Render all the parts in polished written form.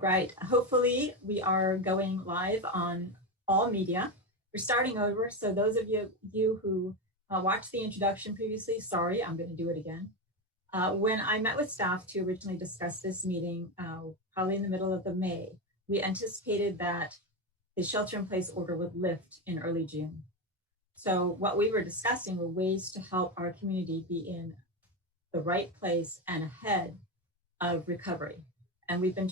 Right. Hopefully we are going live on all media. We're starting over. So those of you who watched the introduction previously, sorry, I'm going to do it again. When I met with staff to originally discuss this meeting, probably in the middle of May, we anticipated that the shelter-in-place order would lift in early June. So what we were discussing were ways to help our community be in the right place and ahead of recovery. And we've been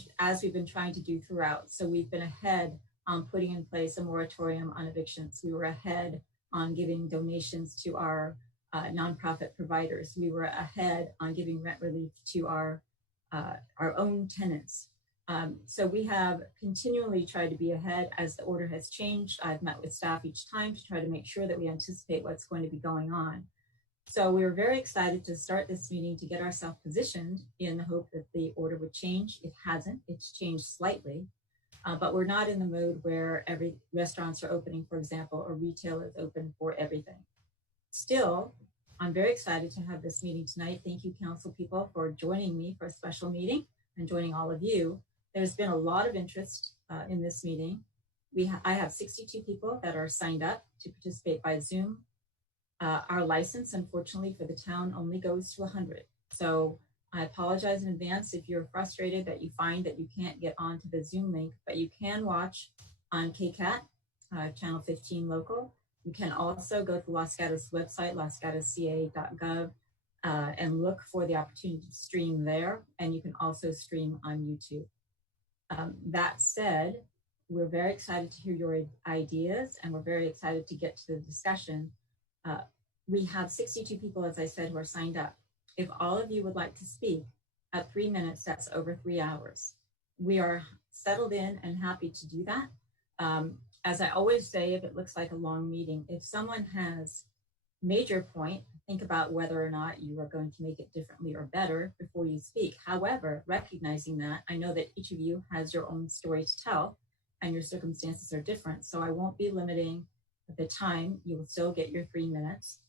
trying to do throughout. So we've been ahead on putting in place a moratorium on evictions. We were ahead on giving donations to our nonprofit providers. We were ahead on giving rent relief to our own tenants. So we have continually tried to be ahead as the order has changed. I've met with staff each time to try to make sure that we anticipate what's going to be going on. So we were very excited to start this meeting to get ourselves positioned in the hope that the order would change. It hasn't, it's changed slightly, but we're not in the mode where every restaurants are opening, for example, or retail is open for everything. Still, I'm very excited to have this meeting tonight. Thank you, council people, for joining me for a special meeting and joining all of you. There's been a lot of interest in this meeting. I have 62 people that are signed up to participate by Zoom. Our license, unfortunately, for the town only goes to 100. So I apologize in advance if you're frustrated that you find that you can't get onto the Zoom link, but you can watch on KCAT, channel 15 local. You can also go to Los Gatos website, losgatosca.gov, and look for the opportunity to stream there. And you can also stream on YouTube. That said, we're very excited to hear your ideas, and we're very excited to get to the discussion. We have 62 people, as I said, who are signed up. If all of you would like to speak at 3 minutes, that's over 3 hours. We are settled in and happy to do that. As I always say, if it looks like a long meeting, if someone has major point, think about whether or not you are going to make it differently or better before you speak. However, recognizing that, I know that each of you has your own story to tell and your circumstances are different. So I won't be limiting the time. You will still get your 3 minutes.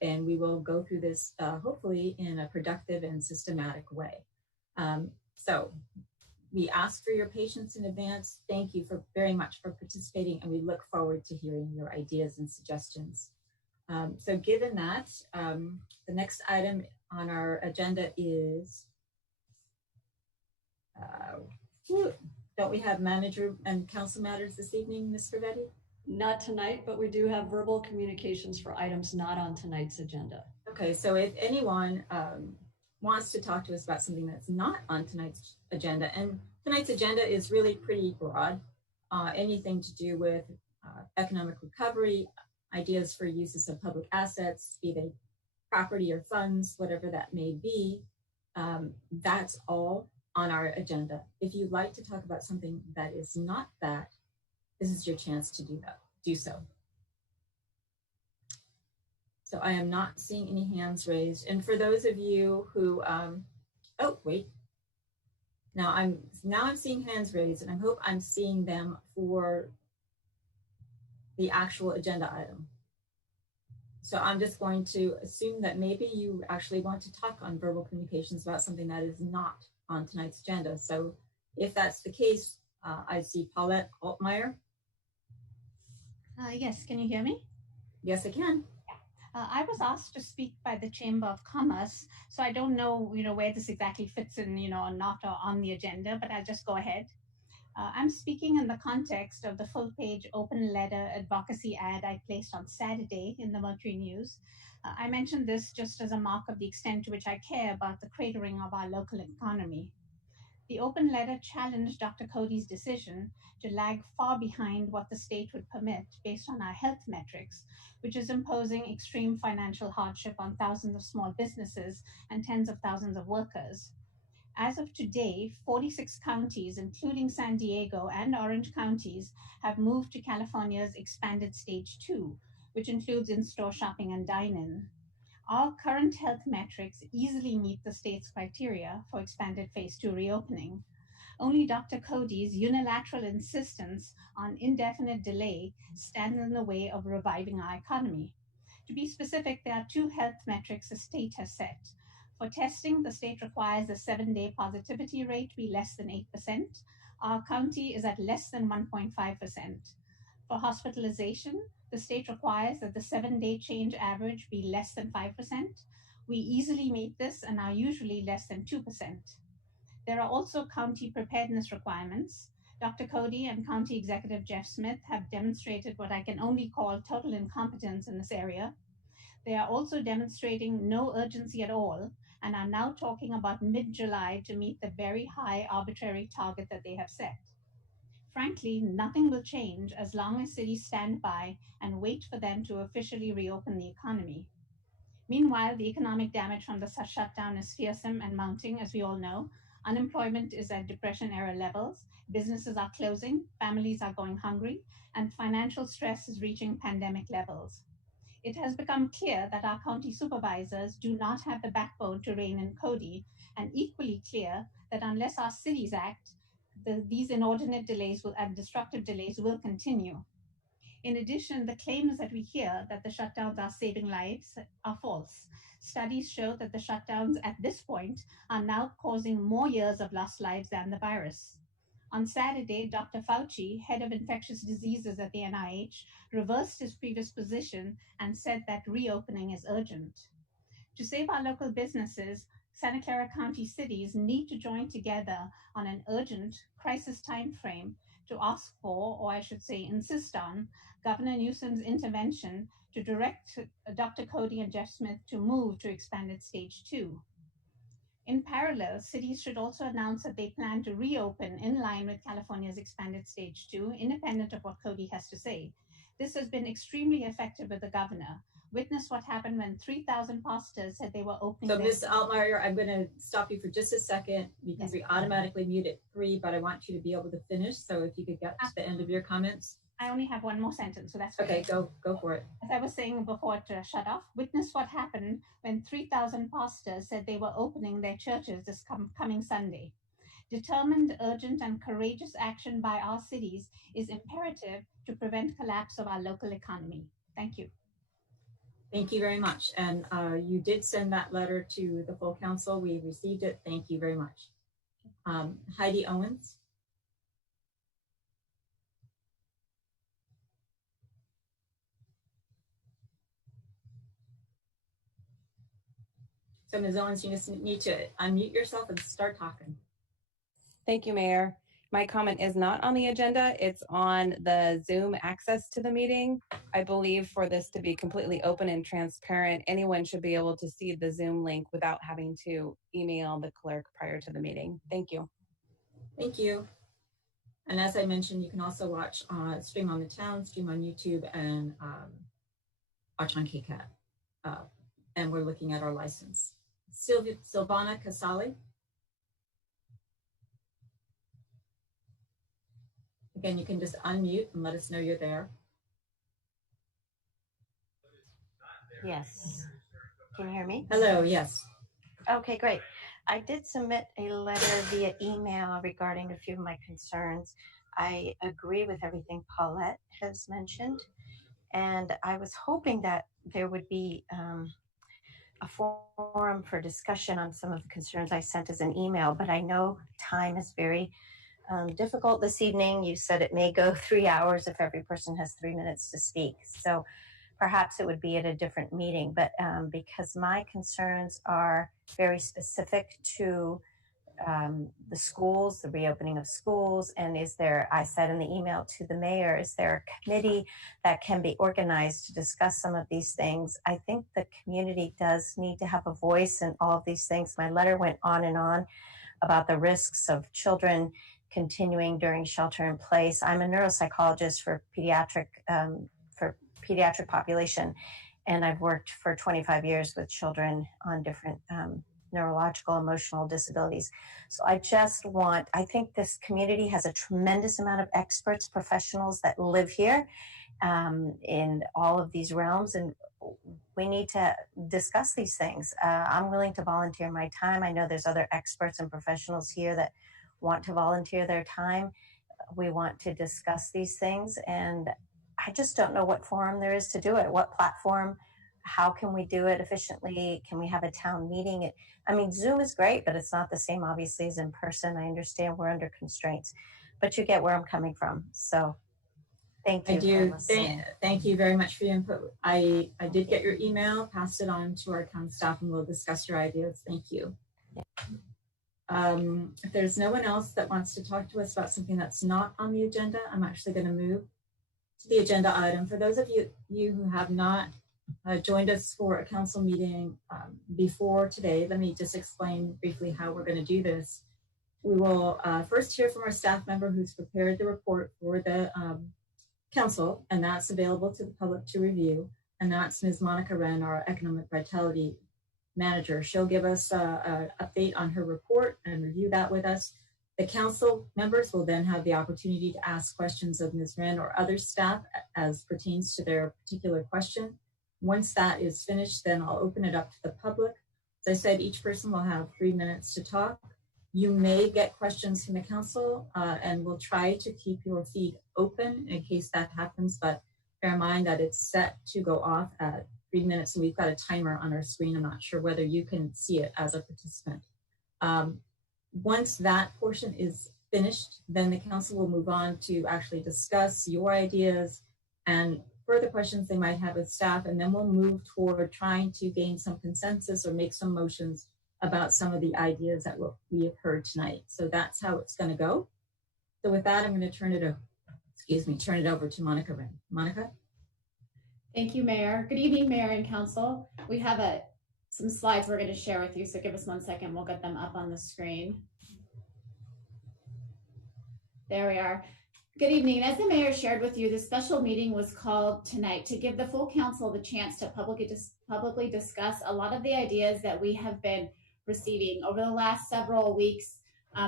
And we will go through this hopefully in a productive and systematic way. So we ask for your patience in advance. Thank you very much for participating, and we look forward to hearing your ideas and suggestions. So given that, the next item on our agenda is, don't we have manager and council matters this evening, Ms. Ravetti? Not tonight, but we do have verbal communications for items not on tonight's agenda. Okay, so if anyone wants to talk to us about something that's not on tonight's agenda, and tonight's agenda is really pretty broad, anything to do with economic recovery, ideas for uses of public assets, be they property or funds, whatever that may be, that's all on our agenda. If you'd like to talk about something that is not that, this is your chance to do so. So I am not seeing any hands raised. And for those of you who, oh, wait. Now I'm seeing hands raised, and I hope I'm seeing them for the actual agenda item. So I'm just going to assume that maybe you actually want to talk on verbal communications about something that is not on tonight's agenda. So if that's the case, I see Paulette Altmeyer. Yes, can you hear me? Yes, I can. I was asked to speak by the Chamber of Commerce, so I don't know, where this exactly fits in, or not or on the agenda, but I'll just go ahead. I'm speaking in the context of the full-page open letter advocacy ad I placed on Saturday in the Mercury News. I mentioned this just as a mark of the extent to which I care about the cratering of our local economy. The open letter challenged Dr. Cody's decision to lag far behind what the state would permit based on our health metrics, which is imposing extreme financial hardship on thousands of small businesses and tens of thousands of workers. As of today, 46 counties, including San Diego and Orange counties, have moved to California's expanded stage 2, which includes in-store shopping and dine-in. Our current health metrics easily meet the state's criteria for expanded phase 2 reopening. Only Dr. Cody's unilateral insistence on indefinite delay stands in the way of reviving our economy. To be specific, there are 2 health metrics the state has set: For testing, the state requires the 7-day positivity rate be less than 8%. Our county is at less than 1.5%. For hospitalization, the state requires that the 7-day change average be less than 5%. We easily meet this and are usually less than 2%. There are also county preparedness requirements. Dr. Cody and County Executive Jeff Smith have demonstrated what I can only call total incompetence in this area. They are also demonstrating no urgency at all and are now talking about mid-July to meet the very high arbitrary target that they have set. Frankly, nothing will change as long as cities stand by and wait for them to officially reopen the economy. Meanwhile, the economic damage from the shutdown is fearsome and mounting, as we all know. Unemployment is at Depression-era levels, businesses are closing, families are going hungry, and financial stress is reaching pandemic levels. It has become clear that our county supervisors do not have the backbone to rein in Cody, and equally clear that unless our cities act, these inordinate delays and destructive delays will continue. In addition, the claims that we hear that the shutdowns are saving lives are false. Studies show that the shutdowns at this point are now causing more years of lost lives than the virus. On Saturday, Dr. Fauci, head of infectious diseases at the NIH, reversed his previous position and said that reopening is urgent. To save our local businesses, Santa Clara County cities need to join together on an urgent crisis timeframe to ask for, or I should say insist on, Governor Newsom's intervention to direct Dr. Cody and Jeff Smith to move to expanded stage 2. In parallel, cities should also announce that they plan to reopen in line with California's expanded stage 2, independent of what Cody has to say. This has been extremely effective with the governor. Witness what happened when 3,000 pastors said they were opening. So Ms. Altmeyer, I'm going to stop you for just a second because we automatically mute at 3, but I want you to be able to finish. So if you could get to the end of your comments. I only have one more sentence, so that's okay. Go for it. As I was saying before to shut off, witness what happened when 3,000 pastors said they were opening their churches this coming Sunday. Determined, urgent, and courageous action by our cities is imperative to prevent collapse of our local economy. Thank you. Thank you very much. And you did send that letter to the full council. We received it. Thank you very much. Heidi Owens. So Ms. Owens, you just need to unmute yourself and start talking. Thank you, Mayor. My comment is not on the agenda. It's on the Zoom access to the meeting. I believe for this to be completely open and transparent, anyone should be able to see the Zoom link without having to email the clerk prior to the meeting. Thank you. Thank you. And as I mentioned, you can also watch stream on the town, stream on YouTube, and watch on KCAT. And we're looking at our license. Silvana Casali. Again, you can just unmute and let us know you're there. Yes. Can you hear me? Hello, yes. Okay, great. I did submit a letter via email regarding a few of my concerns. I agree with everything Paulette has mentioned, and I was hoping that there would be a forum for discussion on some of the concerns I sent as an email, but I know time is very difficult this evening. You said it may go 3 hours if every person has 3 minutes to speak. So perhaps it would be at a different meeting, but because my concerns are very specific to the schools, the reopening of schools, and is there, I said in the email to the mayor, is there a committee that can be organized to discuss some of these things? I think the community does need to have a voice in all of these things. My letter went on about the risks of children continuing during shelter in place. I'm a neuropsychologist for pediatric population, and I've worked for 25 years with children on different neurological, emotional disabilities. So I think this community has a tremendous amount of experts, professionals that live here in all of these realms, and we need to discuss these things. I'm willing to volunteer my time. I know there's other experts and professionals here that want to volunteer their time. We want to discuss these things, and I just don't know what forum there is to do it, what platform, how can we do it efficiently? Can we have a town meeting? I mean, Zoom is great, but it's not the same, obviously, as in person. I understand we're under constraints, but you get where I'm coming from. So thank you. I do. Thank you very much for your input. I did get your email, passed it on to our town staff, and we'll discuss your ideas. Thank you. If there's no one else that wants to talk to us about something that's not on the agenda, I'm actually going to move to the agenda item. For those of you who have not joined us for a council meeting before today, let me just explain briefly how we're going to do this. We will first hear from our staff member who's prepared the report for the council, and that's available to the public to review. And that's Ms. Monica Wren, our Economic Vitality Manager. She'll give us an update on her report and review that with us. The council members will then have the opportunity to ask questions of Ms. Wren or other staff as pertains to their particular question. Once that is finished, then I'll open it up to the public. As I said, each person will have 3 minutes to talk. You may get questions from the council, and we'll try to keep your feed open in case that happens, but bear in mind that it's set to go off at 3 minutes, and we've got a timer on our screen. I'm not sure whether you can see it as a participant. Once that portion is finished, then the council will move on to actually discuss your ideas and further questions they might have with staff, and then we'll move toward trying to gain some consensus or make some motions about some of the ideas that we have heard tonight. So that's how it's going to go. So with that, I'm going to turn it over to Monica Wren. Monica? Thank you, Mayor. Good evening, Mayor and Council. We have some slides we're going to share with you, so give us 1 second. We'll get them up on the screen. There we are. Good evening. As the Mayor shared with you, this special meeting was called tonight to give the full council the chance to publicly discuss a lot of the ideas that we have been receiving over the last several weeks.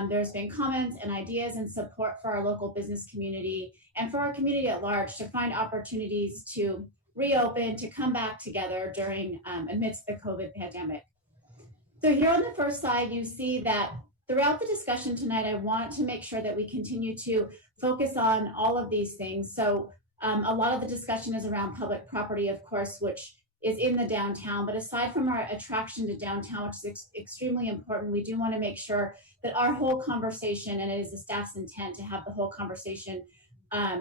There's been comments and ideas and support for our local business community and for our community at large to find opportunities to reopen, to come back together during amidst the COVID pandemic. So here on the first slide, you see that throughout the discussion tonight, I want to make sure that we continue to focus on all of these things. So a lot of the discussion is around public property, of course, which is in the downtown. But aside from our attraction to downtown, which is extremely important, we do want to make sure that our whole conversation, and it is the staff's intent to have the whole conversation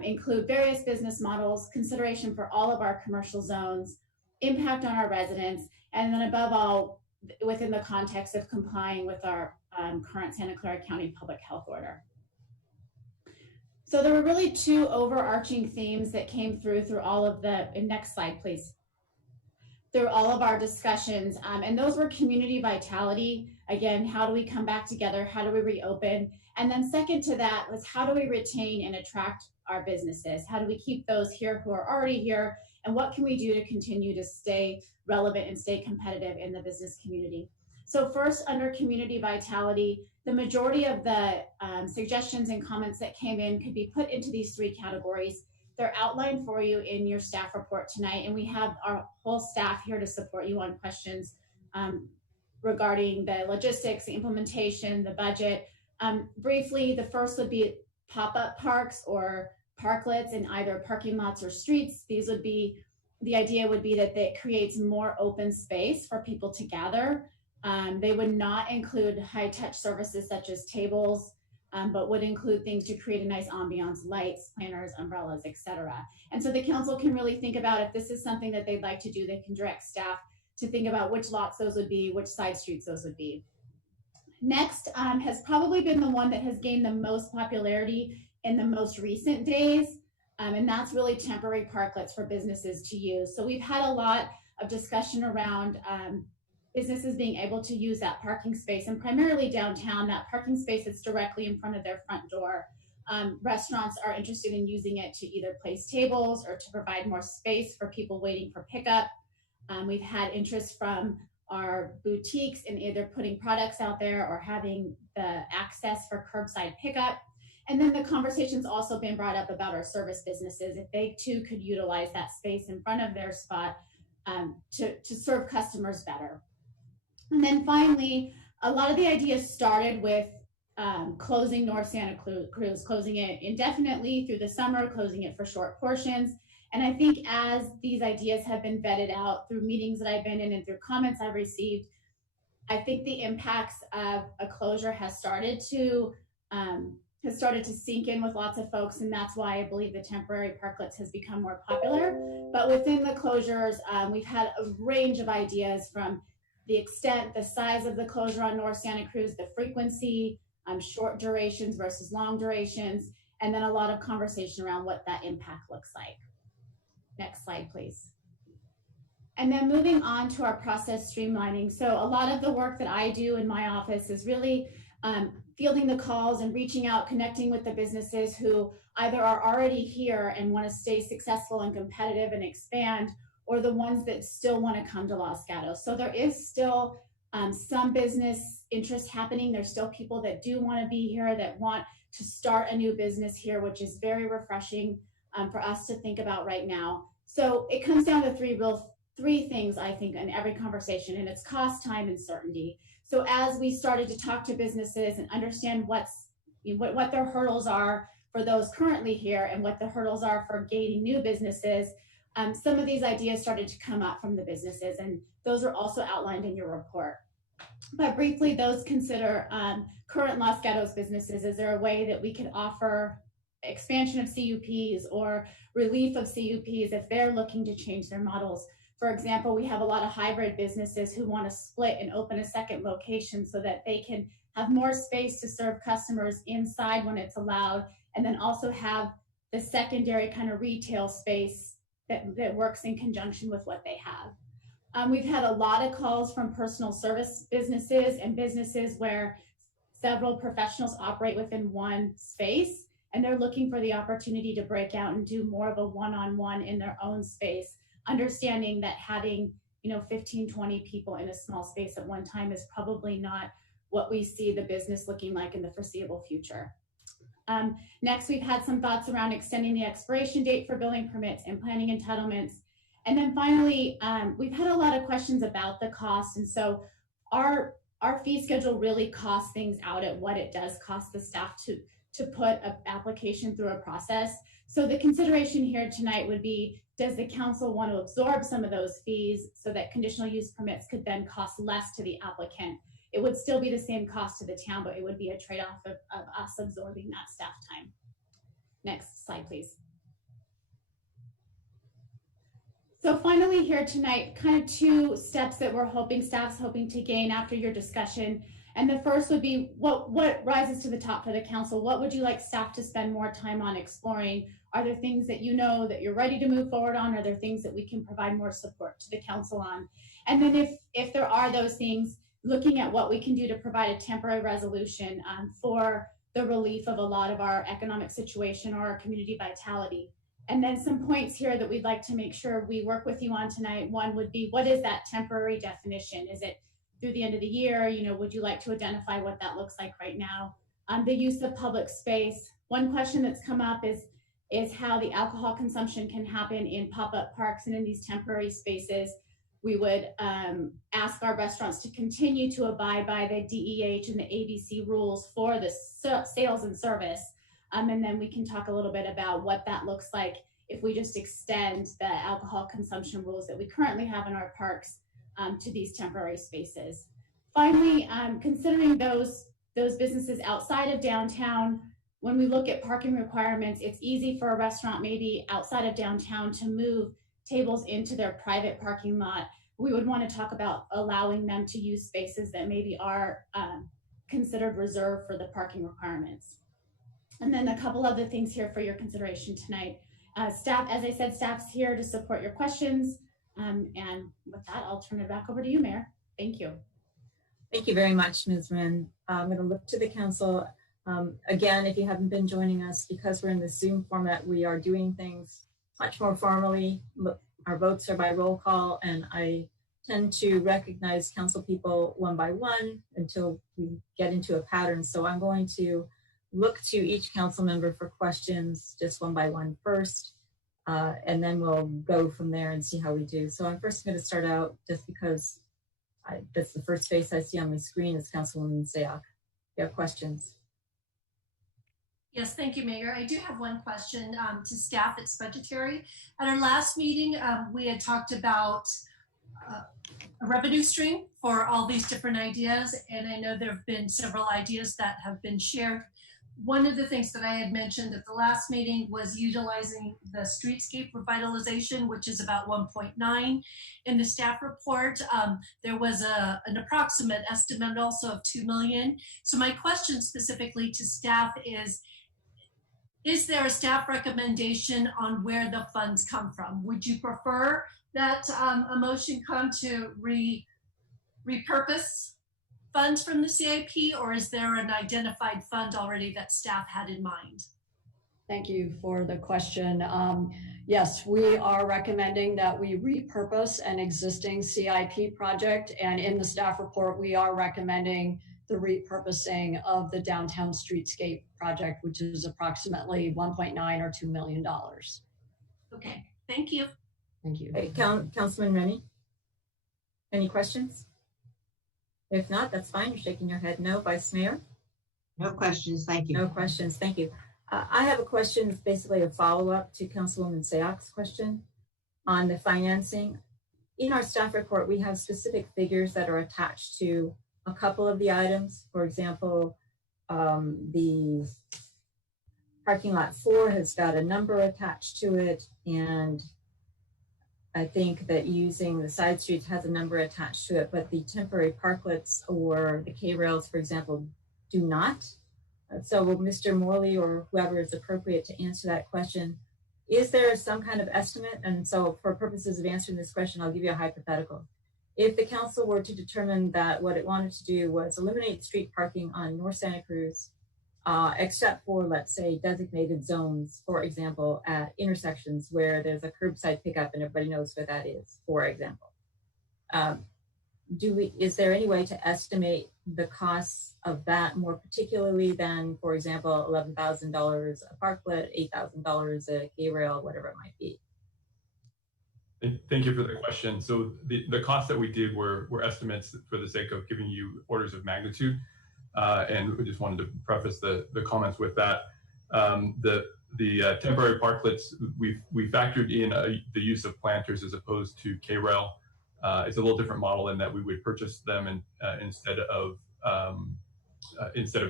include various business models, consideration for all of our commercial zones, impact on our residents, and then above all, within the context of complying with our current Santa Clara County Public Health Order. So there were really two overarching themes that came through all of the, next slide, please. Through all of our discussions, and those were community vitality. Again, how do we come back together? How do we reopen? And then second to that was how do we retain and attract our businesses? How do we keep those here who are already here? And what can we do to continue to stay relevant and stay competitive in the business community? So first, under community vitality, the majority of the suggestions and comments that came in could be put into these three categories. They're outlined for you in your staff report tonight, and we have our whole staff here to support you on questions regarding the logistics, the implementation, the budget. Briefly, the first would be pop-up parks or parklets in either parking lots or streets. These would be, the idea would be that it creates more open space for people to gather. They would not include high-touch services such as tables, but would include things to create a nice ambiance, lights, planters, umbrellas, etc. And so the council can really think about if this is something that they'd like to do, they can direct staff to think about which lots those would be, which side streets those would be. Next has probably been the one that has gained the most popularity in the most recent days, and that's really temporary parklets for businesses to use. So we've had a lot of discussion around businesses being able to use that parking space, and primarily downtown, that parking space that's directly in front of their front door. Restaurants are interested in using it to either place tables or to provide more space for people waiting for pickup. We've had interest from our boutiques in either putting products out there or having the access for curbside pickup. And then the conversation's also been brought up about our service businesses, if they too could utilize that space in front of their spot to serve customers better. And then finally, a lot of the ideas started with closing North Santa Cruz, closing it indefinitely through the summer, closing it for short portions. And I think as these ideas have been vetted out through meetings that I've been in and through comments I've received, I think the impacts of a closure has started to sink in with lots of folks, and that's why I believe the temporary parklets has become more popular. But within the closures, we've had a range of ideas from the extent, the size of the closure on North Santa Cruz, the frequency, short durations versus long durations, and then a lot of conversation around what that impact looks like. Next slide, please. And then moving on to our process streamlining. So a lot of the work that I do in my office is really fielding the calls and reaching out, connecting with the businesses who either are already here and want to stay successful and competitive and expand, or the ones that still want to come to Los Gatos. So there is still some business interest happening. There's still people that do want to be here, that want to start a new business here, which is very refreshing for us to think about right now. So it comes down to three things, I think, in every conversation, and it's cost, time, and certainty. So as we started to talk to businesses and understand what their hurdles are for those currently here and what the hurdles are for gaining new businesses, some of these ideas started to come up from the businesses, and those are also outlined in your report. But briefly, those consider current Los Gatos businesses. Is there a way that we could offer expansion of CUPs or relief of CUPs if they're looking to change their models? For example, we have a lot of hybrid businesses who want to split and open a second location so that they can have more space to serve customers inside when it's allowed, and then also have the secondary kind of retail space that works in conjunction with what they have. We've had a lot of calls from personal service businesses and businesses where several professionals operate within one space, and they're looking for the opportunity to break out and do more of a one-on-one in their own space, understanding that having 15, 20 people in a small space at one time is probably not what we see the business looking like in the foreseeable future. Next, we've had some thoughts around extending the expiration date for building permits and planning entitlements. And then finally, we've had a lot of questions about the cost. And so our fee schedule really costs things out at what it does cost the staff to put an application through a process. So the consideration here tonight would be, does the council want to absorb some of those fees so that conditional use permits could then cost less to the applicant? It would still be the same cost to the town, but it would be a trade-off of us absorbing that staff time. Next slide, please. So finally here tonight, kind of two steps that staff's hoping to gain after your discussion. And the first would be what rises to the top for the council? What would you like staff to spend more time on exploring? Are there things that you know that you're ready to move forward on? Are there things that we can provide more support to the council on? And then if there are those things, looking at what we can do to provide a temporary resolution for the relief of a lot of our economic situation or our community vitality. And then some points here that we'd like to make sure we work with you on tonight. One would be, what is that temporary definition? Is it through the end of the year? Would you like to identify what that looks like right now? The use of public space. One question that's come up is how the alcohol consumption can happen in pop-up parks and in these temporary spaces. We would ask our restaurants to continue to abide by the DEH and the ABC rules for the sales and service. And then we can talk a little bit about what that looks like if we just extend the alcohol consumption rules that we currently have in our parks to these temporary spaces. Finally, considering those businesses outside of downtown, when we look at parking requirements, it's easy for a restaurant maybe outside of downtown to move tables into their private parking lot. We would want to talk about allowing them to use spaces that maybe are considered reserved for the parking requirements. And then a couple other things here for your consideration tonight. Staff, as I said, staff's here to support your questions. And with that, I'll turn it back over to you, Mayor. Thank you. Thank you very much, Ms. Wren. I'm going to look to the council. Again, if you haven't been joining us, because we're in the Zoom format, we are doing things much more formally. Our votes are by roll call, and I tend to recognize council people one by one until we get into a pattern. So I'm going to look to each council member for questions, just one by one first, and then we'll go from there and see how we do. So I'm first going to start out, just because that's the first face I see on my screen, is Councilwoman Sayoc. You have questions? Yes, thank you, Mayor. I do have one question to staff. It's budgetary. At our last meeting, we had talked about a revenue stream for all these different ideas, and I know there have been several ideas that have been shared. One of the things that I had mentioned at the last meeting was utilizing the streetscape revitalization, which is about 1.9. In the staff report, there was an approximate estimate also of 2 million. So my question specifically to staff is there a staff recommendation on where the funds come from? Would you prefer that a motion come to repurpose funds from the CIP, or is there an identified fund already that staff had in mind? Thank you for the question. Yes, we are recommending that we repurpose an existing CIP project, and in the staff report, we are recommending the repurposing of the downtown streetscape project, which is approximately 1.9 or $2 million. Okay, thank you. Thank you. Hey, Councilman Rennie, any questions? If not, that's fine. You're shaking your head no. Vice Mayor? No questions, thank you. No questions, thank you. I have a question. It's basically a follow-up to Councilwoman Sayak's question on the financing. In our staff report, we have specific figures that are attached to a couple of the items. For example, the parking lot 4 has got a number attached to it, and I think that using the side streets has a number attached to it, but the temporary parklets or the K-rails, for example, do not. So will Mr. Morley or whoever is appropriate to answer that question, is there some kind of estimate? And so for purposes of answering this question, I'll give you a hypothetical. If the council were to determine that what it wanted to do was eliminate street parking on North Santa Cruz, except for, let's say, designated zones, for example, at intersections where there's a curbside pickup and everybody knows where that is, for example. Is there any way to estimate the costs of that more particularly than, for example, $11,000 a parklet, $8,000 a K-rail, whatever it might be? Thank you for the question. So the costs that we did were estimates for the sake of giving you orders of magnitude. And we just wanted to preface the comments with that. The temporary parklets, we factored in the use of planters as opposed to K-rail. It's a little different model in that we would purchase them and instead of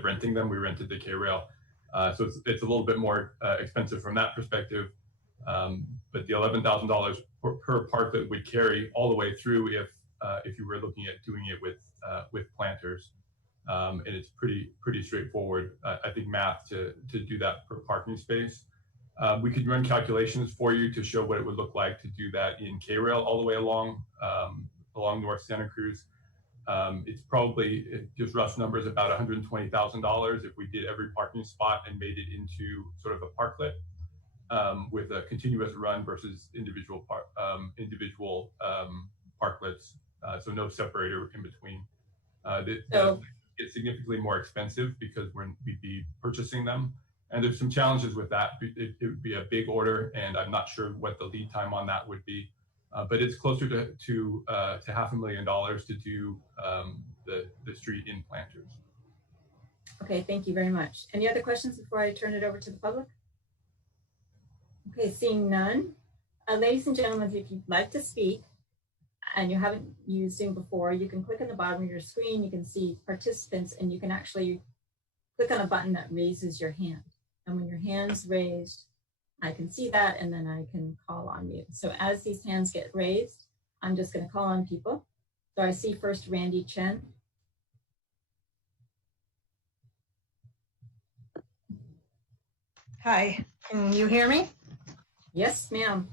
renting them, we rented the K-rail. So it's a little bit more expensive from that perspective. But the $11,000 per parklet would carry all the way through if you were looking at doing it with planters. And it's pretty straightforward, I think, math to do that per parking space. We could run calculations for you to show what it would look like to do that in K-rail all the way along North Santa Cruz. It's probably, just rough numbers, about $120,000 if we did every parking spot and made it into sort of a parklet with a continuous run versus individual parklets, so no separator in between. It's significantly more expensive because we'd be purchasing them. And there's some challenges with that. It would be a big order, and I'm not sure what the lead time on that would be. But it's closer to $500,000 to do the street in planters. Okay, thank you very much. Any other questions before I turn it over to the public? Okay, seeing none. Ladies and gentlemen, if you'd like to speak and you haven't used Zoom before, you can click on the bottom of your screen, you can see participants, and you can actually click on a button that raises your hand. And when your hand's raised, I can see that, and then I can call on you. So as these hands get raised, I'm just going to call on people. So I see first Randy Chen. Hi, can you hear me? Yes, ma'am.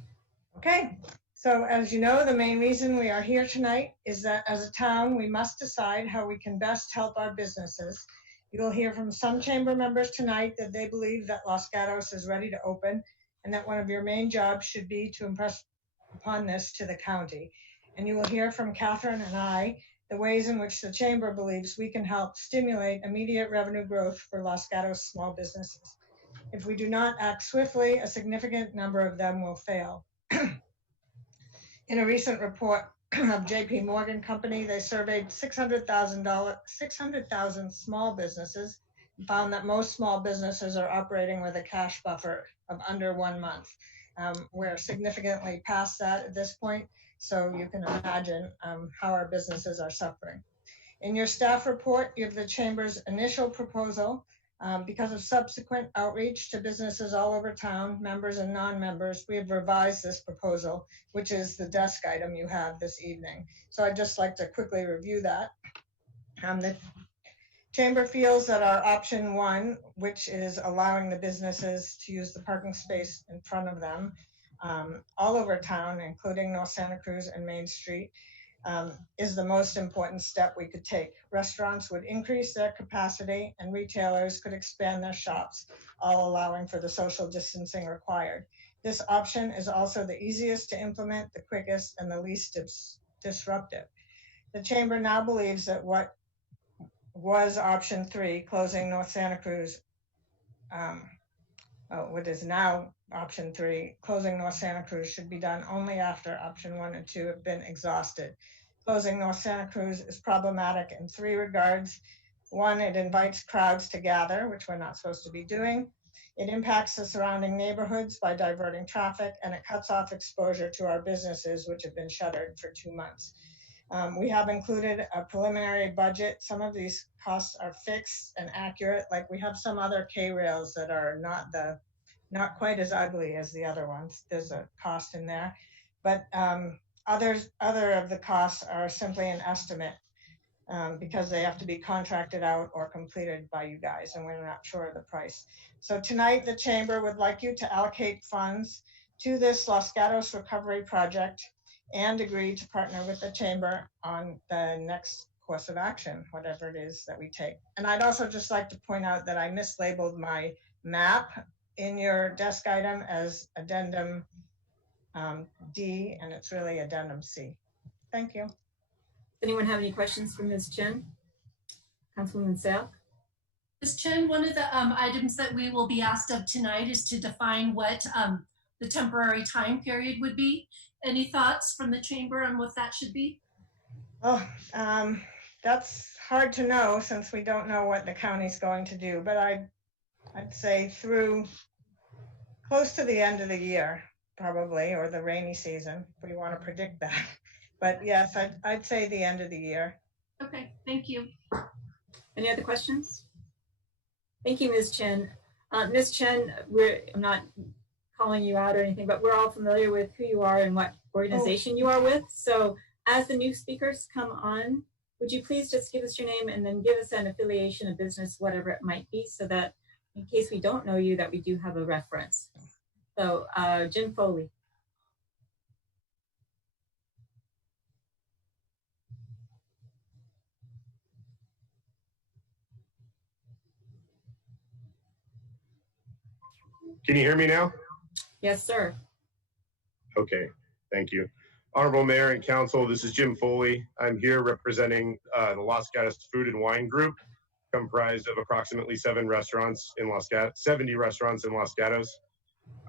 Okay, so as you know, the main reason we are here tonight is that as a town, we must decide how we can best help our businesses. You will hear from some chamber members tonight that they believe that Los Gatos is ready to open and that one of your main jobs should be to impress upon this to the county. And you will hear from Katherine and I the ways in which the chamber believes we can help stimulate immediate revenue growth for Los Gatos small businesses. If we do not act swiftly, a significant number of them will fail. In a recent report of JP Morgan Company, they surveyed 600,000 small businesses found that most small businesses are operating with a cash buffer of under 1 month. We're significantly past that at this point, so you can imagine how our businesses are suffering. In your staff report, you have the Chamber's initial proposal. Because of subsequent outreach to businesses all over town, members and non-members, we have revised this proposal, which is the desk item you have this evening. So I'd just like to quickly review that. The Chamber feels that our option 1, which is allowing the businesses to use the parking space in front of them all over town, including North Santa Cruz and Main Street, is the most important step we could take. Restaurants would increase their capacity and retailers could expand their shops, all allowing for the social distancing required. This option is also the easiest to implement, the quickest, and the least disruptive. The Chamber now believes that what was option 3, closing North Santa Cruz, what is now option 3, closing North Santa Cruz, should be done only after option 1 and 2 have been exhausted. Closing North Santa Cruz is problematic in 3 regards. 1, it invites crowds to gather, which we're not supposed to be doing. It impacts the surrounding neighborhoods by diverting traffic, and it cuts off exposure to our businesses, which have been shuttered for 2 months. We have included a preliminary budget. Some of these costs are fixed and accurate, like we have some other K-rails that are not quite as ugly as the other ones. There's a cost in there, but other of the costs are simply an estimate because they have to be contracted out or completed by you guys, and we're not sure of the price. So tonight, the Chamber would like you to allocate funds to this Los Gatos recovery project and agree to partner with the Chamber on the next course of action, whatever it is that we take. And I'd also just like to point out that I mislabeled my map in your desk item as addendum D, and it's really addendum C. Thank you. Does anyone have any questions for Ms. Chen? Councilwoman Sale? Ms. Chen, one of the items that we will be asked of tonight is to define what the temporary time period would be. Any thoughts from the Chamber on what that should be? Oh, that's hard to know since we don't know what the county's going to do, but I'd say through close to the end of the year, probably, or the rainy season, if we want to predict that. But yes, I'd say the end of the year. Okay, thank you. Any other questions? Thank you, Ms. Chen. Ms. Chen, I'm not calling you out or anything, but we're all familiar with who you are and what organization you are with. So as the new speakers come on, would you please just give us your name and then give us an affiliation, a business, whatever it might be, so that in case we don't know you, that we do have a reference. So Jim Foley. Can you hear me now? Yes, sir. Okay, thank you. Honorable Mayor and Council, this is Jim Foley. I'm here representing the Los Gatos Food and Wine Group, comprised of approximately 70 restaurants in Los Gatos.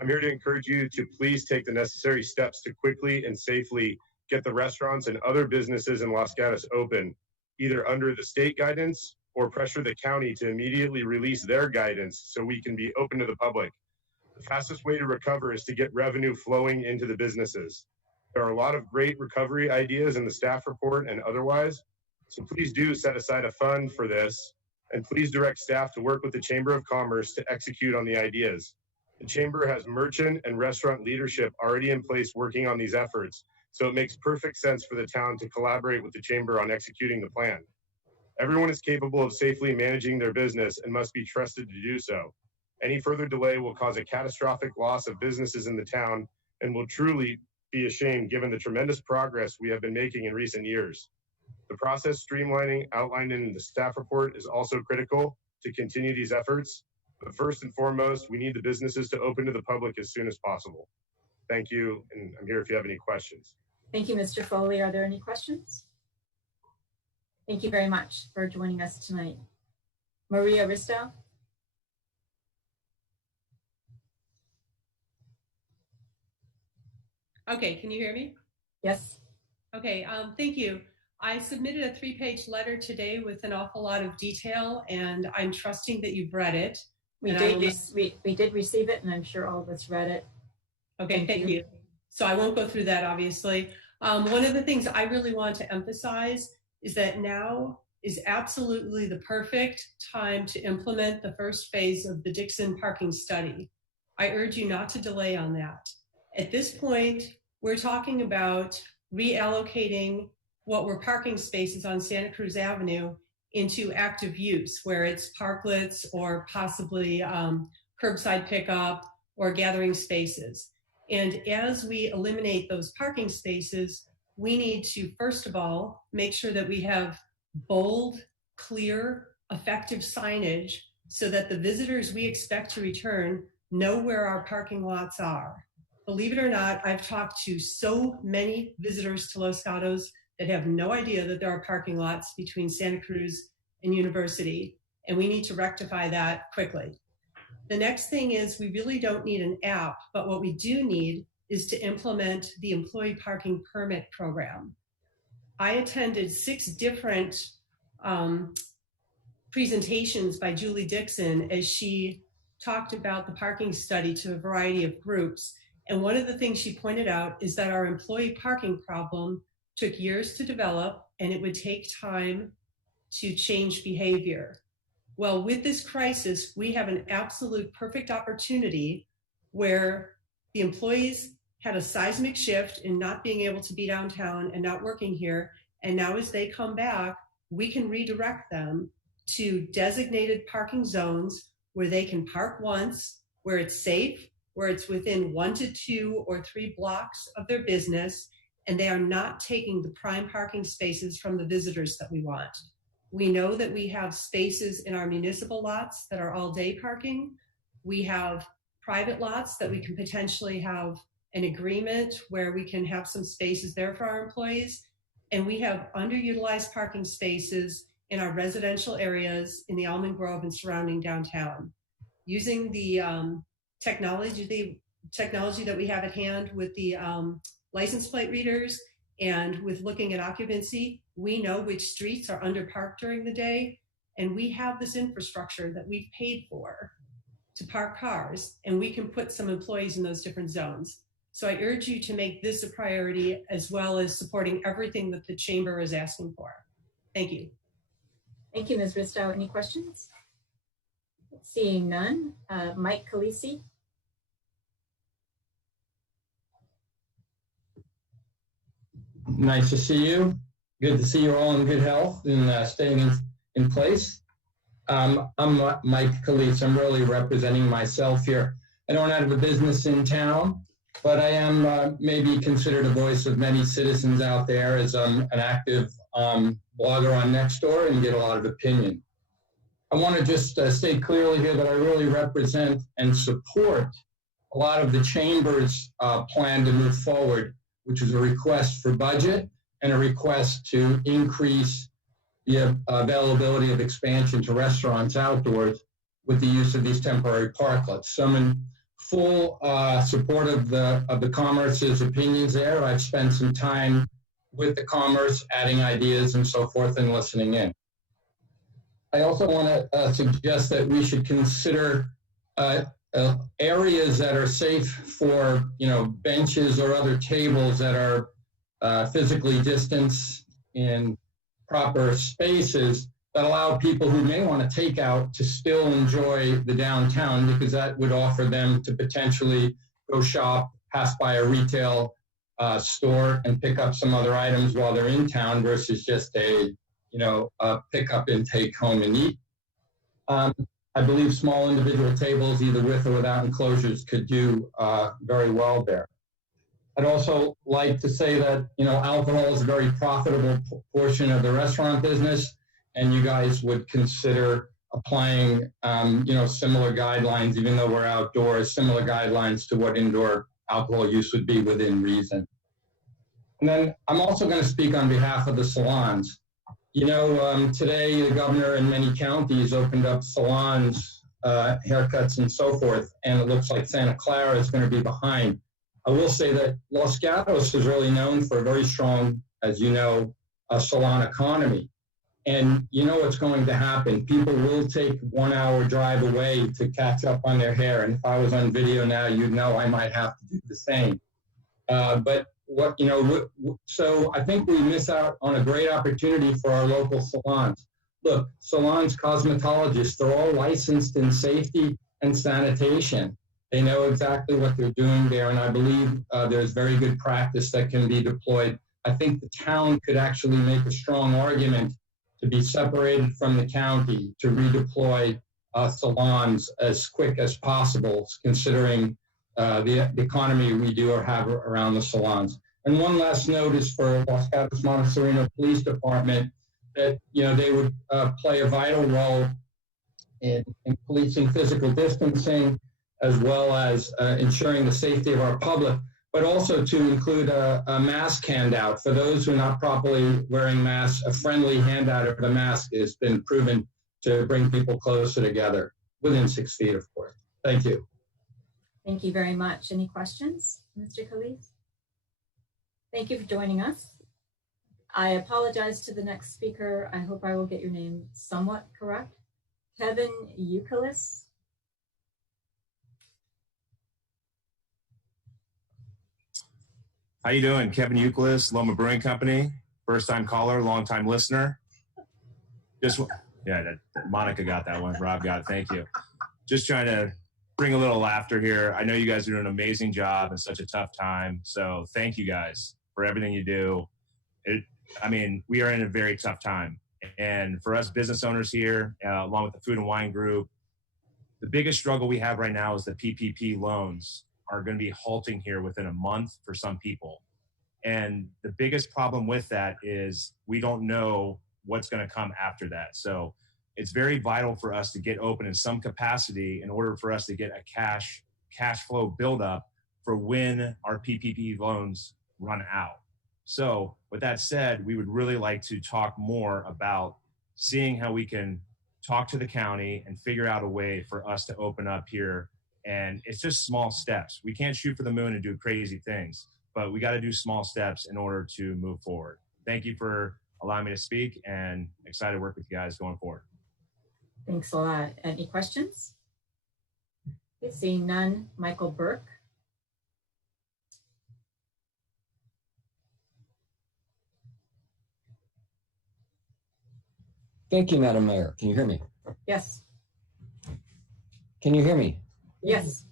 I'm here to encourage you to please take the necessary steps to quickly and safely get the restaurants and other businesses in Los Gatos open, either under the state guidance or pressure the county to immediately release their guidance so we can be open to the public. The fastest way to recover is to get revenue flowing into the businesses. There are a lot of great recovery ideas in the staff report and otherwise, so please do set aside a fund for this, and please direct staff to work with the Chamber of Commerce to execute on the ideas. The Chamber has merchant and restaurant leadership already in place working on these efforts, so it makes perfect sense for the town to collaborate with the Chamber on executing the plan. Everyone is capable of safely managing their business and must be trusted to do so. Any further delay will cause a catastrophic loss of businesses in the town and will truly be a shame given the tremendous progress we have been making in recent years. The process streamlining outlined in the staff report is also critical to continue these efforts, but first and foremost, we need the businesses to open to the public as soon as possible. Thank you, and I'm here if you have any questions. Thank you, Mr. Foley. Are there any questions? Thank you very much for joining us tonight. Mariaristo? Okay, can you hear me? Yes. Okay, thank you. I submitted a 3-page letter today with an awful lot of detail, and I'm trusting that you've read it. We did receive it, and I'm sure all of us read it. Okay, thank you. So I won't go through that, obviously. One of the things I really want to emphasize is that now is absolutely the perfect time to implement the first phase of the Dixon parking study. I urge you not to delay on that. At this point, we're talking about reallocating what were parking spaces on Santa Cruz Avenue into active use, where it's parklets or possibly curbside pickup or gathering spaces. And as we eliminate those parking spaces, we need to, first of all, make sure that we have bold, clear, effective signage so that the visitors we expect to return know where our parking lots are. Believe it or not, I've talked to so many visitors to Los Gatos that have no idea that there are parking lots between Santa Cruz and University, and we need to rectify that quickly. The next thing is we really don't need an app, but what we do need is to implement the employee parking permit program. I attended 6 different presentations by Julie Dixon as she talked about the parking study to a variety of groups. And one of the things she pointed out is that our employee parking problem took years to develop, and it would take time to change behavior. Well, with this crisis, we have an absolute perfect opportunity where the employees had a seismic shift in not being able to be downtown and not working here. And now as they come back, we can redirect them to designated parking zones where they can park once, where it's safe, where it's within 1 to 2 or 3 blocks of their business, and they are not taking the prime parking spaces from the visitors that we want. We know that we have spaces in our municipal lots that are all-day parking. We have private lots that we can potentially have an agreement where we can have some spaces there for our employees. And we have underutilized parking spaces in our residential areas in the Almond Grove and surrounding downtown. Using the technology that we have at hand with the license plate readers and with looking at occupancy, we know which streets are underparked during the day, and we have this infrastructure that we've paid for to park cars, and we can put some employees in those different zones. So I urge you to make this a priority, as well as supporting everything that the chamber is asking for. Thank you. Thank you, Ms. Risto. Any questions? Seeing none. Mike Calisi. Nice to see you. Good to see you all in good health and staying in place. I'm Mike Calisi. I'm really representing myself here. I don't have a business in town, but I am maybe considered a voice of many citizens out there, as I'm an active blogger on Nextdoor and get a lot of opinion. I want to just state clearly here that I really represent and support a lot of the chamber's plan to move forward, which is a request for budget and a request to increase the availability of expansion to restaurants outdoors with the use of these temporary parklets. So I'm in full support of the Commerce's opinions there. I've spent some time with the Commerce, adding ideas and so forth, and listening in. I also want to suggest that we should consider areas that are safe for, benches or other tables that are physically distanced in proper spaces that allow people who may want to take out to still enjoy the downtown, because that would offer them to potentially go shop, pass by a retail store and pick up some other items while they're in town versus just a pick up and take home and eat. I believe small individual tables, either with or without enclosures, could do very well there. I'd also like to say that, alcohol is a very profitable portion of the restaurant business, and you guys would consider applying, similar guidelines, even though we're outdoors, similar guidelines to what indoor alcohol use would be within reason. And then I'm also going to speak on behalf of the salons. Today the governor in many counties opened up salons, haircuts and so forth, and it looks like Santa Clara is going to be behind. I will say that Los Gatos is really known for a very strong, as you know, salon economy. And you know what's going to happen. People will take 1 hour drive away to catch up on their hair. And if I was on video now, you'd know I might have to do the same. But what, so I think we miss out on a great opportunity for our local salons. Look, salons, cosmetologists, they're all licensed in safety and sanitation. They know exactly what they're doing there. And I believe there's very good practice that can be deployed. I think the town could actually make a strong argument to be separated from the county, to redeploy salons as quick as possible, considering the economy we do or have around the salons. And one last note is for Los Gatos Montesino Police Department, that they would play a vital role in policing physical distancing, as well as ensuring the safety of our public, but also to include a mask handout. For those who are not properly wearing masks, a friendly handout of the mask has been proven to bring people closer together, within 6 feet, of course. Thank you. Thank you very much. Any questions, Mr. Calisi? Thank you for joining us. I apologize to the next speaker. I hope I will get your name somewhat correct. Kevin Euclid. How you doing? Kevin Euclid, Loma Brewing Company. First time caller, long time listener. Monica got that one. Rob got it. Thank you. Just trying to bring a little laughter here. I know you guys are doing an amazing job in such a tough time. So thank you guys for everything you do. We are in a very tough time. And for us business owners here, along with the Food and Wine Group, the biggest struggle we have right now is the PPP loans are going to be halting here within a month for some people. And the biggest problem with that is we don't know what's going to come after that. So it's very vital for us to get open in some capacity in order for us to get a cash flow buildup for when our PPP loans run out. So with that said, we would really like to talk more about seeing how we can talk to the county and figure out a way for us to open up here. And it's just small steps. We can't shoot for the moon and do crazy things, but we got to do small steps in order to move forward. Thank you for allowing me to speak, and excited to work with you guys going forward. Thanks a lot. Any questions? Okay, seeing none. Michael Burke. Thank you, Madam Mayor. Can you hear me? Yes. Can you hear me? Yes.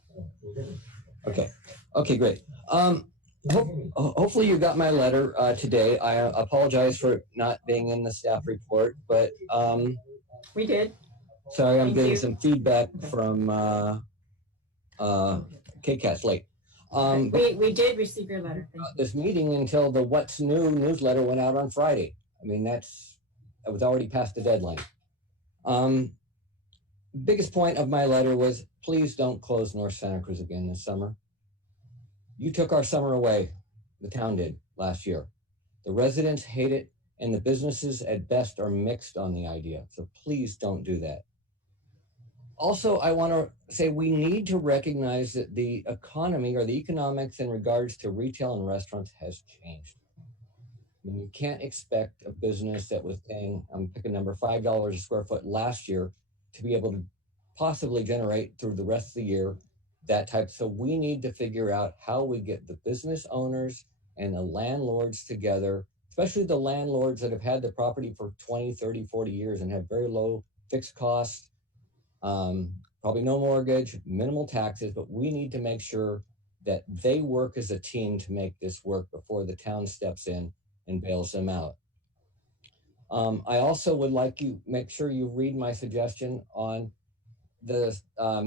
Okay. Okay, great. Hopefully you got my letter today. I apologize for not being in the staff report, but we did. Sorry, I'm getting some feedback from KCAT's late. We did receive your letter. This meeting until the What's New newsletter went out on Friday. I mean, that was already past the deadline. Biggest point of my letter was, please don't close North Santa Cruz again this summer. You took our summer away, the town did, last year. The residents hate it, and the businesses at best are mixed on the idea. So please don't do that. Also, I want to say we need to recognize that the economy or the economics in regards to retail and restaurants has changed. I mean, you can't expect a business that was paying, I'm picking a number, $5 a square foot last year to be able to possibly generate through the rest of the year that type. So we need to figure out how we get the business owners and the landlords together, especially the landlords that have had the property for 20, 30, 40 years and have very low fixed costs, probably no mortgage, minimal taxes, but we need to make sure that they work as a team to make this work before the town steps in and bails them out. I also would like you make sure you read my suggestion on the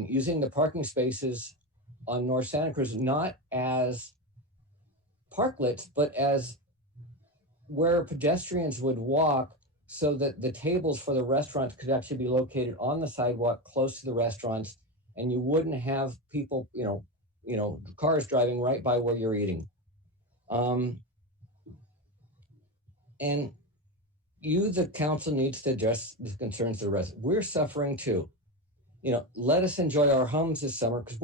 using the parking spaces on North Santa Cruz not as parklets, but as where pedestrians would walk, so that the tables for the restaurants could actually be located on the sidewalk close to the restaurants, and you wouldn't have people, cars driving right by where you're eating. And you, the council, needs to address the concerns of the rest. We're suffering too. Let us enjoy our homes this summer, because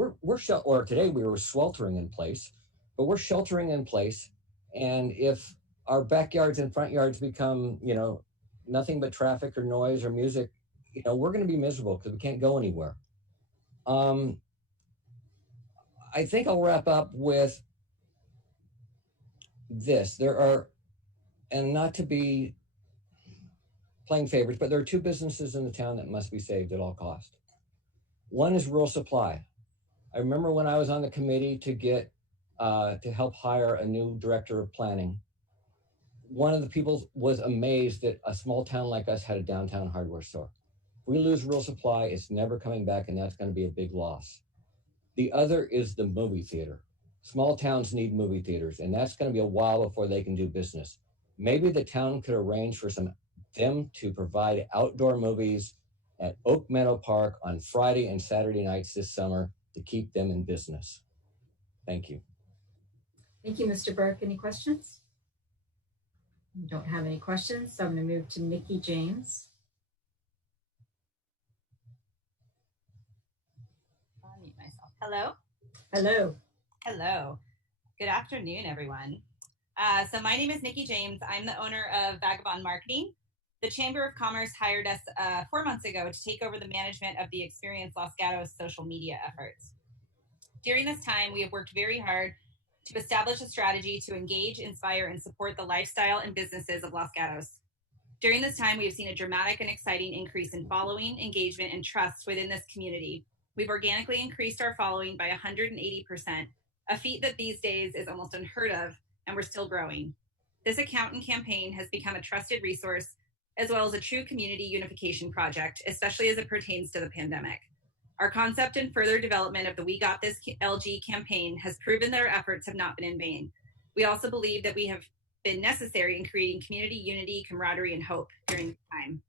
today we were sweltering in place, but we're sheltering in place. And if our backyards and front yards become, nothing but traffic or noise or music, we're going to be miserable because we can't go anywhere. I think I'll wrap up with this. There are, and not to be playing favorites, but there are two businesses in the town that must be saved at all costs. One is Rural Supply. I remember when I was on the committee to get to help hire a new director of planning. One of the people was amazed that a small town like us had a downtown hardware store. If we lose Rural Supply, it's never coming back, and that's going to be a big loss. The other is the movie theater. Small towns need movie theaters, and that's going to be a while before they can do business. Maybe the town could arrange for them to provide outdoor movies at Oak Meadow Park on Friday and Saturday nights this summer to keep them in business. Thank you. Thank you, Mr. Burke. Any questions? We don't have any questions, so I'm going to move to Nikki James. I'll mute myself. Hello? Hello. Hello. Good afternoon, everyone. So my name is Nikki James. I'm the owner of Vagabond Marketing. The Chamber of Commerce hired us 4 months ago to take over the management of the Experience Los Gatos social media efforts. During this time, we have worked very hard to establish a strategy to engage, inspire, and support the lifestyle and businesses of Los Gatos. During this time, we have seen a dramatic and exciting increase in following, engagement, and trust within this community. We've organically increased our following by 180%, a feat that these days is almost unheard of, and we're still growing. This account and campaign has become a trusted resource, as well as a true community unification project, especially as it pertains to the pandemic. Our concept and further development of the We Got This LG campaign has proven that our efforts have not been in vain. We also believe that we have been necessary in creating community unity, camaraderie, and hope during this time.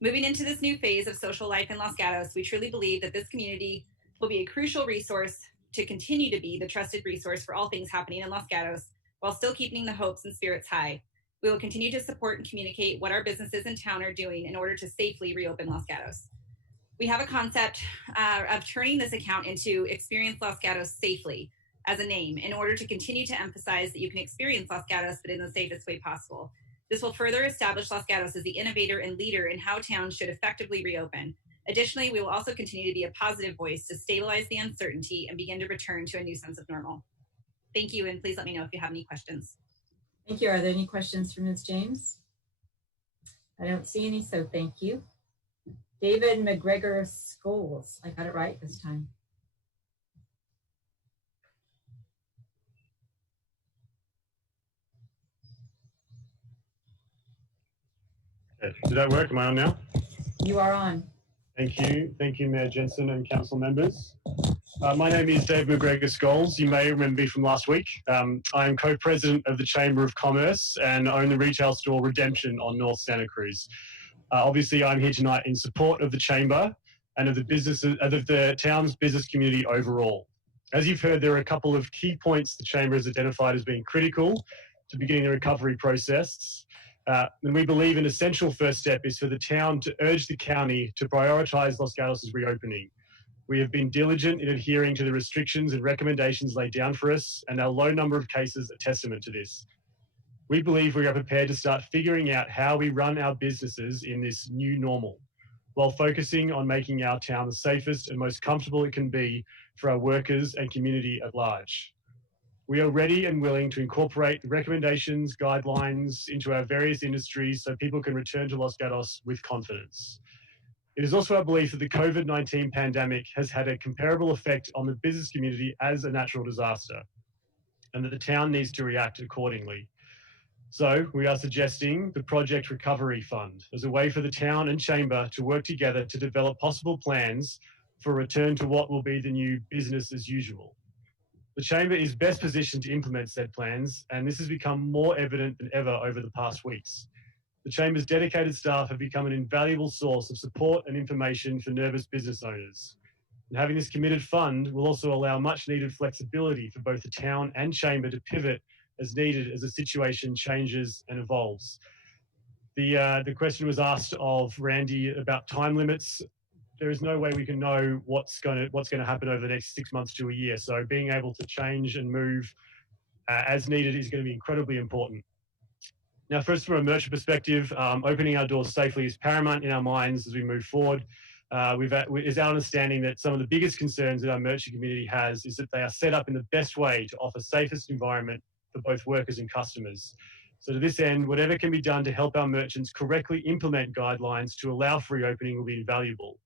Moving into this new phase of social life in Los Gatos, we truly believe that this community will be a crucial resource to continue to be the trusted resource for all things happening in Los Gatos, while still keeping the hopes and spirits high. We will continue to support and communicate what our businesses in town are doing in order to safely reopen Los Gatos. We have a concept of turning this account into Experience Los Gatos Safely as a name in order to continue to emphasize that you can experience Los Gatos, but in the safest way possible. This will further establish Los Gatos as the innovator and leader in how towns should effectively reopen. Additionally, we will also continue to be a positive voice to stabilize the uncertainty and begin to return to a new sense of normal. Thank you, and please let me know if you have any questions. Thank you. Are there any questions for Ms. James? I don't see any, so thank you. David McGregor Scholes. I got it right this time. Did that work? Am I on now? You are on. Thank you. Thank you, Mayor Jensen and council members. My name is Dave McGregor Scholes. You may remember me from last week. I am co-president of the Chamber of Commerce and own the retail store Redemption on North Santa Cruz. Obviously, I'm here tonight in support of the Chamber and of the businesses, of the town's business community overall. As you've heard, there are a couple of key points the Chamber has identified as being critical to beginning the recovery process. And we believe an essential first step is for the town to urge the county to prioritise Los Gatos' reopening. We have been diligent in adhering to the restrictions and recommendations laid down for us, and our low number of cases are testament to this. We believe we are prepared to start figuring out how we run our businesses in this new normal, while focusing on making our town the safest and most comfortable it can be for our workers and community at large. We are ready and willing to incorporate recommendations, guidelines into our various industries so people can return to Los Gatos with confidence. It is also our belief that the COVID-19 pandemic has had a comparable effect on the business community as a natural disaster, and that the town needs to react accordingly. So we are suggesting the Project Recovery Fund as a way for the town and chamber to work together to develop possible plans for return to what will be the new business as usual. The chamber is best positioned to implement said plans, and this has become more evident than ever over the past weeks. The chamber's dedicated staff have become an invaluable source of support and information for nervous business owners. And having this committed fund will also allow much needed flexibility for both the town and chamber to pivot as needed as the situation changes and evolves. The question was asked of Randy about time limits. There is no way we can know what's going to happen over the next 6 months to a year. So being able to change and move as needed is going to be incredibly important. Now, first, from a merchant perspective, opening our doors safely is paramount in our minds as we move forward. It's our understanding that some of the biggest concerns that our merchant community has is that they are set up in the best way to offer safest environment for both workers and customers. So to this end, whatever can be done to help our merchants correctly implement guidelines to allow for reopening will be invaluable.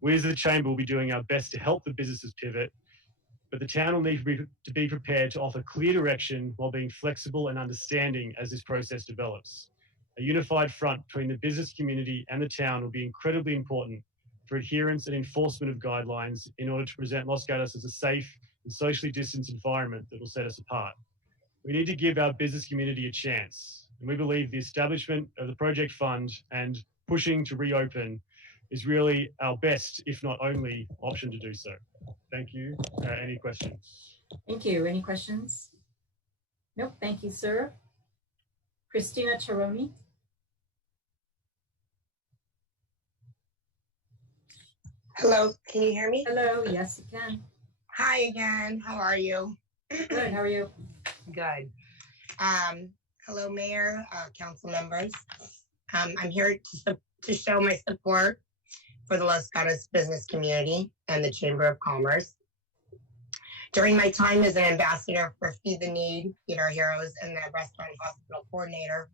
We as the Chamber will be doing our best to help the businesses pivot, but the town will need to be prepared to offer clear direction while being flexible and understanding as this process develops. A unified front between the business community and the town will be incredibly important for adherence and enforcement of guidelines in order to present Los Gatos as a safe and socially distanced environment that will set us apart. We need to give our business community a chance, and we believe the establishment of the project fund and pushing to reopen is really our best, if not only, option to do so. Thank you. Any questions? Thank you. Any questions? Nope. Thank you, sir. Christina Cerrone. Hello, can you hear me? Hello, yes, you can. Hi again. How are you? Good. How are you? Good. Hello, Mayor, council members. I'm here to show my support for the Los Gatos business community and the Chamber of Commerce. During my time as an ambassador for Feed the Need, Feed Our Heroes, and the restaurant hospital coordinator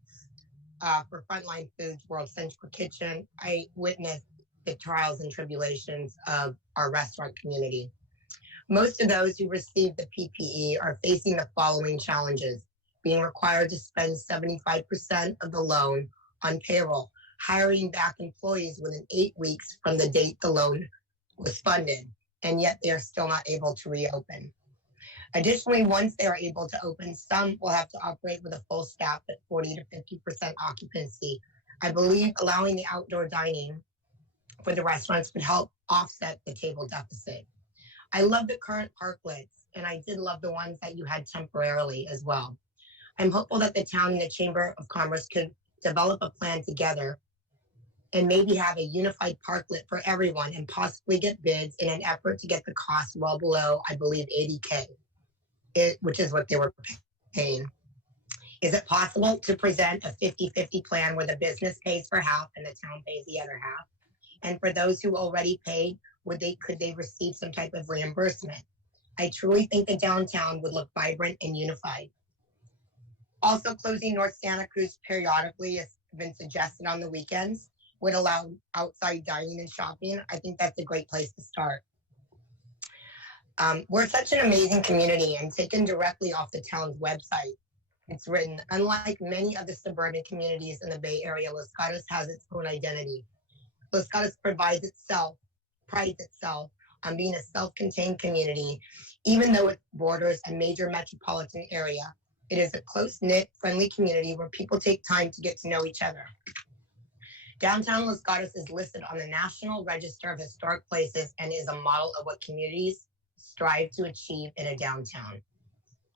for Frontline Foods World Central Kitchen, I witnessed the trials and tribulations of our restaurant community. Most of those who receive the PPE are facing the following challenges: being required to spend 75% of the loan on payroll, hiring back employees within 8 weeks from the date the loan was funded, and yet they are still not able to reopen. Additionally, once they are able to open, some will have to operate with a full staff at 40 to 50% occupancy. I believe allowing the outdoor dining for the restaurants would help offset the table deficit. I love the current parklets, and I did love the ones that you had temporarily as well. I'm hopeful that the town and the Chamber of Commerce could develop a plan together and maybe have a unified parklet for everyone and possibly get bids in an effort to get the cost well below, I believe, $80K, which is what they were paying. Is it possible to present a 50-50 plan where the business pays for half and the town pays the other half? And for those who already paid, could they receive some type of reimbursement? I truly think the downtown would look vibrant and unified. Also, closing North Santa Cruz periodically has been suggested on the weekends, would allow outside dining and shopping. I think that's a great place to start. We're such an amazing community, and taken directly off the town's website, it's written, unlike many of the suburban communities in the Bay Area, Los Gatos has its own identity. Los Gatos prides itself on being a self-contained community, even though it borders a major metropolitan area. It is a close-knit, friendly community where people take time to get to know each other. Downtown Los Gatos is listed on the National Register of Historic Places and is a model of what communities strive to achieve in a downtown.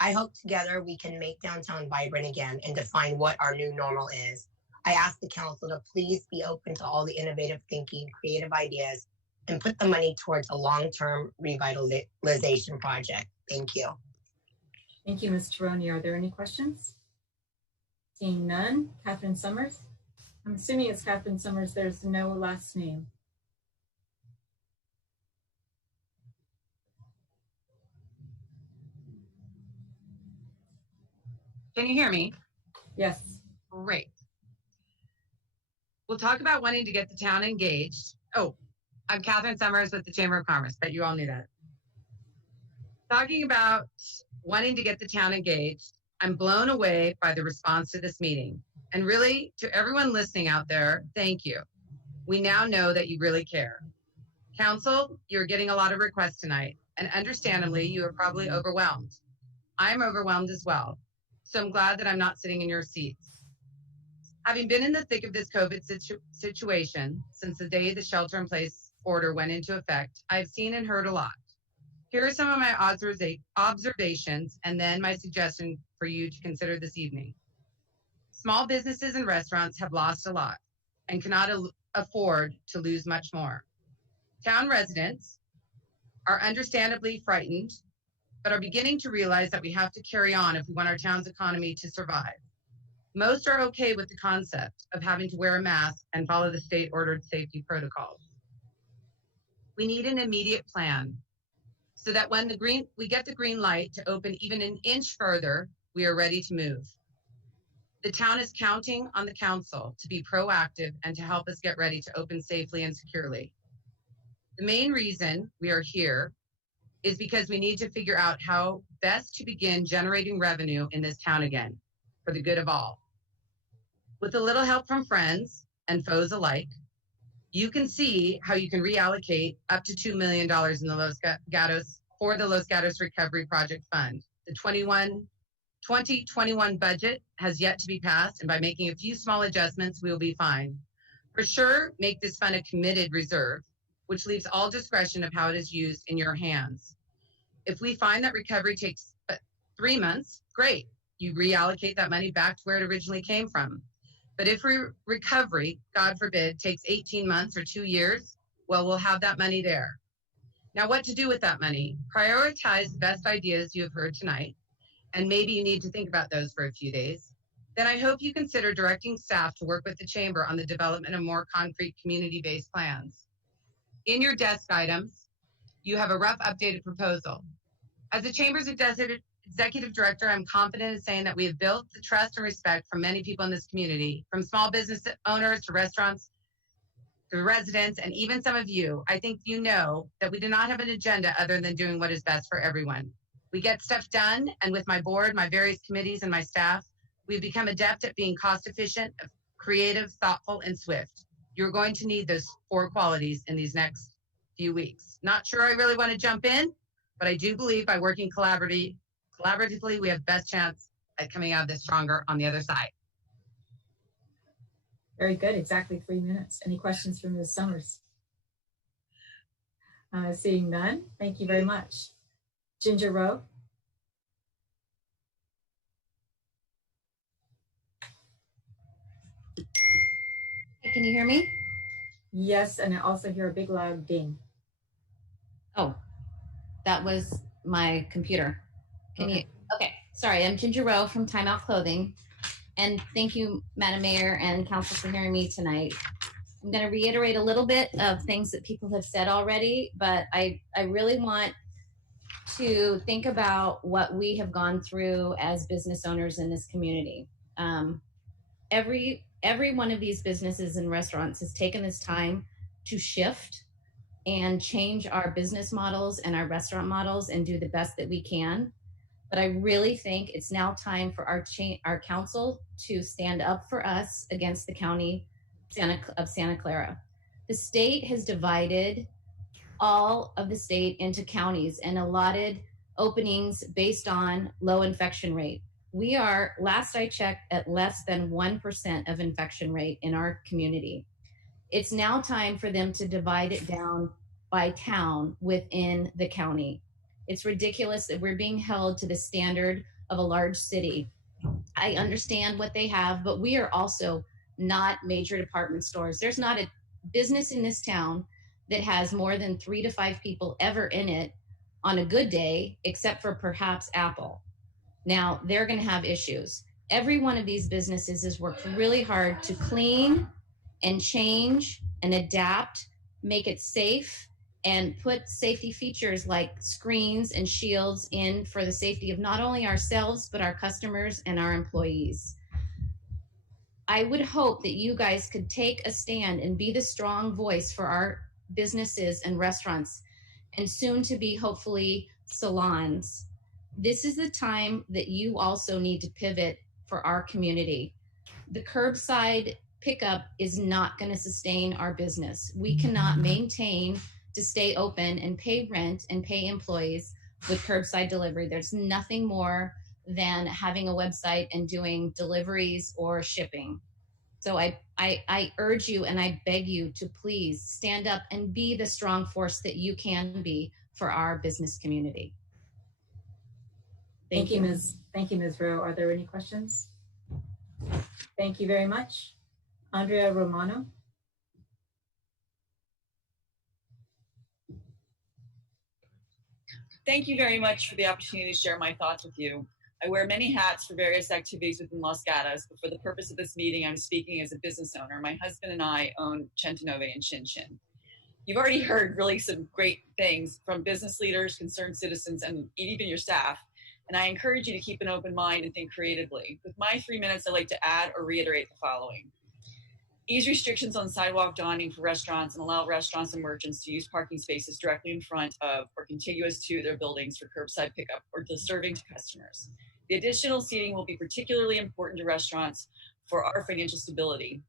I hope together we can make downtown vibrant again and define what our new normal is. I ask the council to please be open to all the innovative thinking, creative ideas, and put the money towards a long-term revitalization project. Thank you. Thank you, Ms. Cerrone. Are there any questions? Seeing none, Katherine Summers. I'm assuming it's Katherine Summers. There's no last name. Can you hear me? Yes. Great. We'll talk about wanting to get the town engaged. Oh, I'm Katherine Summers with the Chamber of Commerce, but you all knew that. Talking about wanting to get the town engaged, I'm blown away by the response to this meeting. And really, to everyone listening out there, thank you. We now know that you really care. Council, you're getting a lot of requests tonight, and understandably, you are probably overwhelmed. I'm overwhelmed as well, so I'm glad that I'm not sitting in your seats. Having been in the thick of this COVID situation since the day the shelter-in-place order went into effect, I've seen and heard a lot. Here are some of my observations and then my suggestion for you to consider this evening. Small businesses and restaurants have lost a lot and cannot afford to lose much more. Town residents are understandably frightened, but are beginning to realize that we have to carry on if we want our town's economy to survive. Most are okay with the concept of having to wear a mask and follow the state-ordered safety protocols. We need an immediate plan so that when we get the green light to open even an inch further, we are ready to move. The town is counting on the council to be proactive and to help us get ready to open safely and securely. The main reason we are here is because we need to figure out how best to begin generating revenue in this town again for the good of all. With a little help from friends and foes alike, you can see how you can reallocate up to $2 million in the Gatos for the Los Gatos Recovery Project Fund. The 2021 budget has yet to be passed, and by making a few small adjustments, we will be fine. For sure, make this fund a committed reserve, which leaves all discretion of how it is used in your hands. If we find that recovery takes 3 months, great. You reallocate that money back to where it originally came from. But if recovery, God forbid, takes 18 months or 2 years, well, we'll have that money there. Now, what to do with that money? Prioritize the best ideas you have heard tonight, and maybe you need to think about those for a few days. Then I hope you consider directing staff to work with the Chamber on the development of more concrete community-based plans. In your desk items, you have a rough updated proposal. As the Chamber's Executive Director, I'm confident in saying that we have built the trust and respect from many people in this community, from small business owners to restaurants, to residents, and even some of you. I think you know that we do not have an agenda other than doing what is best for everyone. We get stuff done, and with my board, my various committees, and my staff, we've become adept at being cost-efficient, creative, thoughtful, and swift. You're going to need those 4 qualities in these next few weeks. Not sure I really want to jump in, but I do believe by working collaboratively, we have best chance at coming out of this stronger on the other side. Very good, exactly 3 minutes. Any questions from Ms. Summers? Seeing none, thank you very much. Ginger Rowe. Hey, can you hear me? Yes, and I also hear a big loud ding. Oh, that was my computer. Can you? Okay, sorry, I'm Ginger Rowe from Time Out Clothing. And thank you, Madam Mayor and Council, for hearing me tonight. I'm going to reiterate a little bit of things that people have said already, but I really want to think about what we have gone through as business owners in this community. Every one of these businesses and restaurants has taken this time to shift and change our business models and our restaurant models and do the best that we can. But I really think it's now time for our council to stand up for us against the county of Santa Clara. The state has divided all of the state into counties and allotted openings based on low infection rate. We are, last I checked, at less than 1% of infection rate in our community. It's now time for them to divide it down by town within the county. It's ridiculous that we're being held to the standard of a large city. I understand what they have, but we are also not major department stores. There's not a business in this town that has more than 3 to 5 people ever in it on a good day, except for perhaps Apple. Now, they're going to have issues. Every one of these businesses has worked really hard to clean and change and adapt, make it safe, and put safety features like screens and shields in for the safety of not only ourselves, but our customers and our employees. I would hope that you guys could take a stand and be the strong voice for our businesses and restaurants, and soon to be, hopefully, salons. This is the time that you also need to pivot for our community. The curbside pickup is not going to sustain our business. We cannot maintain to stay open and pay rent and pay employees with curbside delivery. There's nothing more than having a website and doing deliveries or shipping. So I urge you and I beg you to please stand up and be the strong force that you can be for our business community. Thank you, Ms. Rowe. Are there any questions? Thank you very much. Andrea Romano. Thank you very much for the opportunity to share my thoughts with you. I wear many hats for various activities within Los Gatos, but for the purpose of this meeting, I'm speaking as a business owner. My husband and I own Centonove and Shin Shin. You've already heard really some great things from business leaders, concerned citizens, and even your staff. And I encourage you to keep an open mind and think creatively. With my 3 minutes, I'd like to add or reiterate the following. Ease restrictions on sidewalk dining for restaurants and allow restaurants and merchants to use parking spaces directly in front of or contiguous to their buildings for curbside pickup or serving to customers. The additional seating will be particularly important to restaurants for our financial stability.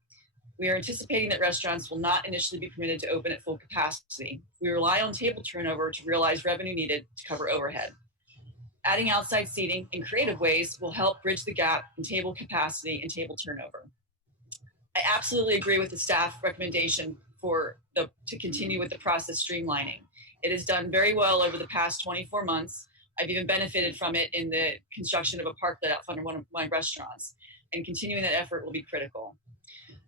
We are anticipating that restaurants will not initially be permitted to open at full capacity. We rely on table turnover to realize revenue needed to cover overhead. Adding outside seating in creative ways will help bridge the gap in table capacity and table turnover. I absolutely agree with the staff recommendation to continue with the process streamlining. It has done very well over the past 24 months. I've even benefited from it in the construction of a parklet out front of one of my restaurants, and continuing that effort will be critical.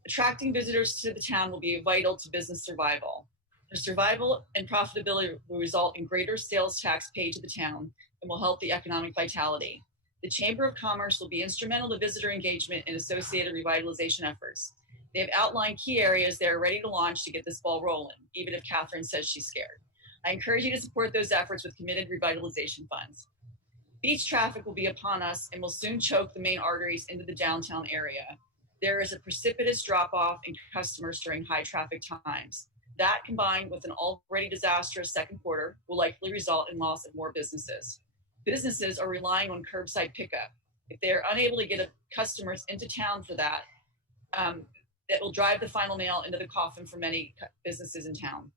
Attracting visitors to the town will be vital to business survival. Their survival and profitability will result in greater sales tax paid to the town and will help the economic vitality. The Chamber of Commerce will be instrumental to visitor engagement and associated revitalization efforts. They have outlined key areas they are ready to launch to get this ball rolling, even if Katherine says she's scared. I encourage you to support those efforts with committed revitalization funds. Beach traffic will be upon us and will soon choke the main arteries into the downtown area. There is a precipitous drop-off in customers during high traffic times. That, combined with an already disastrous second quarter, will likely result in loss of more businesses. Businesses are relying on curbside pickup. If they are unable to get customers into town for that, that will drive the final nail into the coffin for many businesses in town.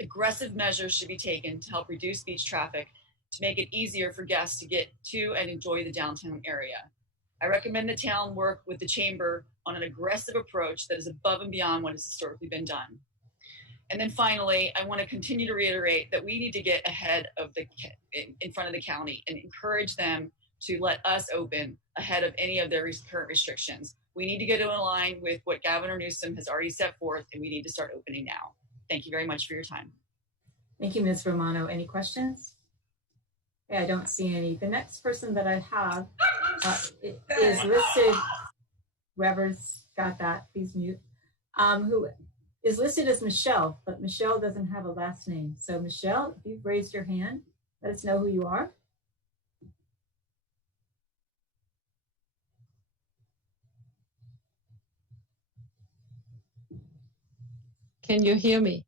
Aggressive measures should be taken to help reduce beach traffic to make it easier for guests to get to and enjoy the downtown area. I recommend the town work with the chamber on an aggressive approach that is above and beyond what has historically been done. And then finally, I want to continue to reiterate that we need to get ahead of in front of the county and encourage them to let us open ahead of any of their current restrictions. We need to get in line with what Governor Newsom has already set forth, and we need to start opening now. Thank you very much for your time. Thank you, Ms. Romano. Any questions? Okay, I don't see any. The next person that I have is listed, whoever's got that, please mute, who is listed as Michelle, but Michelle doesn't have a last name. So Michelle, if you've raised your hand, let us know who you are. Can you hear me?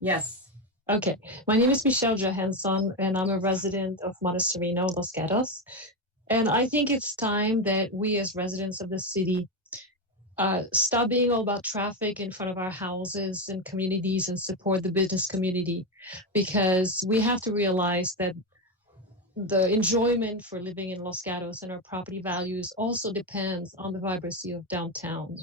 Yes. Okay. My name is Michelle Johansson, and I'm a resident of Montessorino, Los Gatos. And I think it's time that we as residents of the city stop being all about traffic in front of our houses and communities and support the business community, because we have to realize that the enjoyment for living in Los Gatos and our property values also depends on the vibrancy of downtown.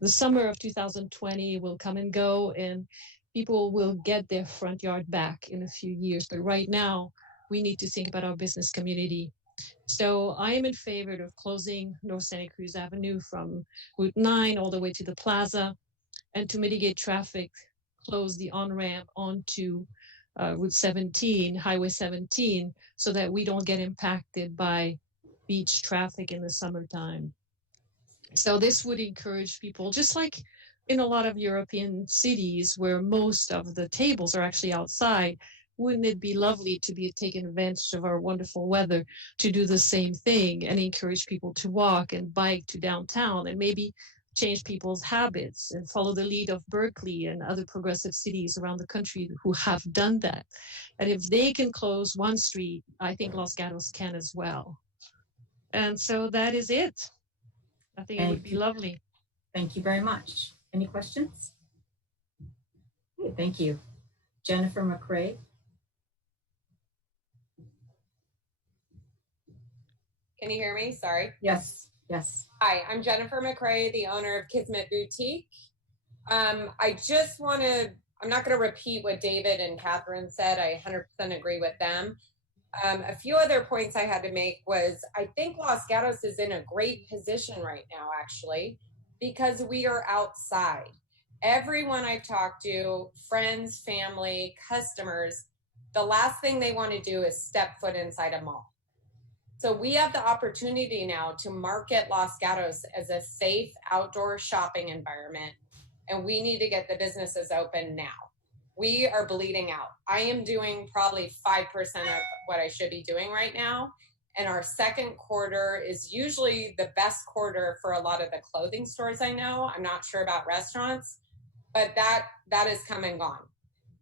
The summer of 2020 will come and go, and people will get their front yard back in a few years. But right now, we need to think about our business community. So I am in favor of closing North Santa Cruz Avenue from Route 9 all the way to the plaza, and to mitigate traffic, close the on-ramp onto Route 17, Highway 17, so that we don't get impacted by beach traffic in the summertime. So this would encourage people, just like in a lot of European cities where most of the tables are actually outside. Wouldn't it be lovely to be taking advantage of our wonderful weather to do the same thing and encourage people to walk and bike to downtown, and maybe change people's habits and follow the lead of Berkeley and other progressive cities around the country who have done that. And if they can close one street, I think Los Gatos can as well. And so that is it. I think it would be lovely. Thank you very much. Any questions? Okay, thank you. Jennifer McRae. Can you hear me? Sorry. Yes, yes. Hi, I'm Jennifer McRae, the owner of Kismet Boutique. I just want to, I'm not going to repeat what David and Katherine said. I 100% agree with them. A few other points I had to make was, I think Los Gatos is in a great position right now, actually, because we are outside. Everyone I've talked to, friends, family, customers, the last thing they want to do is step foot inside a mall. So we have the opportunity now to market Los Gatos as a safe outdoor shopping environment, and we need to get the businesses open now. We are bleeding out. I am doing probably 5% of what I should be doing right now. And our second quarter is usually the best quarter for a lot of the clothing stores I know. I'm not sure about restaurants, but that is come and gone.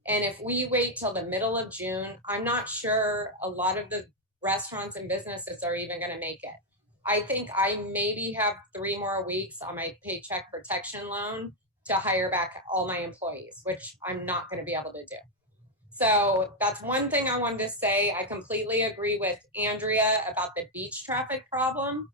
And if we wait till the middle of June, I'm not sure a lot of the restaurants and businesses are even going to make it. I think I maybe have 3 more weeks on my paycheck protection loan to hire back all my employees, which I'm not going to be able to do. So that's one thing I wanted to say. I completely agree with Andrea about the beach traffic problem.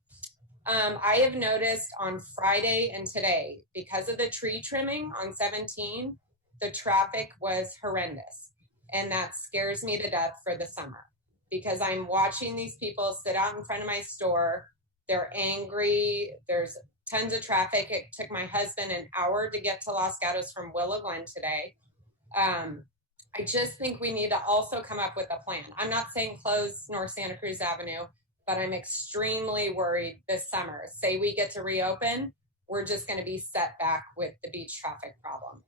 I have noticed on Friday and today, because of the tree trimming on 17, the traffic was horrendous. And that scares me to death for the summer, because I'm watching these people sit out in front of my store. They're angry. There's tons of traffic. It took my husband an hour to get to Los Gatos from Willow Glen today. I just think we need to also come up with a plan. I'm not saying close North Santa Cruz Avenue, but I'm extremely worried this summer. Say we get to reopen, we're just going to be set back with the beach traffic problem.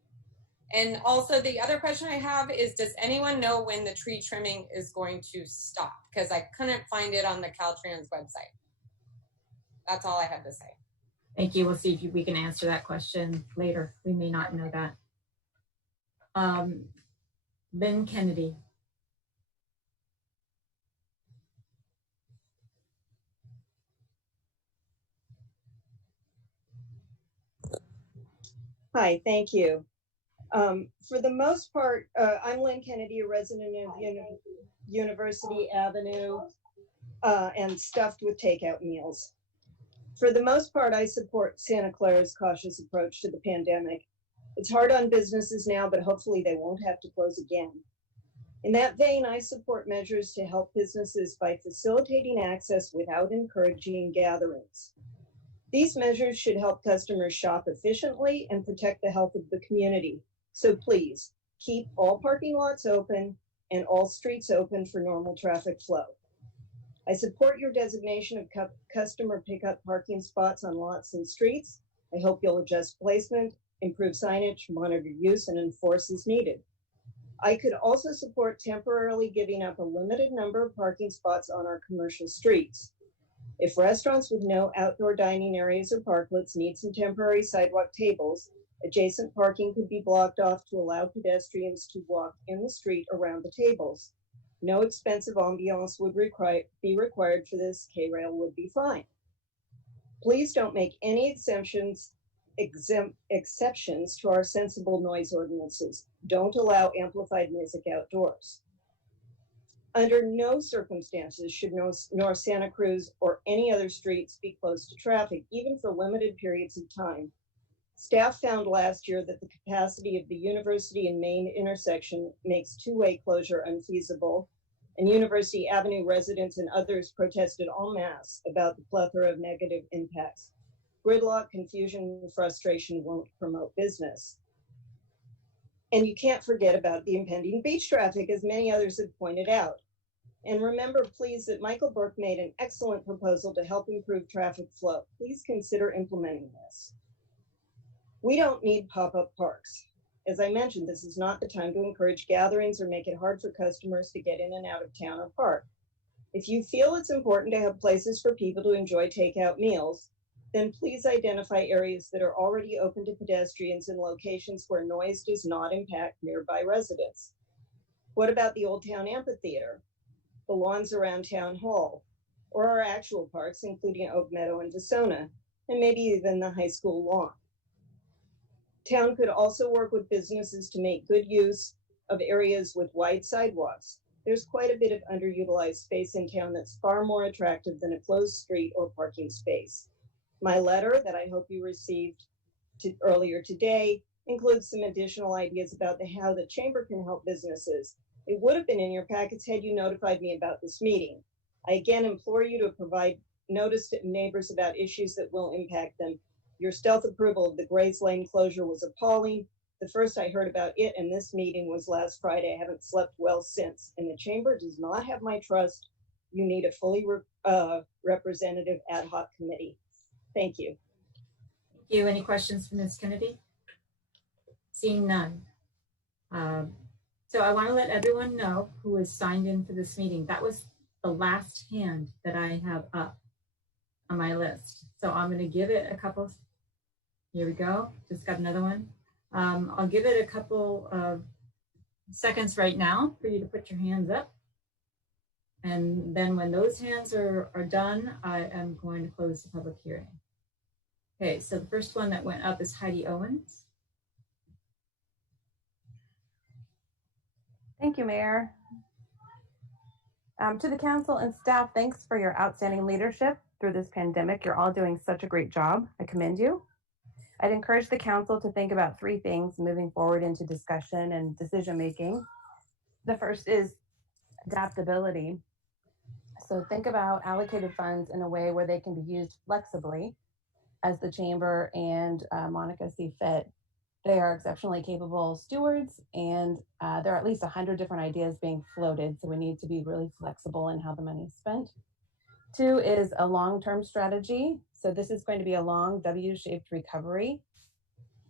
And also the other question I have is, does anyone know when the tree trimming is going to stop? Because I couldn't find it on the Caltrans website. That's all I had to say. Thank you. We'll see if we can answer that question later. We may not know that. Ben Kennedy. Hi, thank you. For the most part, I'm Lynn Kennedy, a resident of University Avenue and stuffed with takeout meals. For the most part, I support Santa Clara's cautious approach to the pandemic. It's hard on businesses now, but hopefully they won't have to close again. In that vein, I support measures to help businesses by facilitating access without encouraging gatherings. These measures should help customers shop efficiently and protect the health of the community. So please, keep all parking lots open and all streets open for normal traffic flow. I support your designation of customer pickup parking spots on lots and streets. I hope you'll adjust placement, improve signage, monitor use, and enforce as needed. I could also support temporarily giving up a limited number of parking spots on our commercial streets. If restaurants with no outdoor dining areas or parklets need some temporary sidewalk tables, adjacent parking could be blocked off to allow pedestrians to walk in the street around the tables. No expensive ambiance would be required for this. K-Rail would be fine. Please don't make any exceptions to our sensible noise ordinances. Don't allow amplified music outdoors. Under no circumstances should North Santa Cruz or any other streets be closed to traffic, even for limited periods of time. Staff found last year that the capacity of the University and Main intersection makes two-way closure unfeasible, and University Avenue residents and others protested en masse about the plethora of negative impacts. Gridlock, confusion, and frustration won't promote business. And you can't forget about the impending beach traffic, as many others have pointed out. And remember, please, that Michael Burke made an excellent proposal to help improve traffic flow. Please consider implementing this. We don't need pop-up parks. As I mentioned, this is not the time to encourage gatherings or make it hard for customers to get in and out of town or park. If you feel it's important to have places for people to enjoy takeout meals, then please identify areas that are already open to pedestrians in locations where noise does not impact nearby residents. What about the Old Town Amphitheater, the lawns around Town Hall, or our actual parks, including Oak Meadow and Vasona, and maybe even the high school lawn? Town could also work with businesses to make good use of areas with wide sidewalks. There's quite a bit of underutilized space in town that's far more attractive than a closed street or parking space. My letter that I hope you received earlier today includes some additional ideas about how the Chamber can help businesses. It would have been in your packets had you notified me about this meeting. I again implore you to provide notice to neighbors about issues that will impact them. Your stealth approval of the Grays Lane closure was appalling. The first I heard about it and this meeting was last Friday. I haven't slept well since, and the Chamber does not have my trust you need a fully representative ad hoc committee. Thank you. Thank you. Any questions from Ms. Kennedy? Seeing none. So I want to let everyone know who is signed in for this meeting. That was the last hand that I have up on my list. So I'm going to give it a couple. Here we go. Just got another one. I'll give it a couple of seconds right now for you to put your hands up. And then when those hands are done, I am going to close the public hearing. Okay, so the first one that went up is Heidi Owens. Thank you, Mayor. To the council and staff, thanks for your outstanding leadership through this pandemic. You're all doing such a great job. I commend you. I'd encourage the council to think about three things moving forward into discussion and decision making. The first is adaptability. So think about allocated funds in a way where they can be used flexibly as the chamber and Monica see fit. They are exceptionally capable stewards, and there are at least 100 different ideas being floated, so we need to be really flexible in how the money is spent. Two is a long-term strategy. So this is going to be a long W-shaped recovery.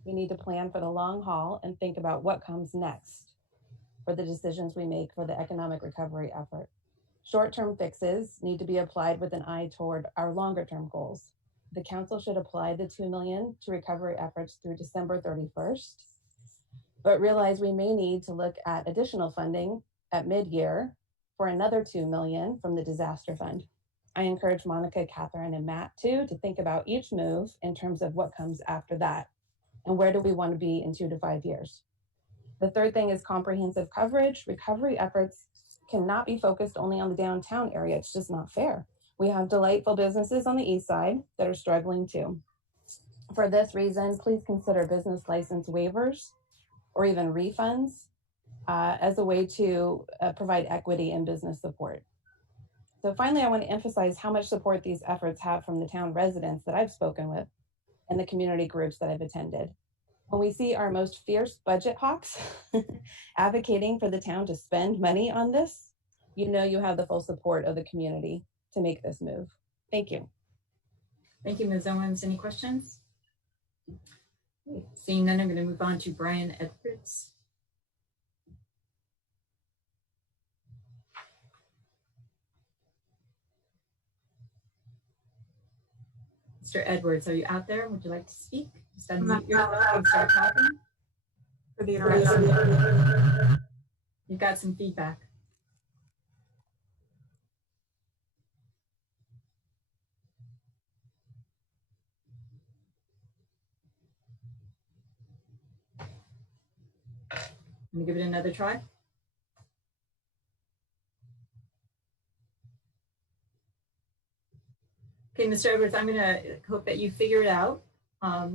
We need to plan for the long haul and think about what comes next for the decisions we make for the economic recovery effort. Short-term fixes need to be applied with an eye toward our longer-term goals. The council should apply the $2 million to recovery efforts through December 31st, but realize we may need to look at additional funding at mid-year for another $2 million from the disaster fund. I encourage Monica, Katherine, and Matt too to think about each move in terms of what comes after that and where do we want to be in 2 to 5 years. The third thing is comprehensive coverage. Recovery efforts cannot be focused only on the downtown area. It's just not fair. We have delightful businesses on the east side that are struggling too. For this reason, please consider business license waivers or even refunds as a way to provide equity and business support. So finally, I want to emphasize how much support these efforts have from the town residents that I've spoken with and the community groups that I've attended. When we see our most fierce budget hawks advocating for the town to spend money on this, you know you have the full support of the community to make this move. Thank you. Thank you, Ms. Owens. Any questions? Seeing none, I'm going to move on to Brian Edwards. Mr. Edwards, are you out there? Would you like to speak? Just unmute yourself and start talking. For the interruption. You've got some feedback. Let me give it another try. Okay, Mr. Edwards, I'm going to hope that you figure it out.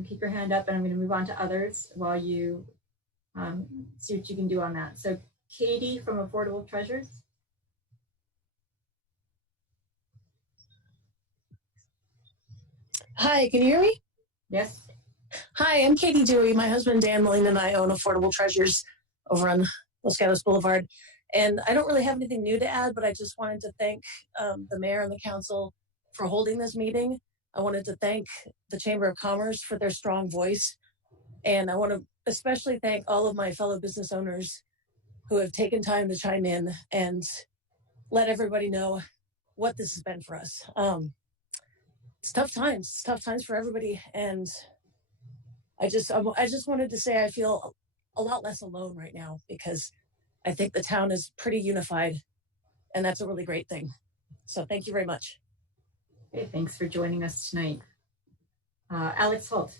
Keep your hand up, and I'm going to move on to others while you see what you can do on that. So Katie from Affordable Treasures. Hi, can you hear me? Yes. Hi, I'm Katie Dewey. My husband Dan Moline and I own Affordable Treasures over on Los Gatos Boulevard. And I don't really have anything new to add, but I just wanted to thank the mayor and the council for holding this meeting. I wanted to thank the Chamber of Commerce for their strong voice. And I want to especially thank all of my fellow business owners who have taken time to chime in and let everybody know what this has been for us. It's tough times for everybody. And I just wanted to say I feel a lot less alone right now because I think the town is pretty unified, and that's a really great thing. So thank you very much. Okay, thanks for joining us tonight. Alex Holt.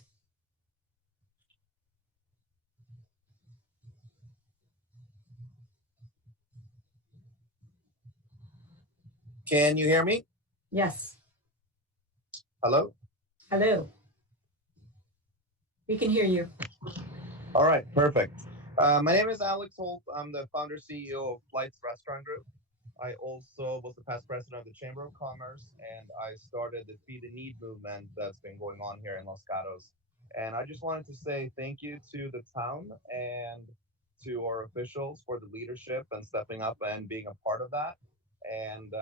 Can you hear me? Yes. Hello? Hello. We can hear you. All right, perfect. My name is Alex Holt. I'm the founder CEO of Flights Restaurant Group. I also was the past president of the Chamber of Commerce, and I started the Feed the Need movement that's been going on here in Los Gatos. And I just wanted to say thank you to the town and to our officials for the leadership and stepping up and being a part of that. And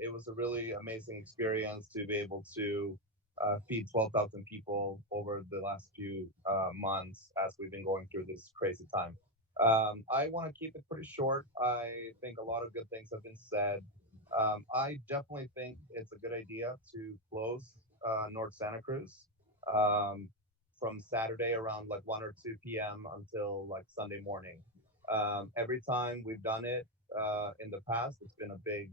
It was a really amazing experience to be able to feed 12,000 people over the last few months as we've been going through this crazy time. I want to keep it pretty short. I think a lot of good things have been said. I definitely think it's a good idea to close North Santa Cruz from Saturday around like 1 or 2 p.m. until like Sunday morning. Every time we've done it in the past, it's been a big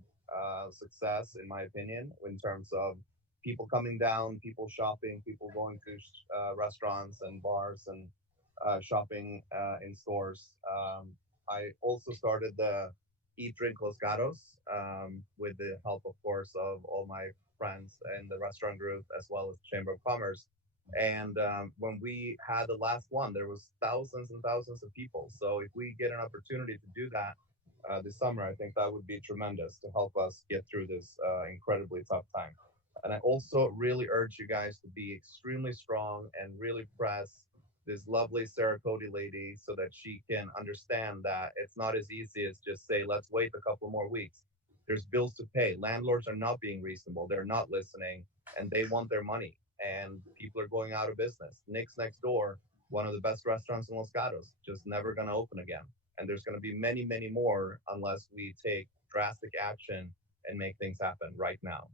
success, in my opinion, in terms of people coming down, people shopping, people going to restaurants and bars and shopping in stores. I also started the Eat, Drink, Los Gatos with the help, of course, of all my friends in the restaurant group as well as the Chamber of Commerce. And when we had the last one, there was thousands and thousands of people. So if we get an opportunity to do that this summer, I think that would be tremendous to help us get through this incredibly tough time. And I also really urge you guys to be extremely strong and really press this lovely Sarah Cody lady so that she can understand that it's not as easy as just say, let's wait a couple more weeks. There's bills to pay. Landlords are not being reasonable. They're not listening, and they want their money. And people are going out of business. Nick's next door, one of the best restaurants in Los Gatos, just never going to open again. And there's going to be many, many more unless we take drastic action and make things happen right now.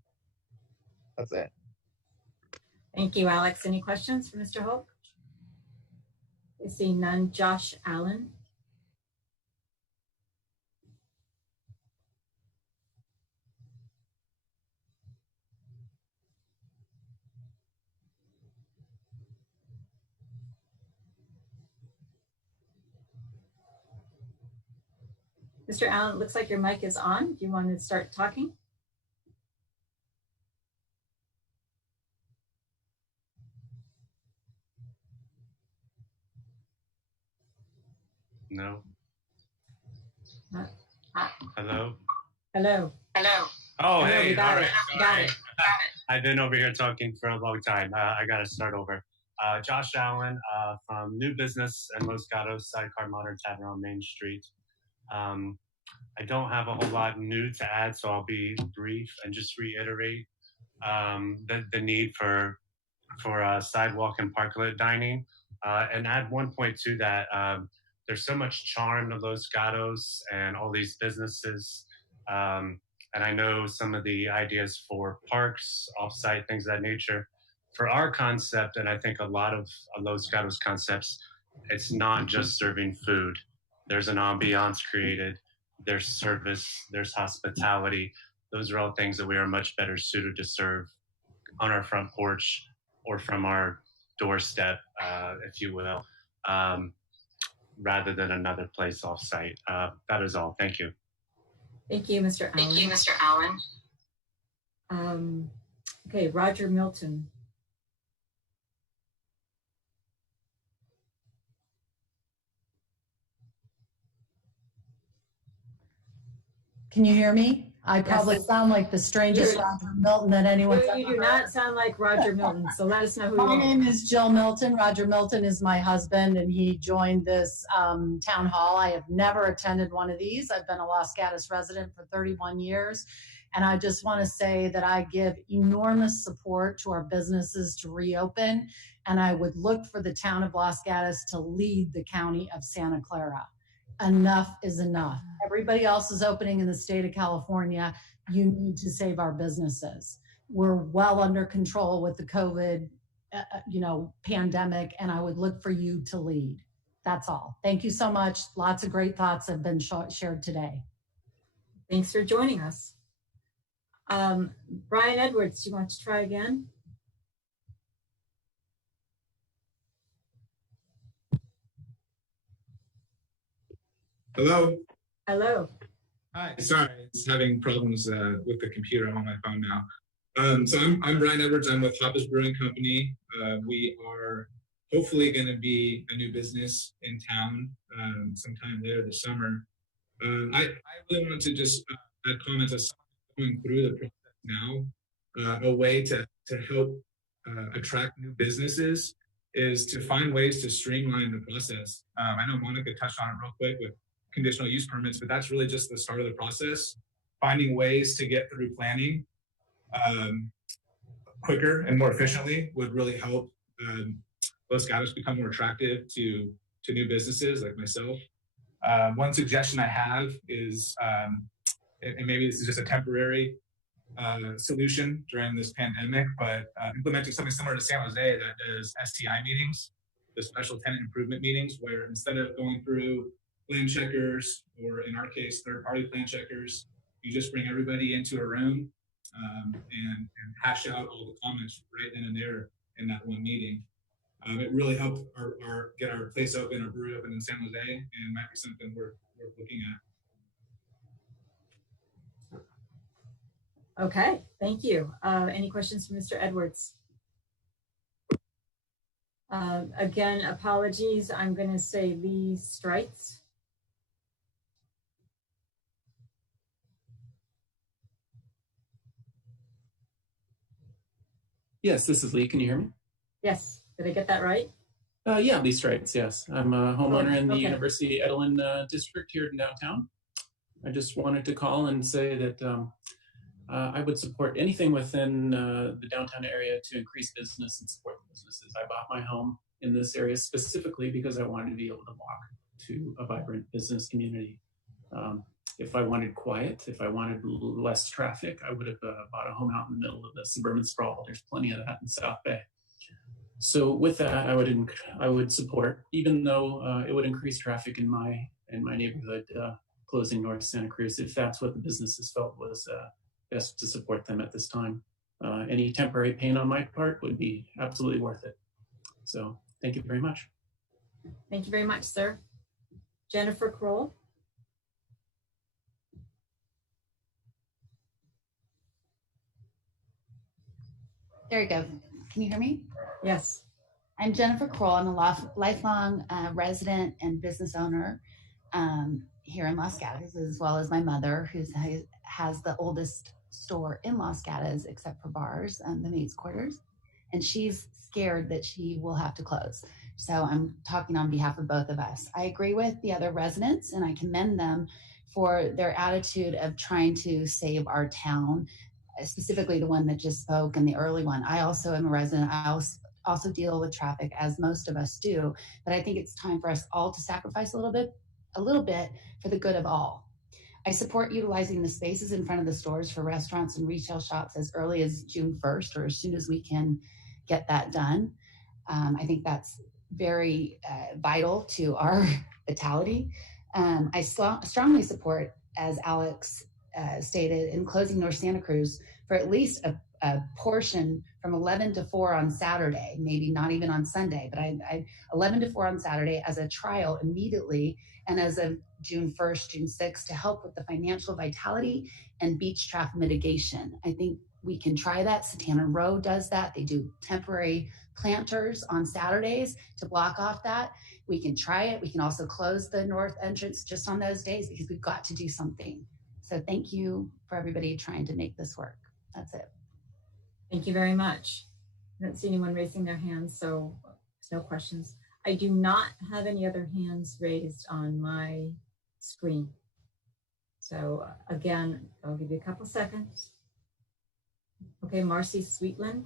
That's it. Thank you, Alex. Any questions for Mr. Holt? I see none. Josh Allen. Mr. Allen, it looks like your mic is on. Do you want to start talking? No. Hello? Hello. Hello. Oh, Hello, hey. we got all it. right. We got it. I've been over here talking for a long time. I got to start over. Josh Allen from New Business and Los Gatos, Sidecar Modern Tavern on Main Street. I don't have a whole lot new to add, so I'll be brief and just reiterate the need for sidewalk and parklet dining. And add one point to that. There's so much charm to Los Gatos and all these businesses. And I know some of the ideas for parks, offsite, things of that nature. For our concept, and I think a lot of Los Gatos concepts, it's not just serving food. There's an ambiance created. There's service. There's hospitality. Those are all things that we are much better suited to serve on our front porch or from our doorstep, if you will, rather than another place offsite. That is all. Thank you. Thank you, Mr. Allen. Thank you, Mr. Allen. Okay, Roger Milton. Can you hear me? I probably sound like the strangest Roger Milton that anyone's ever heard. You do not sound like Roger Milton, so let us know who you are. My name is Jill Milton. Roger Milton is my husband, and he joined this town hall. I have never attended one of these. I've been a Los Gatos resident for 31 years, and I just want to say that I give enormous support to our businesses to reopen, and I would look for the town of Los Gatos to lead the county of Santa Clara. Enough is enough. Everybody else is opening in the state of California. You need to save our businesses. We're well under control with the COVID, pandemic, and I would look for you to lead. That's all. Thank you so much. Lots of great thoughts have been shared today. Thanks for joining us. Brian Edwards, do you want to try again? Hello. Hello. Hi. Sorry, it's having problems with the computer. I'm on my phone now. So I'm Brian Edwards. I'm with Hoppus Brewing Company. We are hopefully going to be a new business in town sometime later this summer. I really wanted to just add comments as going through the process now. A way to help attract new businesses is to find ways to streamline the process. I know Monica touched on it real quick with conditional use permits, but that's really just the start of the process. finding ways to get through planning quicker and more efficiently would really help Los Gatos become more attractive to new businesses like myself. One suggestion I have is, and maybe this is just a temporary solution during this pandemic, but implementing something similar to San Jose that does STI meetings, the special tenant improvement meetings, where instead of going through plan checkers, or in our case, third-party plan checkers, you just bring everybody into a room and hash out all the comments right then and there in that one meeting. It really helped get our place open, our brewery open in San Jose, and might be something worth looking at. Okay, thank you. Any questions for Mr. Edwards? Again, apologies. I'm going to say Lee Streitz. Yes, this is Lee. Can you hear me? Yes. Did I get that right? Yeah, Lee Streitz, yes. I'm a homeowner in the University Edelin district here in downtown. I just wanted to call and say that I would support anything within the downtown area to increase business and support the businesses. I bought my home in this area specifically because I wanted to be able to walk to a vibrant business community. If I wanted quiet, if I wanted less traffic, I would have bought a home out in the middle of the suburban sprawl. There's plenty of that in South Bay. So with that, I would support, even though it would increase traffic in my neighborhood, closing North Santa Cruz, if that's what the businesses felt was best to support them at this time. Any temporary pain on my part would be absolutely worth it. So thank you very much. Thank you very much, sir. Jennifer Kroll. There you go. Can you hear me? Yes. I'm Jennifer Kroll. I'm a lifelong resident and business owner here in Los Gatos, as well as my mother, who has the oldest store in Los Gatos, except for bars, the maids' quarters. And she's scared that she will have to close. So I'm talking on behalf of both of us. I agree with the other residents, and I commend them for their attitude of trying to save our town, specifically the one that just spoke and the early one. I also am a resident. I also deal with traffic, as most of us do, but I think it's time for us all to sacrifice a little bit for the good of all. I support utilizing the spaces in front of the stores for restaurants and retail shops as early as June 1st, or as soon as we can get that done. I think that's very vital to our vitality. I strongly support, as Alex stated, in closing North Santa Cruz for at least a portion from 11 to 4 on Saturday, maybe not even on Sunday, but 11 to 4 on Saturday as a trial immediately, and as of June 1st, June 6th, to help with the financial vitality and beach traffic mitigation. I think we can try that. Satana Row does that. They do temporary planters on Saturdays to block off that. We can try it. We can also close the north entrance just on those days, because we've got to do something. So thank you for everybody trying to make this work. That's it. Thank you very much. I don't see anyone raising their hands, so there's no questions. I do not have any other hands raised on my screen. So again, I'll give you a couple seconds. Okay, Marcy Sweetland.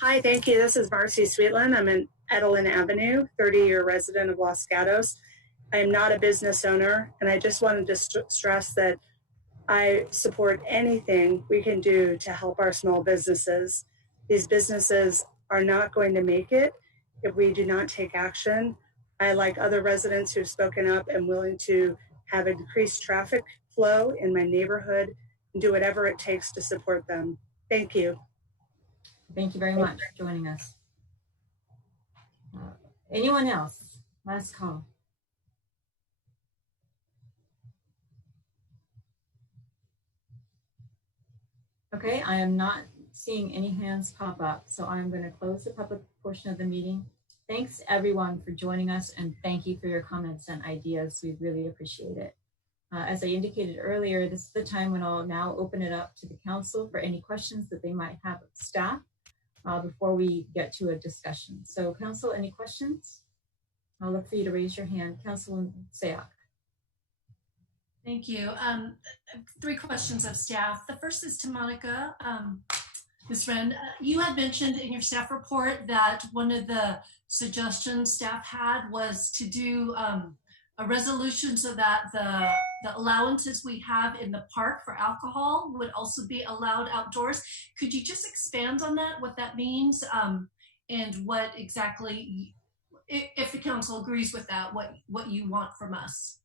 Hi, thank you. This is Marcy Sweetland. I'm in Edelin Avenue, 30-year resident of Los Gatos. I am not a business owner, and I just wanted to stress that I support anything we can do to help our small businesses. These businesses are not going to make it if we do not take action. I, like other residents who've spoken up, am willing to have increased traffic flow in my neighborhood and do whatever it takes to support them. Thank you. Thank you very much for joining us. Anyone else? Last call. Okay, I am not seeing any hands pop up, so I'm going to close the public portion of the meeting. Thanks everyone for joining us, and thank you for your comments and ideas. We really appreciate it. As I indicated earlier, this is the time when I'll now open it up to the council for any questions that they might have of staff before we get to a discussion. So council, any questions? I'll look for you to raise your hand. Councilman Sayoc. Thank you. Three questions of staff. The first is to Monica. Ms. Wren, you had mentioned in your staff report that one of the suggestions staff had was to do a resolution so that the allowances we have in the park for alcohol would also be allowed outdoors. Could you just expand on that, what that means, and what exactly, if the council agrees with that, what you want from us?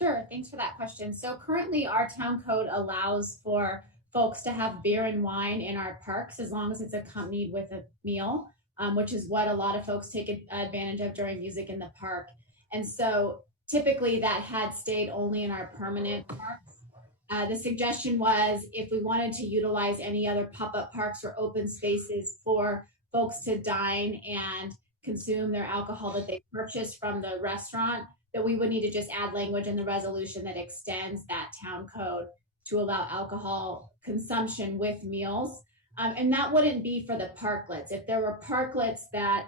Sure, thanks for that question. So currently our town code allows for folks to have beer and wine in our parks as long as it's accompanied with a meal, which is what a lot of folks take advantage of during music in the park. And so typically that had stayed only in our permanent parks. The suggestion was if we wanted to utilize any other pop-up parks or open spaces for folks to dine and consume their alcohol that they purchase from the restaurant, that we would need to just add language in the resolution that extends that town code to allow alcohol consumption with meals. And that wouldn't be for the parklets. If there were parklets that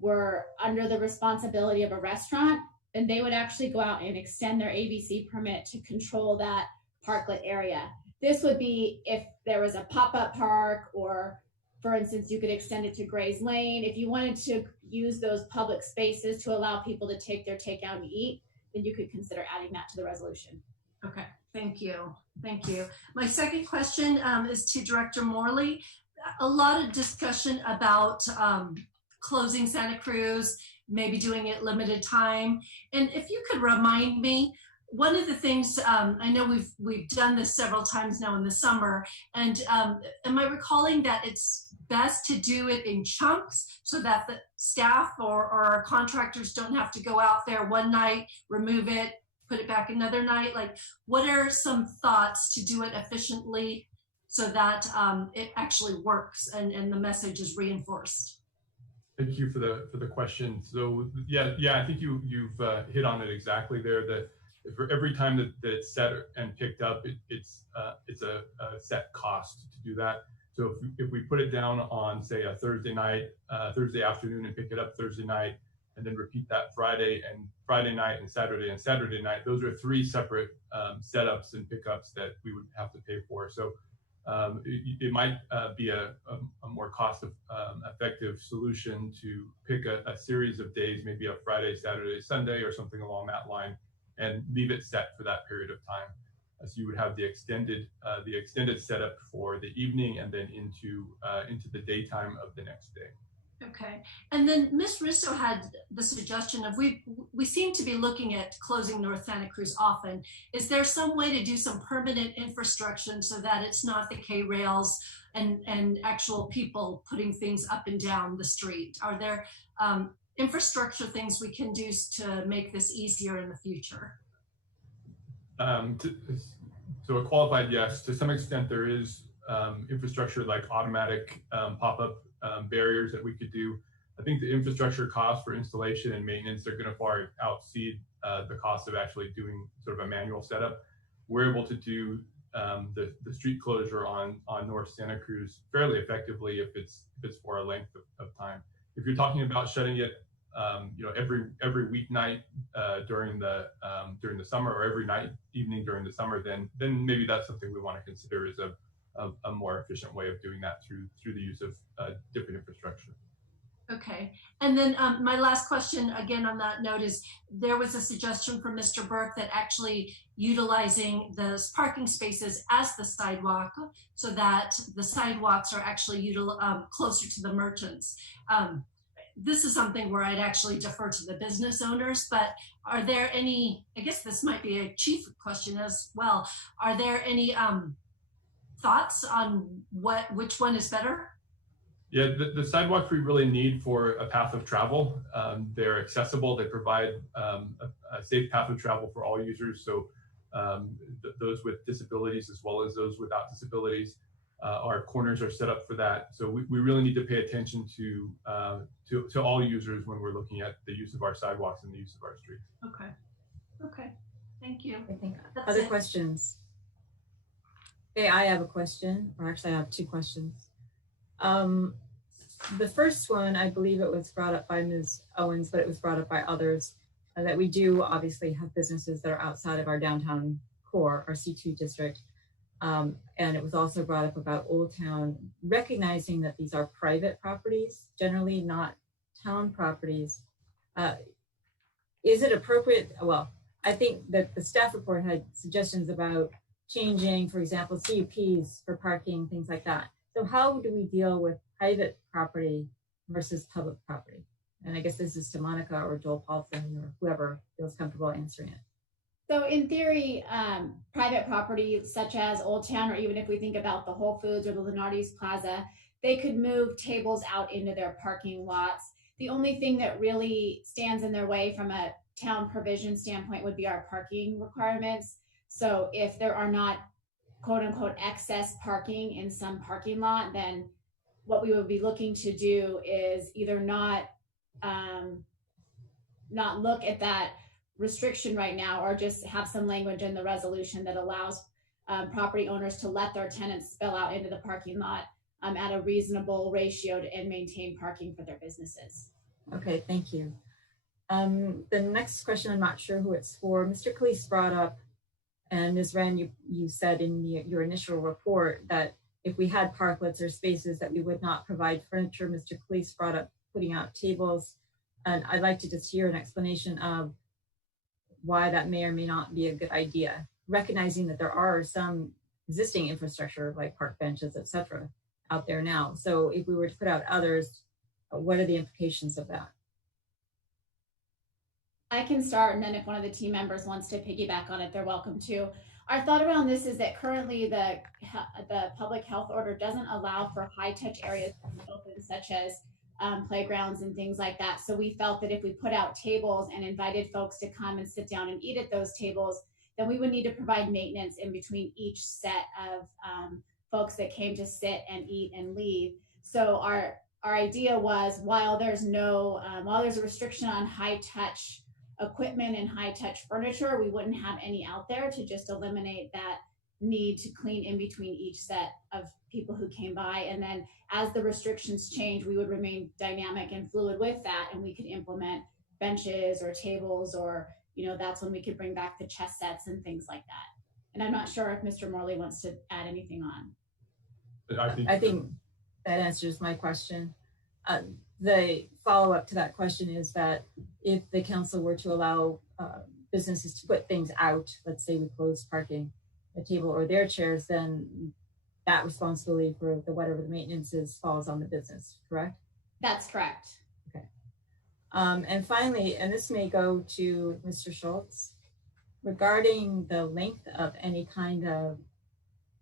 were under the responsibility of a restaurant, then they would actually go out and extend their ABC permit to control that parklet area. This would be if there was a pop-up park, or for instance, you could extend it to Gray's Lane. If you wanted to use those public spaces to allow people to take their takeout and eat, then you could consider adding that to the resolution. Okay, thank you. Thank you. My second question is to Director Morley. A lot of discussion about closing Santa Cruz, maybe doing it limited time. And if you could remind me, one of the things, I know we've done this several times now in the summer, and am I recalling that it's best to do it in chunks so that the staff or our contractors don't have to go out there one night, remove it, put it back another night? Like, what are some thoughts to do it efficiently so that it actually works and the message is reinforced? Thank you for the question. So yeah, I think you've hit on it exactly there. That for every time that it's set and picked up, it's a set cost to do that. So if we put it down on, say, a Thursday night, Thursday afternoon, and pick it up Thursday night, and then repeat that Friday night and Saturday night, those are three separate setups and pickups that we would have to pay for. So it might be a more cost-effective solution to pick a series of days, maybe a Friday, Saturday, Sunday, or something along that line, and leave it set for that period of time. So you would have the extended setup for the evening and then into the daytime of the next day. Okay, and then Ms. Risto had the suggestion of we seem to be looking at closing North Santa Cruz often. Is there some way to do some permanent infrastructure so that it's not the K-rails and actual people putting things up and down the street? Are there infrastructure things we can do to make this easier in the future? So a qualified yes. To some extent, there is infrastructure like automatic pop-up barriers that we could do. I think the infrastructure costs for installation and maintenance are going to far exceed the cost of actually doing sort of a manual setup. We're able to do the street closure on North Santa Cruz fairly effectively if it's for a length of time. If you're talking about shutting it, every weeknight during the summer, or every evening during the summer, then maybe that's something we want to consider as a more efficient way of doing that through the use of different infrastructure. Okay, and then my last question again on that note is there was a suggestion from Mr. Burke that actually utilizing those parking spaces as the sidewalk so that the sidewalks are actually closer to the merchants. This is something where I'd actually defer to the business owners, but are there any, I guess this might be a chief question as well, are there any thoughts on which one is better? Yeah, the sidewalks we really need for a path of travel. They're accessible. They provide a safe path of travel for all users. So those with disabilities as well as those without disabilities, our corners are set up for that. So we really need to pay attention to all users when we're looking at the use of our sidewalks and the use of our streets. Okay, thank you. Other questions? Okay, I have a question, or actually I have two questions. The first one, I believe it was brought up by Ms. Owens, but it was brought up by others. that we do obviously have businesses that are outside of our downtown core, our C2 district. And it was also brought up about Old Town, recognizing that these are private properties, generally not town properties. Is it appropriate? Well, I think that the staff report had suggestions about changing, for example, CUPs for parking, things like that. So how do we deal with private property versus public property? And I guess this is to Monica or Joel Paulson or whoever feels comfortable answering it. So in theory, private property such as Old Town, or even if we think about the Whole Foods or the Lenardi's Plaza, they could move tables out into their parking lots. The only thing that really stands in their way from a town provision standpoint would be our parking requirements. So if there are not quote unquote excess parking in some parking lot, then what we would be looking to do is either not look at that restriction right now, or just have some language in the resolution that allows property owners to let their tenants spill out into the parking lot at a reasonable ratio and maintain parking for their businesses. Okay, thank you. The next question, I'm not sure who it's for. Mr. Calisi brought up, and Ms. Wren, you said in your initial report that if we had parklets or spaces that we would not provide furniture. Mr. Calisi brought up putting out tables, and I'd like to just hear an explanation of why that may or may not be a good idea, recognizing that there are some existing infrastructure like park benches, et cetera, out there now. So if we were to put out others, what are the implications of that? I can start, and then if one of the team members wants to piggyback on it, they're welcome to. Our thought around this is that currently the public health order doesn't allow for high-touch areas open, such as playgrounds and things like that. So we felt that if we put out tables and invited folks to come and sit down and eat at those tables, then we would need to provide maintenance in between each set of folks that came to sit and eat and leave. So our idea was, while there's a restriction on high-touch equipment and high-touch furniture, we wouldn't have any out there, to just eliminate that need to clean in between each set of people who came by. And then as the restrictions change, we would remain dynamic and fluid with that, and we could implement benches or tables, or that's when we could bring back the chess sets and things like that. And I'm not sure if Mr. Morley wants to add anything on. I think that answers my question. The follow-up to that question is that if the council were to allow businesses to put things out, let's say we close parking, a table or their chairs, then that responsibility for whatever the maintenance is falls on the business, correct? That's correct. Okay. And finally, and this may go to Mr. Schultz, regarding the length of any kind of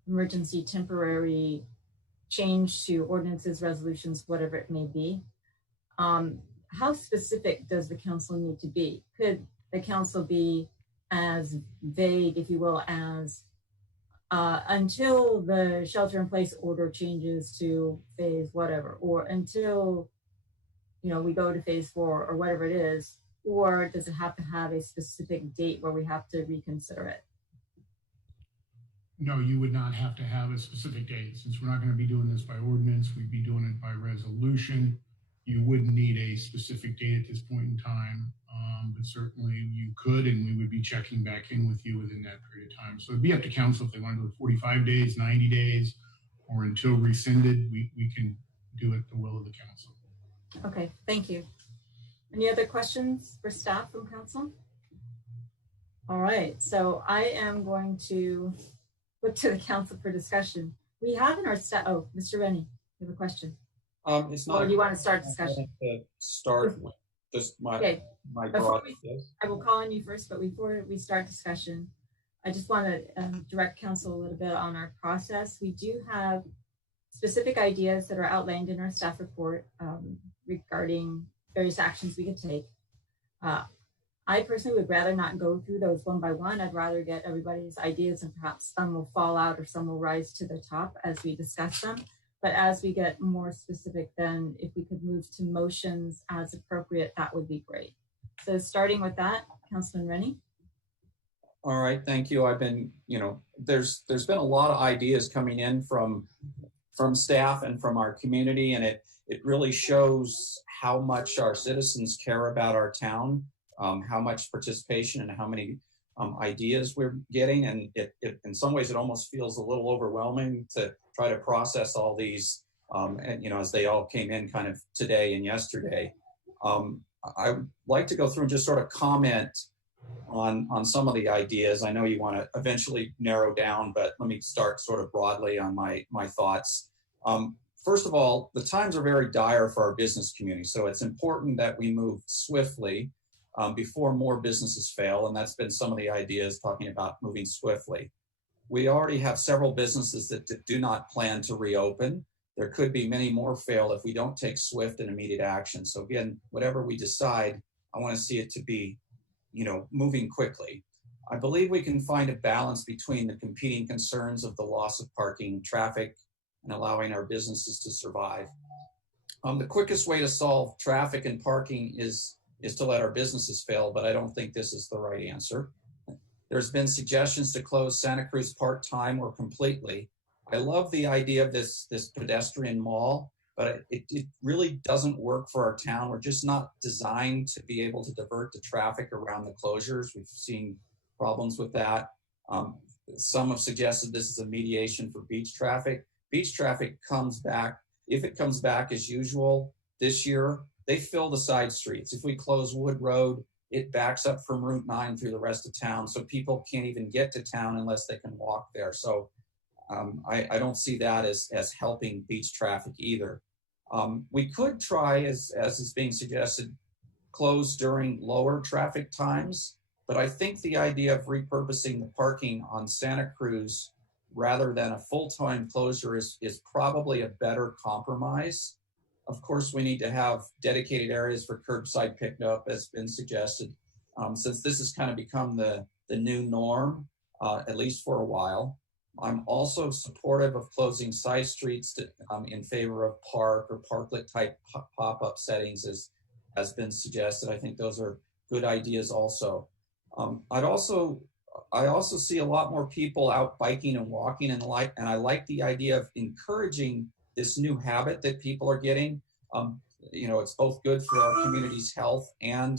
emergency temporary change to ordinances, resolutions, whatever it may be, how specific does the council need to be? Could the council be as vague, if you will, as until the shelter-in-place order changes to phase whatever, or until we go to phase 4 or whatever it is, or does it have to have a specific date where we have to reconsider it? No, you would not have to have a specific date. Since we're not going to be doing this by ordinance, we'd be doing it by resolution. You wouldn't need a specific date at this point in time, but certainly you could, and we would be checking back in with you within that period of time. So it'd be up to council if they want to do it 45 days, 90 days, or until rescinded. We can do it at the will of the council. Okay, thank you. Any other questions for staff from council? All right, so I am going to look to the council for discussion. We have in our staff, oh, Mr. Rennie, you have a question? It's not. Or do you want to start discussion? To start with just my broad ideas. I will call on you first, but before we start discussion, I just want to direct council a little bit on our process. We do have specific ideas that are outlined in our staff report regarding various actions we could take. I personally would rather not go through those one by one. I'd rather get everybody's ideas, and perhaps some will fall out or some will rise to the top as we discuss them. But as we get more specific, then if we could move to motions as appropriate, that would be great. So starting with that, Councilman Rennie. All right, thank you. I've been, there's been a lot of ideas coming in from staff and from our community, and it really shows how much our citizens care about our town. how much participation and how many ideas we're getting. And it in some ways, it almost feels a little overwhelming to try to process all these, and as they all came in kind of today and yesterday. I would like to go through and just sort of comment on some of the ideas. I know you want to eventually narrow down, but let me start sort of broadly on my thoughts. First of all, the times are very dire for our business community, so it's important that we move swiftly before more businesses fail, and that's been some of the ideas talking about moving swiftly. We already have several businesses that do not plan to reopen. There could be many more fail if we don't take swift and immediate action. So again, whatever we decide, I want to see it to be, moving quickly. I believe we can find a balance between the competing concerns of the loss of parking, traffic, and allowing our businesses to survive. The quickest way to solve traffic and parking is to let our businesses fail, but I don't think this is the right answer. There's been suggestions to close Santa Cruz part-time or completely. I love the idea of this pedestrian mall, but it really doesn't work for our town. We're just not designed to be able to divert the traffic around the closures. We've seen problems with that. Some have suggested this is a mediation for beach traffic. Beach traffic comes back. If it comes back as usual this year, they fill the side streets. If we close Wood Road, it backs up from Route 9 through the rest of town, so people can't even get to town unless they can walk there. So I don't see that as helping beach traffic either. We could try, as is being suggested, close during lower traffic times, but I think the idea of repurposing the parking on Santa Cruz rather than a full-time closure is probably a better compromise. Of course, we need to have dedicated areas for curbside pickup, as been suggested, since this has kind of become the new norm, at least for a while. I'm also supportive of closing side streets in favor of park or parklet type pop-up settings, as has been suggested. I think those are good ideas also. I also see a lot more people out biking and walking and I like the idea of encouraging this new habit that people are getting. It's both good for our community's health and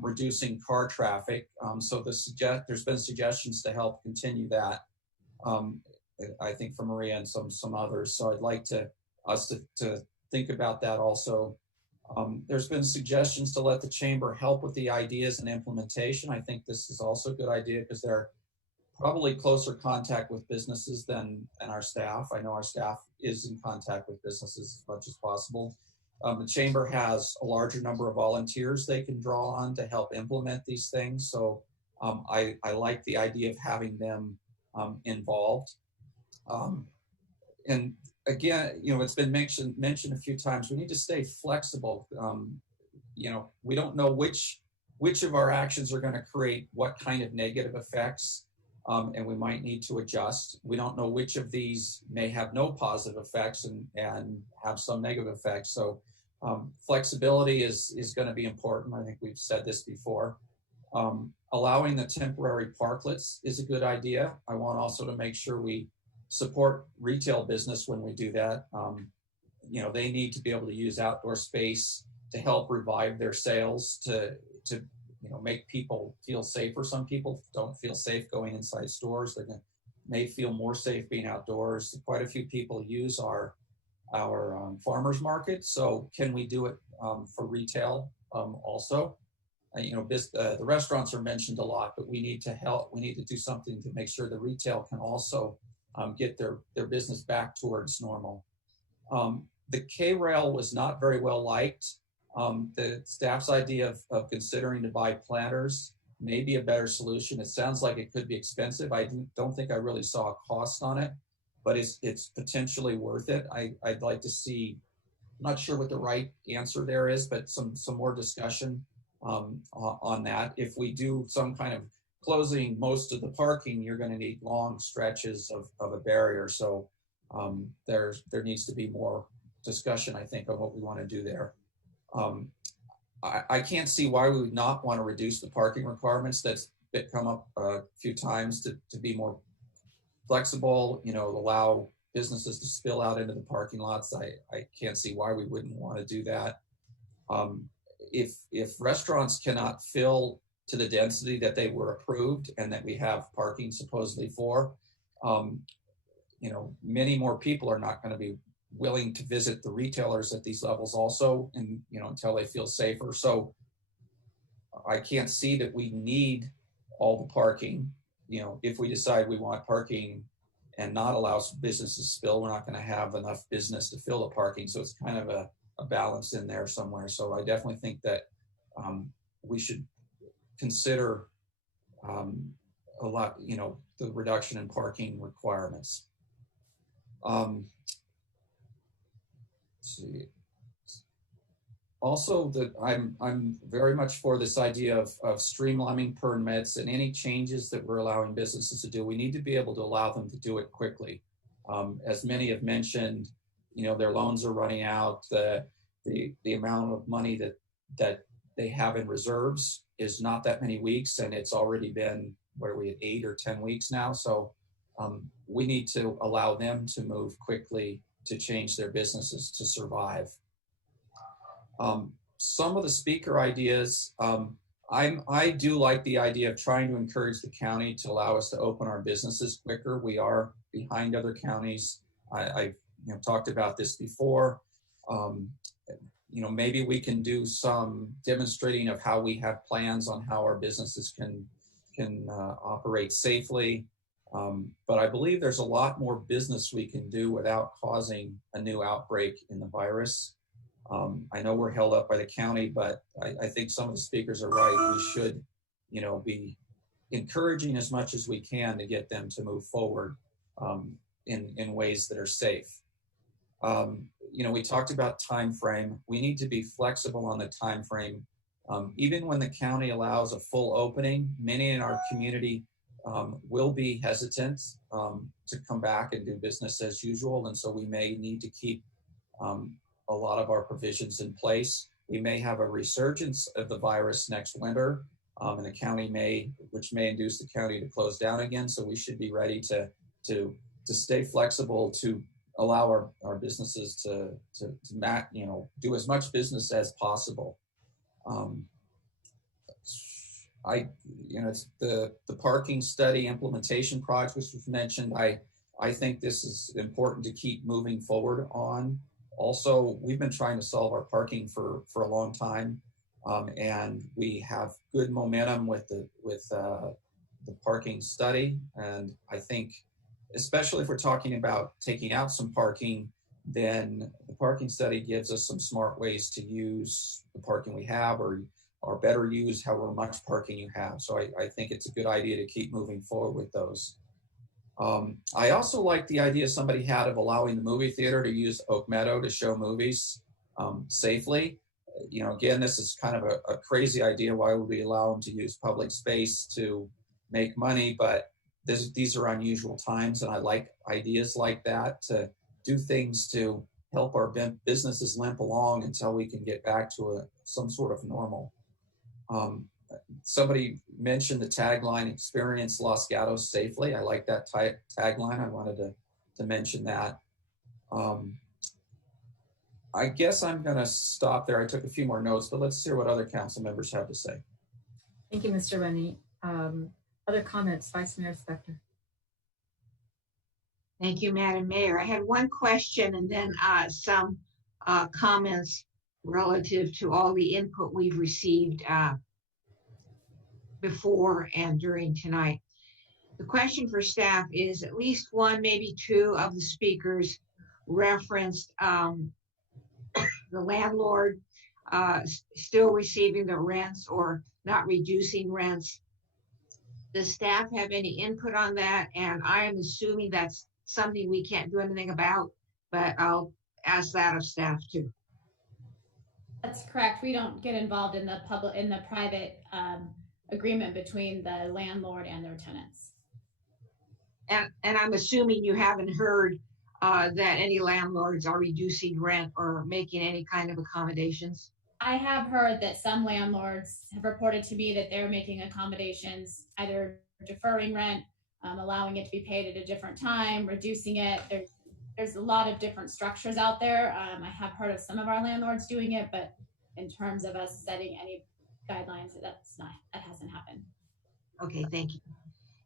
reducing car traffic. So there's been suggestions to help continue that. I think from Maria and some others. So I'd like us to think about that also. There's been suggestions to let the chamber help with the ideas and implementation. I think this is also a good idea because they're probably closer contact with businesses than our staff. I know our staff is in contact with businesses as much as possible. The chamber has a larger number of volunteers they can draw on to help implement these things. So I like the idea of having them involved. And again, it's been mentioned a few times, we need to stay flexible. We don't know which of our actions are going to create what kind of negative effects, and we might need to adjust. We don't know which of these may have no positive effects and have some negative effects. So flexibility is going to be important. I think we've said this before. Allowing the temporary parklets is a good idea. I want also to make sure we support retail business when we do that. They need to be able to use outdoor space to help revive their sales, to make people feel safer. Some people don't feel safe going inside stores. They may feel more safe being outdoors. Quite a few people use our farmers market. So can we do it for retail also? The restaurants are mentioned a lot, but we need to help. We need to do something to make sure the retail can also get their business back towards normal. The K-rail was not very well liked. The staff's idea of considering to buy planters may be a better solution. It sounds like it could be expensive. I don't think I really saw a cost on it, but it's potentially worth it. I'd like to see, I'm not sure what the right answer there is, but some more discussion on that. If we do some kind of closing most of the parking, you're going to need long stretches of a barrier. So there needs to be more discussion, I think, on what we want to do there. I can't see why we would not want to reduce the parking requirements. That's come up a few times to be more flexible, allow businesses to spill out into the parking lots. I can't see why we wouldn't want to do that. if restaurants cannot fill to the density that they were approved and that we have parking supposedly for, you know, many more people are not going to be willing to visit the retailers at these levels also, and, you know, until they feel safer. So I can't see that we need all the parking. You know, if we decide we want parking and not allow businesses to spill, we're not going to have enough business to fill the parking. So it's kind of a balance in there somewhere. So I definitely think that we should consider a lot, you know, the reduction in parking requirements. Let's see. Also, that I'm very much for this idea of streamlining permits, and any changes that we're allowing businesses to do, we need to be able to allow them to do it quickly. As many have mentioned, you know, their loans are running out. The amount of money that they have in reserves is not that many weeks, and it's already been, what are we at, 8 or 10 weeks now? So we need to allow them to move quickly to change their businesses to survive. Some of the speaker ideas, I do like the idea of trying to encourage the county to allow us to open our businesses quicker. We are behind other counties. I've talked about this before. You know, maybe we can do some demonstrating of how we have plans on how our businesses can operate safely. But I believe there's a lot more business we can do without causing a new outbreak in the virus. I know we're held up by the county, but I think some of the speakers are right. We should, you know, be encouraging as much as we can to get them to move forward in ways that are safe. You know, we talked about time frame. We need to be flexible on the time frame. Even when the county allows a full opening, many in our community will be hesitant to come back and do business as usual. And so we may need to keep a lot of our provisions in place. We may have a resurgence of the virus next winter, and the county which may induce the county to close down again. So we should be ready to stay flexible, to allow our businesses to do as much business as possible. It's the parking study implementation project, which was mentioned. I think this is important to keep moving forward on. Also, we've been trying to solve our parking for a long time, and we have good momentum with the parking study. And I think, especially if we're talking about taking out some parking, then the parking study gives us some smart ways to use the parking we have, or better use however much parking you have. So I think it's a good idea to keep moving forward with those. I also like the idea somebody had of allowing the movie theater to use Oak Meadow to show movies safely. You know, again, this is kind of a crazy idea. Why would we allow them to use public space to make money? But these are unusual times, and I like ideas like that, to do things to help our businesses limp along until we can get back to some sort of normal. Somebody mentioned the tagline, "Experience Los Gatos safely." I like that tagline. I wanted to mention that. I guess I'm going to stop there. I took a few more notes, but let's hear what other council members have to say. Thank you, Mr. Rennie. Other comments, Vice Mayor Spector. Thank you, Madam Mayor. I had one question and then some comments relative to all the input we've received before and during tonight. The question for staff is, at least one, maybe two of the speakers referenced the landlord still receiving the rents or not reducing rents. Does staff have any input on that? And I am assuming that's something we can't do anything about, but I'll ask that of staff too. That's correct. We don't get involved in the private agreement between the landlord and their tenants. And I'm assuming you haven't heard that any landlords are reducing rent or making any kind of accommodations? I have heard that some landlords have reported to me that they're making accommodations, either deferring rent, allowing it to be paid at a different time, reducing it. There's a lot of different structures out there. I have heard of some of our landlords doing it, but in terms of us setting any guidelines, that hasn't happened. Okay, thank you.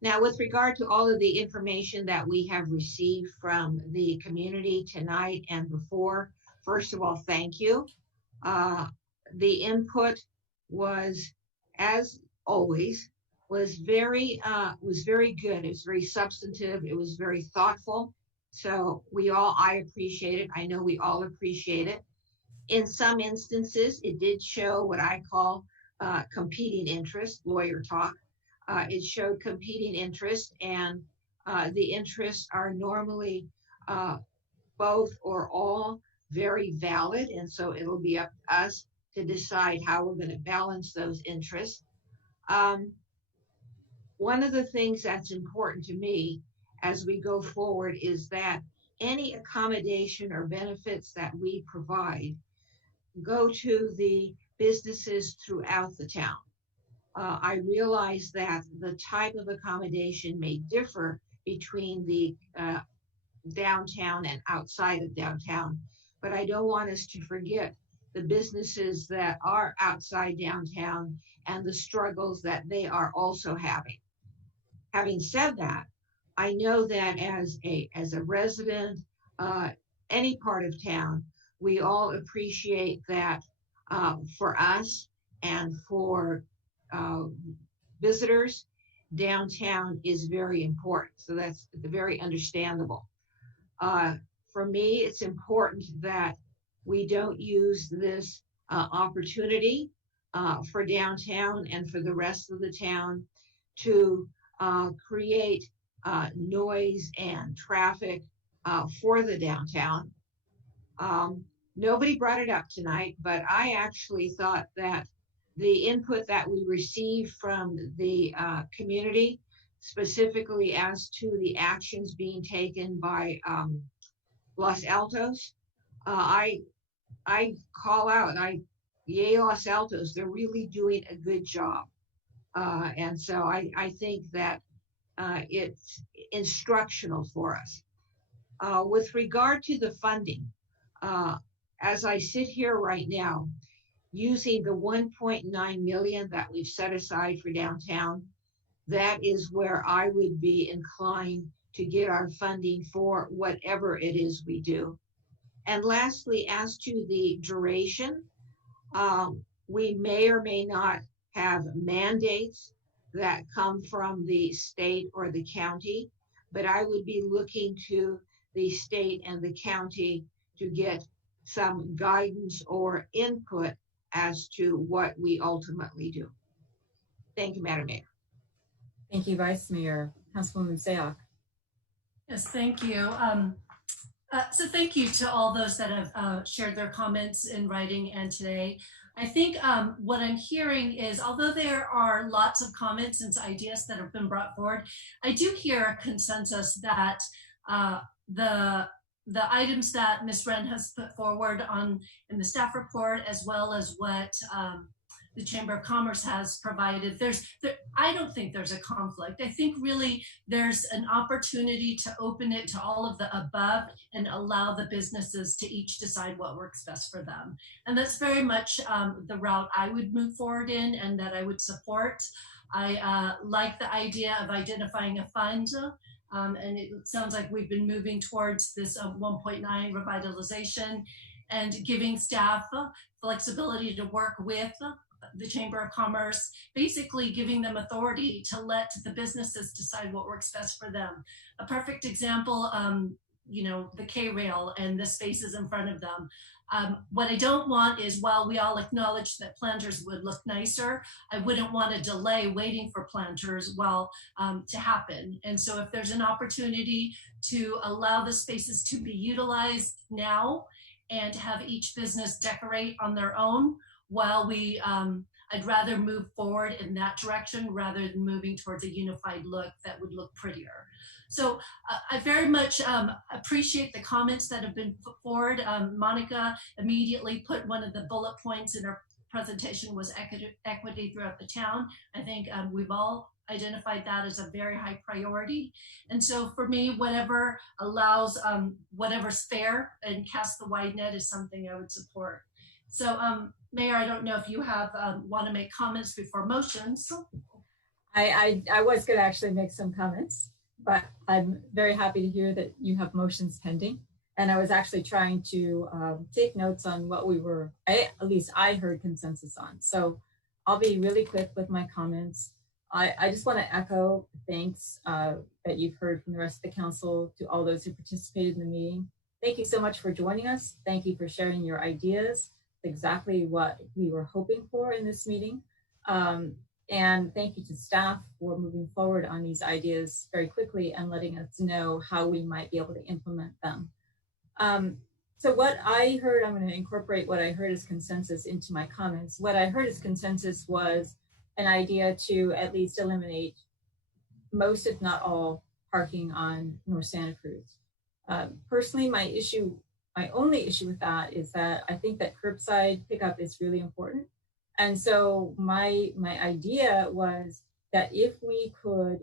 Now, with regard to all of the information that we have received from the community tonight and before, first of all, thank you. The input was, as always, was very good. It was very substantive. It was very thoughtful. So I appreciate it. I know we all appreciate it. In some instances, it did show what I call competing interest, lawyer talk. It showed competing interest, and the interests are normally both or all very valid. And so it'll be up to us to decide how we're going to balance those interests. One of the things that's important to me as we go forward is that any accommodation or benefits that we provide go to the businesses throughout the town. I realize that the type of accommodation may differ between the downtown and outside of downtown, but I don't want us to forget the businesses that are outside downtown and the struggles that they are also having. Having said that, I know that as a resident, any part of town, we all appreciate that for us and for visitors, downtown is very important. So that's very understandable. For me, it's important that we don't use this opportunity for downtown and for the rest of the town to create noise and traffic for the downtown. Nobody brought it up tonight, but I actually thought that the input that we received from the community, specifically as to the actions being taken by Los Altos, I call out, yay Los Altos, they're really doing a good job. And so I think that it's instructional for us. With regard to the funding, as I sit here right now, using the 1.9 million that we've set aside for downtown, that is where I would be inclined to get our funding for whatever it is we do. And lastly, as to the duration, we may or may not have mandates that come from the state or the county, but I would be looking to the state and the county to get some guidance or input as to what we ultimately do. Thank you, Madam Mayor. Thank you, Vice Mayor. Councilwoman Sayoc. Yes, thank you. So thank you to all those that have shared their comments in writing and today. I think what I'm hearing is, although there are lots of comments and ideas that have been brought forward, I do hear a consensus that the items that Ms. Wren has put forward in the staff report, as well as what the Chamber of Commerce has provided, I don't think there's a conflict. I think really there's an opportunity to open it to all of the above and allow the businesses to each decide what works best for them. And that's very much the route I would move forward in and that I would support. I like the idea of identifying a fund. And it sounds like we've been moving towards this 1.9 revitalization and giving staff flexibility to work with the Chamber of Commerce, basically giving them authority to let the businesses decide what works best for them. A perfect example, the K-Rail and the spaces in front of them. What I don't want is, while we all acknowledge that planters would look nicer, I wouldn't want to delay waiting for planters to happen. And so if there's an opportunity to allow the spaces to be utilized now and have each business decorate on their own, while I'd rather move forward in that direction rather than moving towards a unified look that would look prettier. So I very much appreciate the comments that have been put forward. Monica immediately put one of the bullet points in her presentation was equity throughout the town. I think we've all identified that as a very high priority. And so for me, whatever allows, whatever's fair and cast the wide net is something I would support. So, Mayor, I don't know if you have want to make comments before motions. I was going to actually make some comments, but I'm very happy to hear that you have motions pending. And I was actually trying to take notes on what we were, at least I heard consensus on. So I'll be really quick with my comments. I just want to echo thanks that you've heard from the rest of the council to all those who participated in the meeting. Thank you so much for joining us. Thank you for sharing your ideas, exactly what we were hoping for in this meeting. And thank you to staff for moving forward on these ideas very quickly and letting us know how we might be able to implement them. So what I heard, I'm going to incorporate what I heard as consensus into my comments. What I heard as consensus was an idea to at least eliminate most, if not all, parking on North Santa Cruz. Personally, my only issue with that is that I think that curbside pickup is really important. And so my idea was that if we could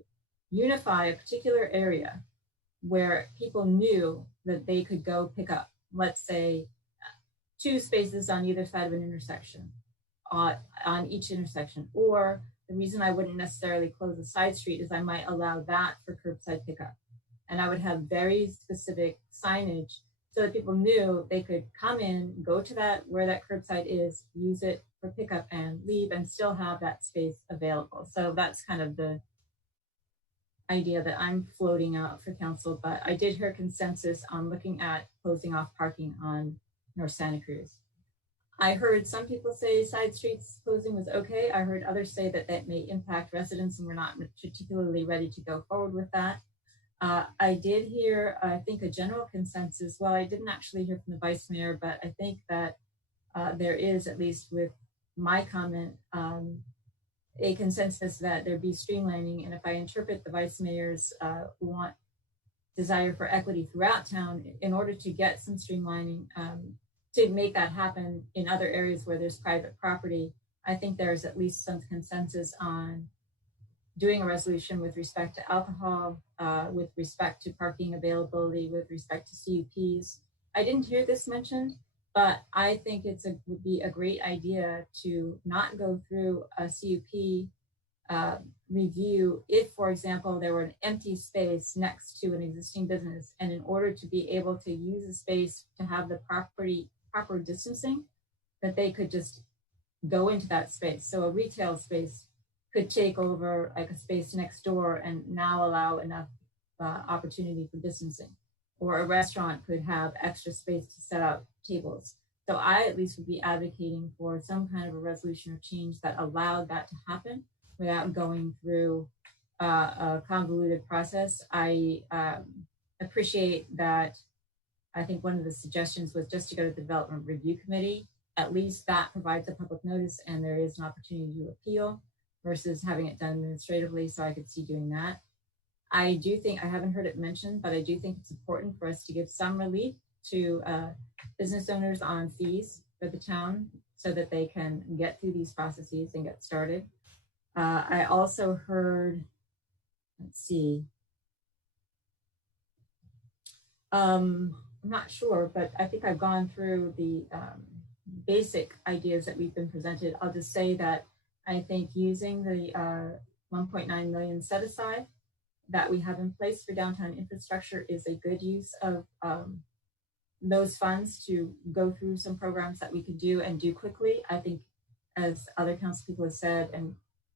unify a particular area where people knew that they could go pick up, let's say 2 spaces on either side of an intersection, on each intersection, or the reason I wouldn't necessarily close a side street is I might allow that for curbside pickup. And I would have very specific signage so that people knew they could come in, go to that where that curbside is, use it for pickup and leave and still have that space available. So that's kind of the idea that I'm floating out for council, but I did hear consensus on looking at closing off parking on North Santa Cruz. I heard some people say side streets closing was okay. I heard others say that that may impact residents and we're not particularly ready to go forward with that. I did hear, I think, a general consensus. Well, I didn't actually hear from the vice mayor, but I think that there is, at least with my comment, a consensus that there be streamlining. And if I interpret the vice mayor's desire for equity throughout town, in order to get some streamlining, to make that happen in other areas where there's private property, I think there's at least some consensus on doing a resolution with respect to alcohol, with respect to parking availability, with respect to CUPs. I didn't hear this mentioned, but I think would be a great idea to not go through a CUP review if, for example, there were an empty space next to an existing business, and in order to be able to use the space to have the proper distancing, that they could just go into that space. So a retail space could take over like a space next door and now allow enough opportunity for distancing. Or a restaurant could have extra space to set up tables. So I at least would be advocating for some kind of a resolution or change that allowed that to happen without going through a convoluted process. I appreciate that. I think one of the suggestions was just to go to the Development Review Committee. At least that provides a public notice and there is an opportunity to appeal versus having it done administratively. So I could see doing that. I do think, I haven't heard it mentioned, but I do think it's important for us to give some relief to business owners on fees for the town so that they can get through these processes and get started. I also heard, let's see, I'm not sure, but I think I've gone through the basic ideas that we've been presented. I'll just say that I think using the 1.9 million set aside that we have in place for downtown infrastructure is a good use of those funds to go through some programs that we could do and do quickly. I think, as other council people have said, and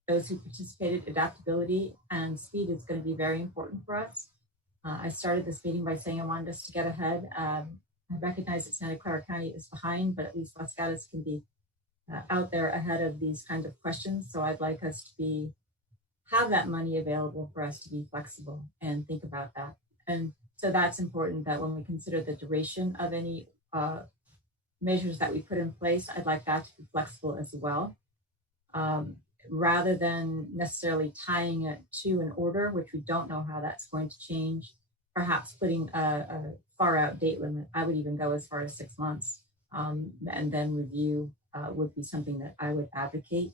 those who participated, adaptability and speed is going to be very important for us. I started this meeting by saying I wanted us to get ahead. I recognize that Santa Clara County is behind, but at least Los Gatos can be out there ahead of these kinds of questions. So I'd like us to have that money available for us to be flexible and think about that. And so that's important, that when we consider the duration of any measures that we put in place, I'd like that to be flexible as well. Rather than necessarily tying it to an order, which we don't know how that's going to change, perhaps putting a far out date limit. I would even go as far as 6 months, and then review would be something that I would advocate.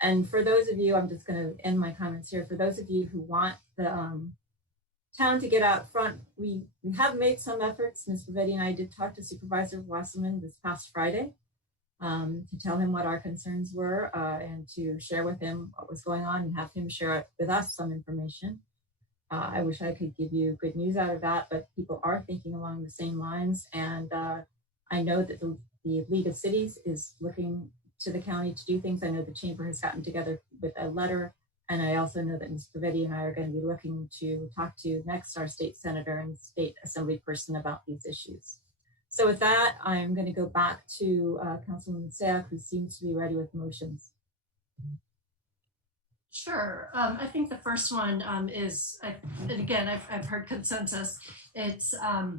And for those of you, I'm just going to end my comments here. For those of you who want the town to get out front, we have made some efforts. Ms. Pavetti and I did talk to Supervisor Wasserman this past Friday. to tell him what our concerns were and to share with him what was going on and have him share with us some information. I wish I could give you good news out of that, but people are thinking along the same lines. And I know that the League of Cities is looking to the county to do things. I know the chamber has gotten together with a letter. And I also know that Ms. Pavetti and I are going to be looking to talk to next our state senator and state assembly person about these issues. So with that, I'm going to go back to Councilwoman Sayak, who seems to be ready with motions. Sure. I think the first one is, and again, I've heard consensus. It's a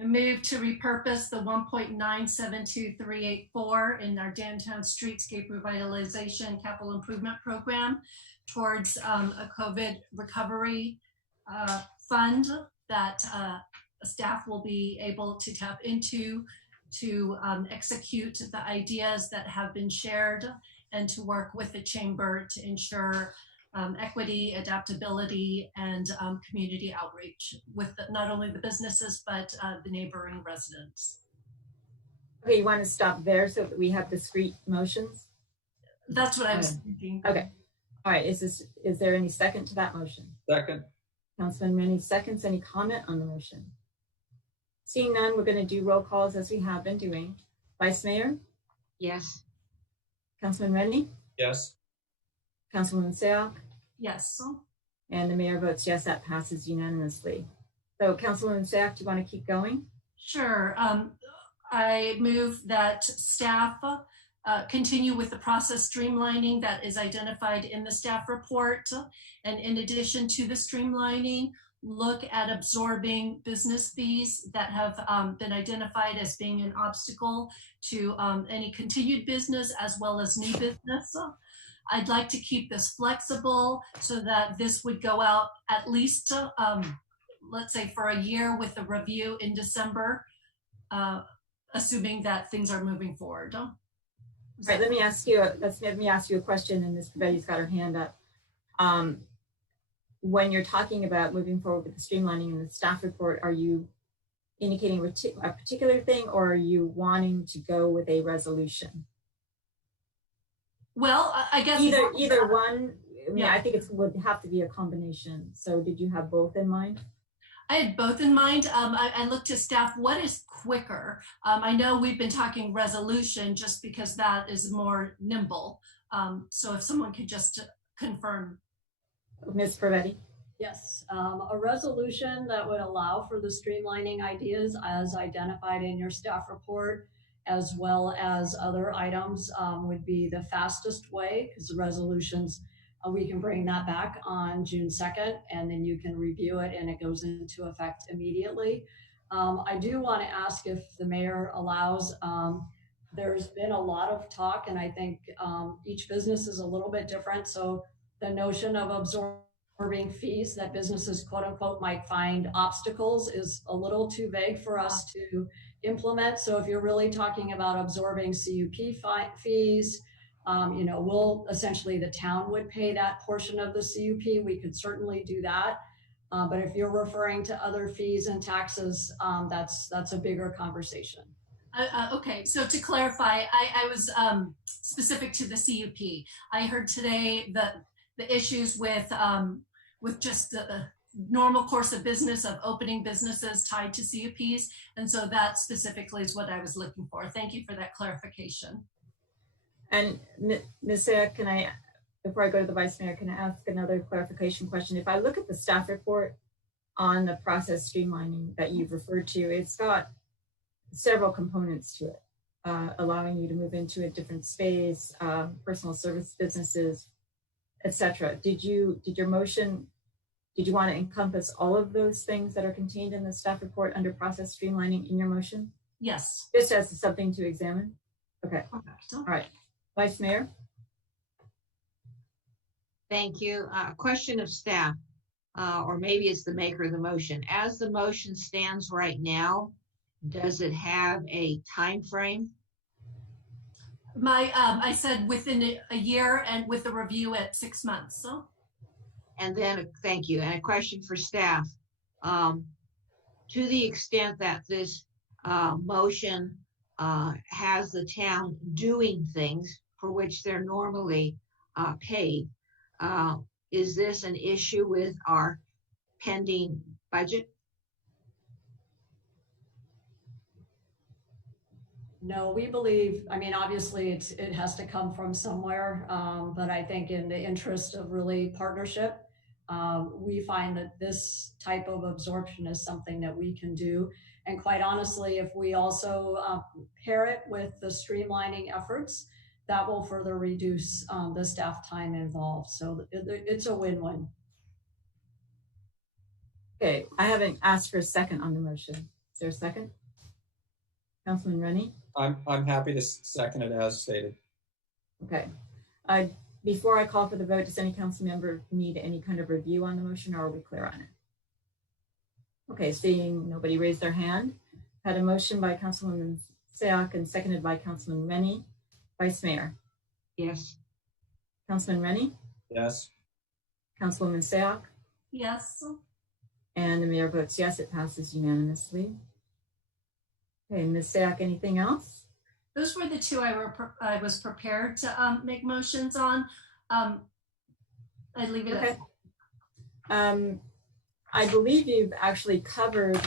move to repurpose the 1.972384 in our downtown streetscape revitalization capital improvement program towards a COVID recovery fund that staff will be able to tap into to execute the ideas that have been shared and to work with the chamber to ensure equity, adaptability, and community outreach with not only the businesses, but the neighboring residents. Okay, you want to stop there so that we have discrete motions? That's what I was thinking. Okay. All right, is there any second to that motion? Second. Councilman Rennie seconds. Any comment on the motion? Seeing none, we're going to do roll calls as we have been doing. Vice Mayor? Yes. Councilman Rennie? Yes. Councilwoman Sayak? Yes. And the mayor votes yes, that passes unanimously. So Councilwoman Sayak, do you want to keep going? Sure. I move that staff continue with the process streamlining that is identified in the staff report. And in addition to the streamlining, look at absorbing business fees that have been identified as being an obstacle to any continued business as well as new business. I'd like to keep this flexible so that this would go out at least, let's say, for a year with a review in December, assuming that things are moving forward. All right, let me ask you a question, and Ms. Pavetti's got her hand up. When you're talking about moving forward with the streamlining in the staff report, are you indicating a particular thing, or are you wanting to go with a resolution? Well, I guess either one. I mean, yeah. I think it would have to be a combination. So did you have both in mind? I had both in mind. I looked to staff, what is quicker? I know we've been talking resolution just because that is more nimble. So if someone could just confirm. Ms. Pavetti? Yes, a resolution that would allow for the streamlining ideas as identified in your staff report, as well as other items, would be the fastest way, because the resolutions, we can bring that back on June 2nd, and then you can review it and it goes into effect immediately. I do want to ask if the mayor allows, there's been a lot of talk, and I think each business is a little bit different. So the notion of absorbing fees that businesses, quote unquote, might find obstacles is a little too vague for us to implement. So if you're really talking about absorbing CUP fees, we'll essentially, the town would pay that portion of the CUP. We could certainly do that. But if you're referring to other fees and taxes, that's a bigger conversation. Okay, so to clarify, I was specific to the CUP. I heard today the issues with just the normal course of business of opening businesses tied to CUPs, and so that specifically is what I was looking for. Thank you for that clarification. And Ms. Sayak, before I go to the Vice Mayor, can I ask another clarification question? If I look at the staff report on the process streamlining that you've referred to, it's got several components to it, allowing you to move into a different space, personal service businesses, etc. Did you want to encompass all of those things that are contained in the staff report under process streamlining in your motion? Yes. Just as something to examine? Okay. All right. Vice Mayor? Thank you. Question of staff, or maybe it's the maker of the motion. As the motion stands right now, does it have a time frame? I said within a year and with a review at 6 months. So. And then, thank you. And a question for staff. To the extent that this motion has the town doing things for which they're normally paid. Is this an issue with our pending budget? No, we believe, I mean, obviously it has to come from somewhere, but I think in the interest of really partnership, we find that this type of absorption is something that we can do. And quite honestly, if we also pair it with the streamlining efforts, that will further reduce the staff time involved. So it's a win-win. Okay, I haven't asked for a second on the motion. Is there a second? Councilman Rennie? I'm happy to second it as stated. Okay. Before I call for the vote, does any council member need any kind of review on the motion, or are we clear on it? Okay, seeing nobody raise their hand. Had a motion by Councilwoman Sayoc and seconded by Councilman Rennie. Vice Mayor? Yes. Councilman Rennie? Yes. Councilwoman Sayoc? Yes. And the mayor votes yes, it passes unanimously. Okay, Ms. Sayoc, anything else? Those were the two I was prepared to make motions on. I'd leave it okay. at I believe you've actually covered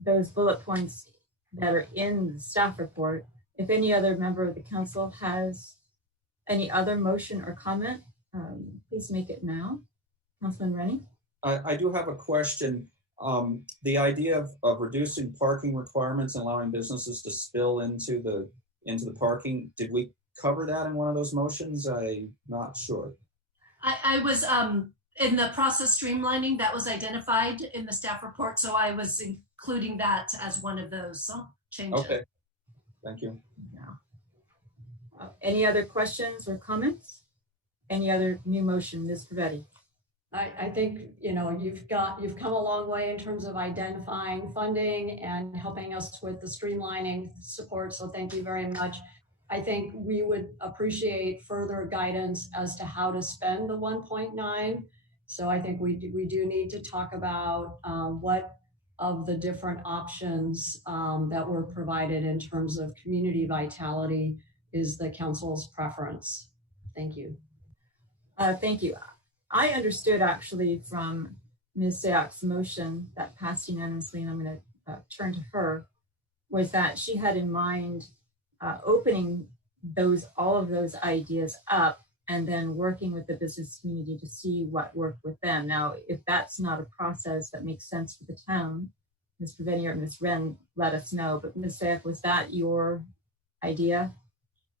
those bullet points that are in the staff report. If any other member of the council has any other motion or comment, please make it now. Councilman Rennie? I do have a question. The idea of reducing parking requirements and allowing businesses to spill into the parking, did we cover that in one of those motions? I'm not sure. I was in the process streamlining that was identified in the staff report, so I was including that as one of those changes. Okay, thank you. Yeah. Any other questions or comments? Any other new motion, Ms. Pavetti? I think, you know, you've come a long way in terms of identifying funding and helping us with the streamlining support. So thank you very much. I think we would appreciate further guidance as to how to spend the 1.9. So I think we do need to talk about what of the different options that were provided in terms of community vitality is the council's preference. Thank you. Thank you. I understood actually from Ms. Sayoc's motion that passed unanimously, and I'm going to turn to her, was that she had in mind opening all of those ideas up and then working with the business community to see what worked with them. Now, if that's not a process that makes sense for the town, Ms. Pavetti or Ms. Wren, let us know. But Ms. Sayoc, was that your idea?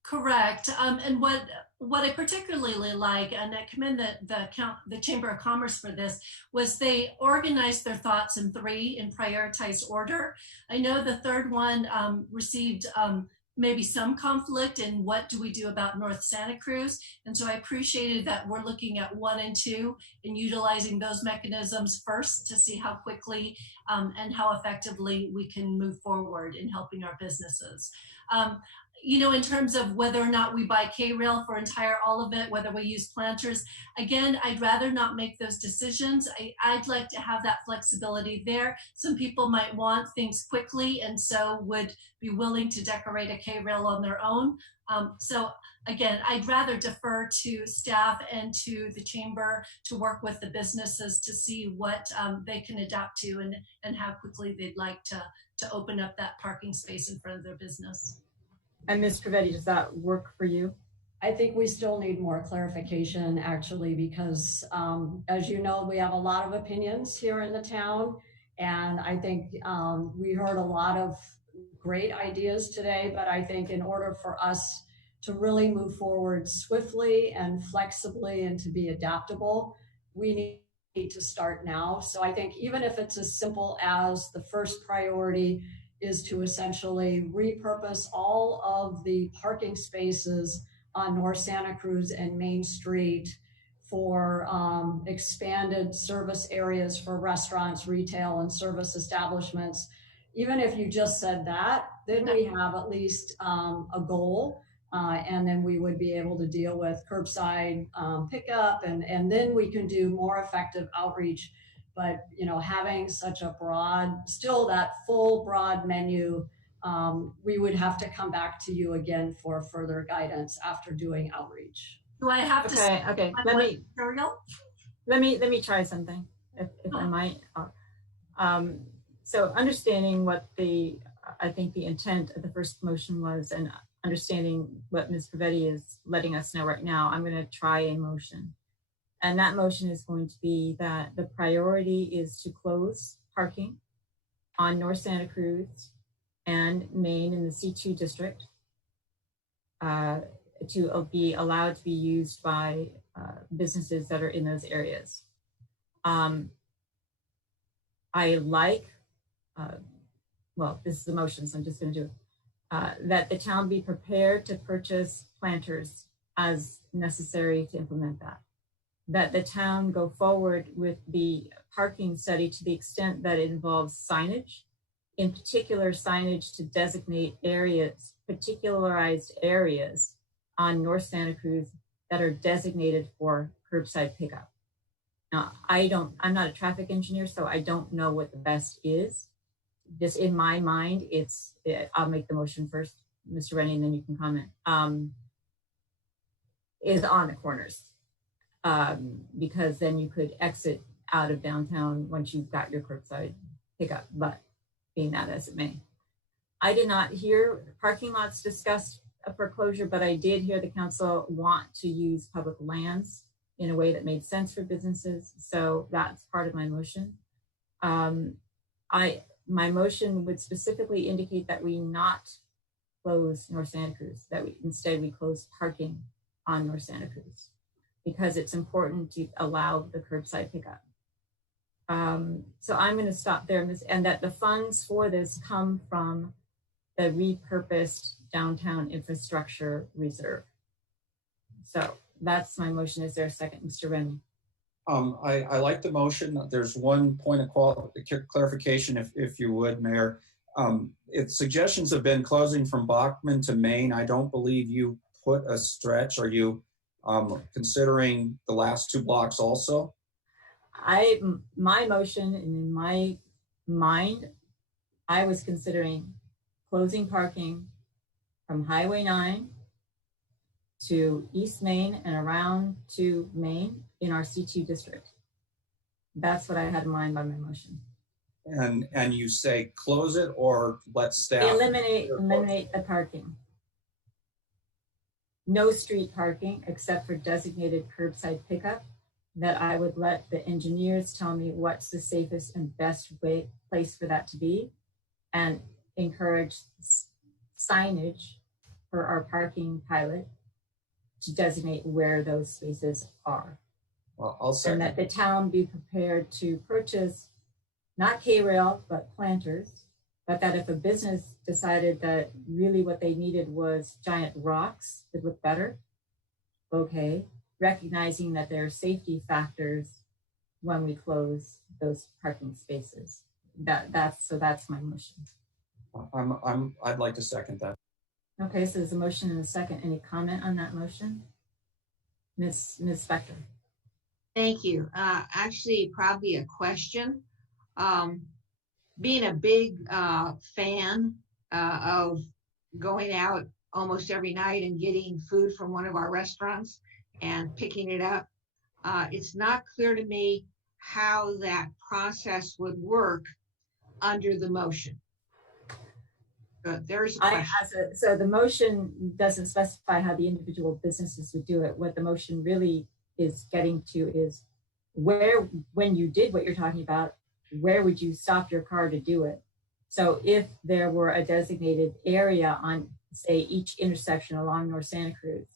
Correct. And what I particularly like, and I commend the Chamber of Commerce for this, was they organized their thoughts in three in prioritized order. I know the third one received maybe some conflict in what do we do about North Santa Cruz. And so I appreciated that we're looking at 1 and 2 and utilizing those mechanisms first to see how quickly and how effectively we can move forward in helping our businesses. You know, in terms of whether or not we buy K-Rail for all of it, whether we use planters, again, I'd rather not make those decisions. I'd like to have that flexibility there. Some people might want things quickly and so would be willing to decorate a K-Rail on their own. So again, I'd rather defer to staff and to the chamber to work with the businesses to see what they can adapt to and how quickly they'd like to open up that parking space in front of their business. And Ms. Pavetti, does that work for you? I think we still need more clarification, actually, because as you know, we have a lot of opinions here in the town. And I think we heard a lot of great ideas today, but I think in order for us to really move forward swiftly and flexibly and to be adaptable, we need to start now. So I think even if it's as simple as the first priority is to essentially repurpose all of the parking spaces on North Santa Cruz and Main Street for expanded service areas for restaurants, retail, and service establishments. Even if you just said that, then we have at least a goal, and then we would be able to deal with curbside pickup, and then we can do more effective outreach. But, you know, having such a broad, still that full broad menu we would have to come back to you again for further guidance after doing outreach. Do I have to? Okay. Let me try something, if I might. So understanding what I think the intent of the first motion was, and understanding what Ms. Pavetti is letting us know right now, I'm going to try a motion. And that motion is going to be that the priority is to close parking on North Santa Cruz and Main in the C2 district to be allowed to be used by businesses that are in those areas. I like, well, this is the motion, so I'm just going to do it, that the town be prepared to purchase planters as necessary to implement that. That the town go forward with the parking study to the extent that it involves signage, in particular signage to designate areas, particularized areas on North Santa Cruz that are designated for curbside pickup. Now, I'm not a traffic engineer, so I don't know what the best is. Just in my mind, I'll make the motion first, Mr. Rennie, and then you can comment, is on the corners. Because then you could exit out of downtown once you've got your curbside pickup, but being that as it may. I did not hear parking lots discussed for closure, but I did hear the council want to use public lands in a way that made sense for businesses. So that's part of my motion. My motion would specifically indicate that we not close North Santa Cruz, that instead we close parking on North Santa Cruz, because it's important to allow the curbside pickup. So I'm going to stop there, and that the funds for this come from the repurposed downtown infrastructure reserve. So that's my motion. Is there a second, Mr. Rennie? I like the motion. There's one point of clarification, if you would, Mayor. If suggestions have been closing from Bachman to Maine, I don't believe you put a stretch. Are you considering the last two blocks also? My motion, and in my mind, I was considering closing parking from Highway 9 to East Main and around to Main in our C2 district. That's what I had in mind by my motion. And you say close it or let staff eliminate the parking. No street parking except for designated curbside pickup. That I would let the engineers tell me what's the safest and best place for that to be, and encourage signage for our parking pilot to designate where those spaces are. Well, I'll say. And that the town be prepared to purchase not K-rail, but planters, but that if a business decided that really what they needed was giant rocks that look better, okay, recognizing that there are safety factors when we close those parking spaces. That's my motion. I'd like to second that. Okay, so there's a motion and a second. Any comment on that motion? Ms. Spector. Thank you. Actually, probably a question. Being a big fan of going out almost every night and getting food from one of our restaurants and picking it up, it's not clear to me how that process would work under the motion. There's a question. So the motion doesn't specify how the individual businesses would do it. What the motion really is getting to is where, when you did what you're talking about, where would you stop your car to do it? So if there were a designated area on, say, each intersection along North Santa Cruz,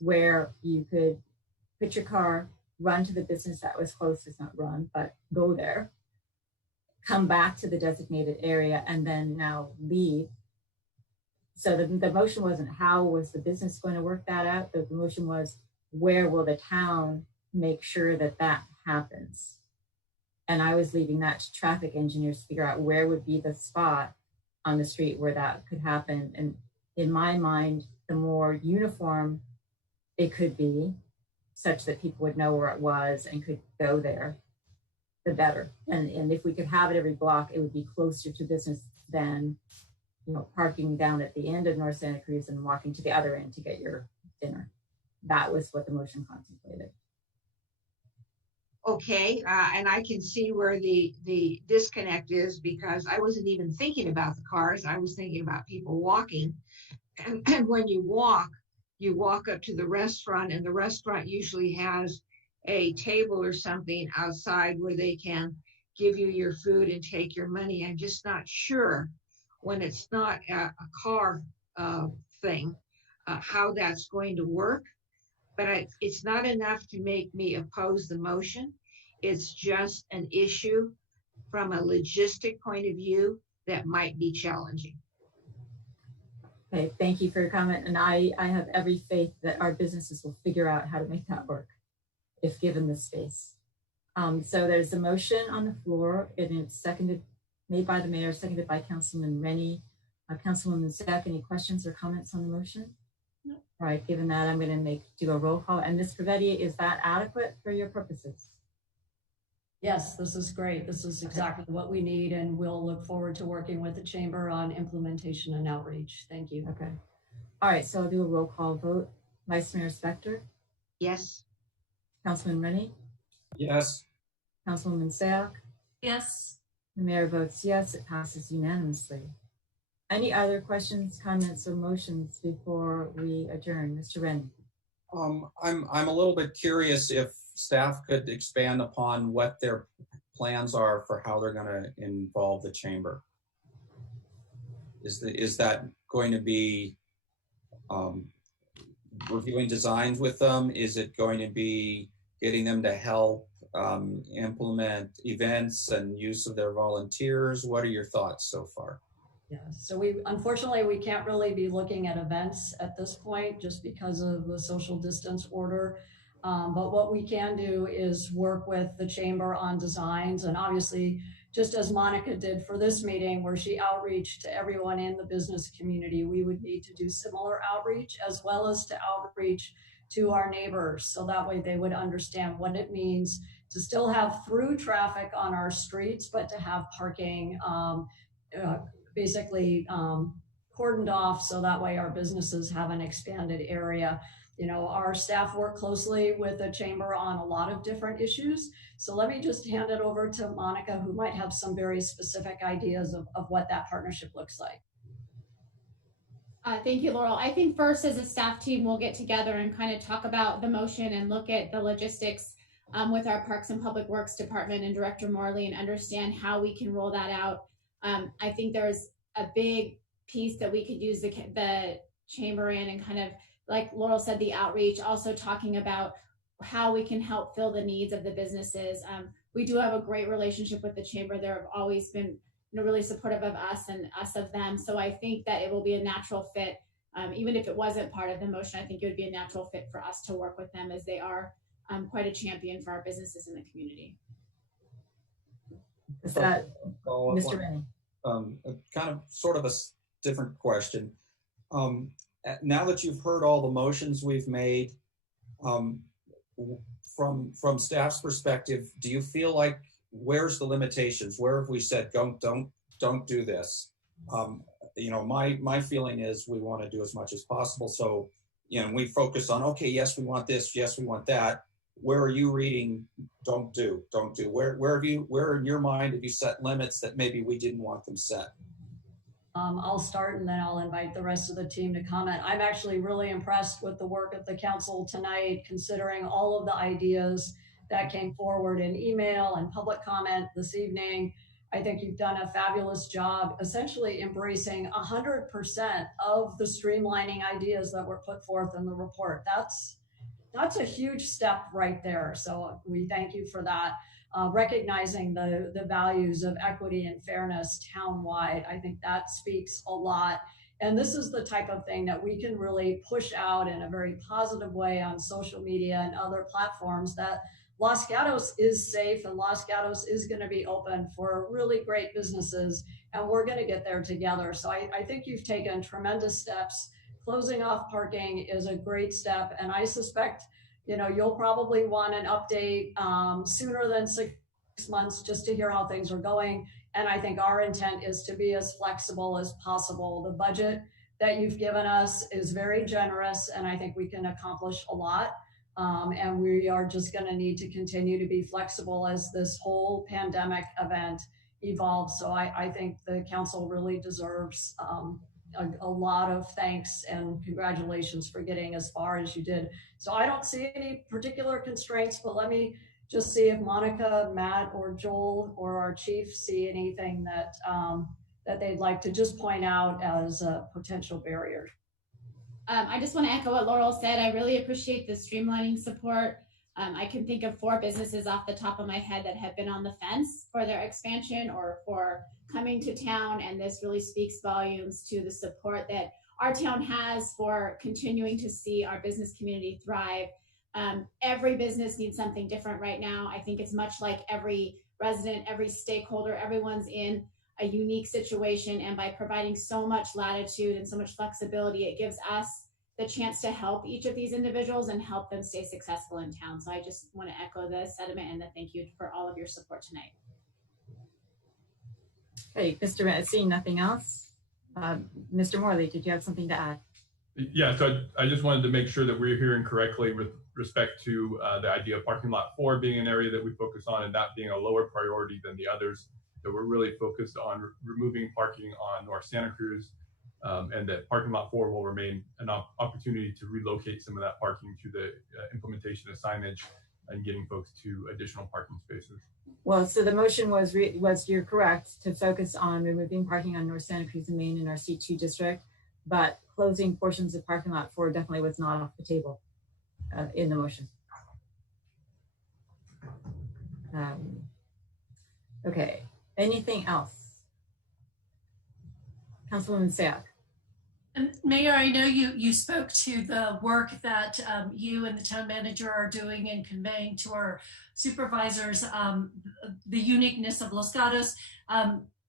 where you could put your car, run to the business that was closest, not run, but go there, come back to the designated area, and then now leave. So the motion wasn't how was the business going to work that out. The motion was where will the town make sure that that happens? And I was leaving that to traffic engineers to figure out where would be the spot on the street where that could happen. And in my mind, the more uniform it could be, such that people would know where it was and could go there, the better. And if we could have it every block, it would be closer to business than, parking down at the end of North Santa Cruz and walking to the other end to get your dinner. That was what the motion contemplated. Okay, and I can see where the disconnect is, because I wasn't even thinking about the cars. I was thinking about people walking. And when you walk up to the restaurant, and the restaurant usually has a table or something outside where they can give you your food and take your money. I'm just not sure, when it's not a car thing, how that's going to work. But it's not enough to make me oppose the motion. It's just an issue from a logistic point of view that might be challenging. Okay, thank you for your comment. And I have every faith that our businesses will figure out how to make that work if given the space. So there's a motion on the floor, and it's made by the mayor, seconded by Councilman Rennie. Councilwoman Zek, any questions or comments on the motion? No. All right, given that, I'm going to do a roll call. And Ms. Pavetti, is that adequate for your purposes? Yes, this is great. This is exactly what we need, and we'll look forward to working with the chamber on implementation and outreach. Thank you. Okay. All right, so I'll do a roll call vote. Vice Mayor Spector? Yes. Councilman Rennie? Yes. Councilwoman Sayoc? Yes. The mayor votes yes. It passes unanimously. Any other questions, comments, or motions before we adjourn? Mr. Rennie? I'm a little bit curious if staff could expand upon what their plans are for how they're going to involve the chamber. Is that going to be reviewing designs with them? Is it going to be getting them to help implement events and use of their volunteers? What are your thoughts so far? Yeah, so unfortunately, we can't really be looking at events at this point just because of the social distance order. But what we can do is work with the chamber on designs, and obviously, just as Monica did for this meeting, where she outreached to everyone in the business community, we would need to do similar outreach, as well as to outreach to our neighbors. So that way they would understand what it means to still have through traffic on our streets, but to have parking basically cordoned off, so that way our businesses have an expanded area. Our staff work closely with the chamber on a lot of different issues. So let me just hand it over to Monica, who might have some very specific ideas of what that partnership looks like. Thank you, Laurel. I think first, as a staff team, we'll get together and kind of talk about the motion and look at the logistics with our Parks and Public Works Department and Director Morley, and understand how we can roll that out. I think there's a big piece that we could use the chamber in, and kind of, like Laurel said, the outreach, also talking about how we can help fill the needs of the businesses. We do have a great relationship with the chamber. They've always been really supportive of us and us of them. So I think that it will be a natural fit. Even if it wasn't part of the motion, I think it would be a natural fit for us to work with them, as they are quite a champion for our businesses in the community. Is that Mr. Rennie? Kind of sort of a different question. Now that you've heard all the motions we've made, from staff's perspective, do you feel like, where's the limitations? Where have we said don't do this? My feeling is we want to do as much as possible. So, we focus on, okay, yes, we want this, yes, we want that. Where are you reading don't do? Where in your mind have you set limits that maybe we didn't want them set? I'll start, and then I'll invite the rest of the team to comment. I'm actually really impressed with the work of the council tonight, considering all of the ideas that came forward in email and public comment this evening. I think you've done a fabulous job, essentially embracing 100% of the streamlining ideas that were put forth in the report. That's a huge step right there. So we thank you for that. Recognizing the values of equity and fairness townwide, I think that speaks a lot. And this is the type of thing that we can really push out in a very positive way on social media and other platforms, that Los Gatos is safe and Los Gatos is going to be open for really great businesses, and we're going to get there together. So I think you've taken tremendous steps. Closing off parking is a great step, and I suspect you'll probably want an update sooner than 6 months, just to hear how things are going. And I think our intent is to be as flexible as possible. The budget that you've given us is very generous, and I think we can accomplish a lot. And we are just going to need to continue to be flexible as this whole pandemic event evolves. So I think the council really deserves a lot of thanks and congratulations for getting as far as you did. So I don't see any particular constraints, but let me just see if Monica, Matt, or Joel, or our chief see anything that that they'd like to just point out as a potential barrier. I just want to echo what Laurel said. I really appreciate the streamlining support. I can think of 4 businesses off the top of my head that have been on the fence for their expansion or for coming to town, and this really speaks volumes to the support that our town has for continuing to see our business community thrive. Every business needs something different right now. I think it's much like every resident, every stakeholder, everyone's in a unique situation, and by providing so much latitude and so much flexibility, it gives us the chance to help each of these individuals and help them stay successful in town. So I just want to echo the sentiment and the thank you for all of your support tonight. Hey, Mr. Seeing nothing else, Mr. Morley, did you have something to add? Yeah, so I just wanted to make sure that we're hearing correctly with respect to the idea of parking lot 4 being an area that we focus on and that being a lower priority than the others. That we're really focused on removing parking on North Santa Cruz, and that parking lot 4 will remain an opportunity to relocate some of that parking to the implementation of signage and getting folks to additional parking spaces. Well, so the motion was you're correct, to focus on removing parking on North Santa Cruz and Main in our C2 district, but closing portions of parking lot 4 definitely was not off the table in the motion. Okay. Anything else? Councilwoman Sack. Mayor, I know you spoke to the work that you and the town manager are doing in conveying to our supervisors the uniqueness of Los Gatos.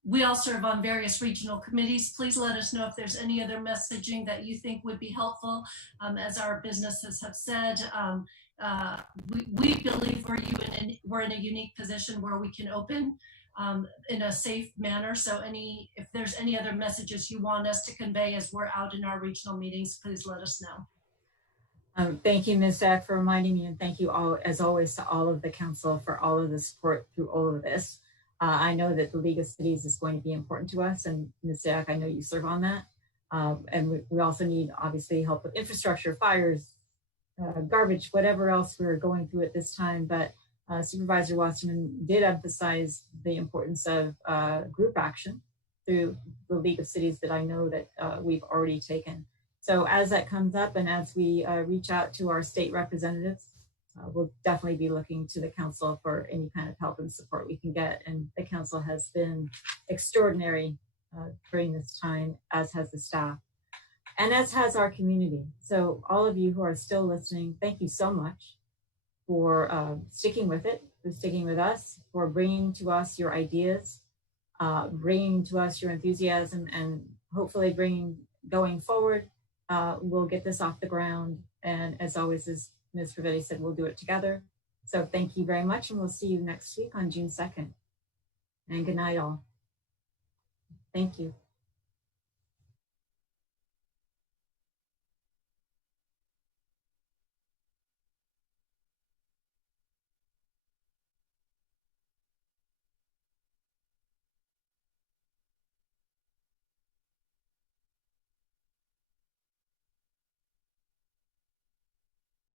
We all serve on various regional committees. Please let us know if there's any other messaging that you think would be helpful. As our businesses have said, we believe we're in a unique position where we can open in a safe manner. So if there's any other messages you want us to convey as we're out in our regional meetings, please let us know. Thank you, Ms. Sack, for reminding me, and thank you all, as always, to all of the council for all of the support through all of this. I know that the League of Cities is going to be important to us, and Ms. Sack, I know you serve on that. And we also need, obviously, help with infrastructure, fires, garbage, whatever else we're going through at this time. But Supervisor Wasserman did emphasize the importance of group action through the League of Cities that I know that we've already taken. So as that comes up and as we reach out to our state representatives, we'll definitely be looking to the council for any kind of help and support we can get. And the council has been extraordinary during this time, as has the staff, and as has our community. So all of you who are still listening, thank you so much for sticking with it, for sticking with us, for bringing to us your ideas, bringing to us your enthusiasm, and hopefully going forward, we'll get this off the ground. And as always, as Ms. Ravetti said, we'll do it together. So thank you very much, and we'll see you next week on June 2nd. And good night, all. Thank you.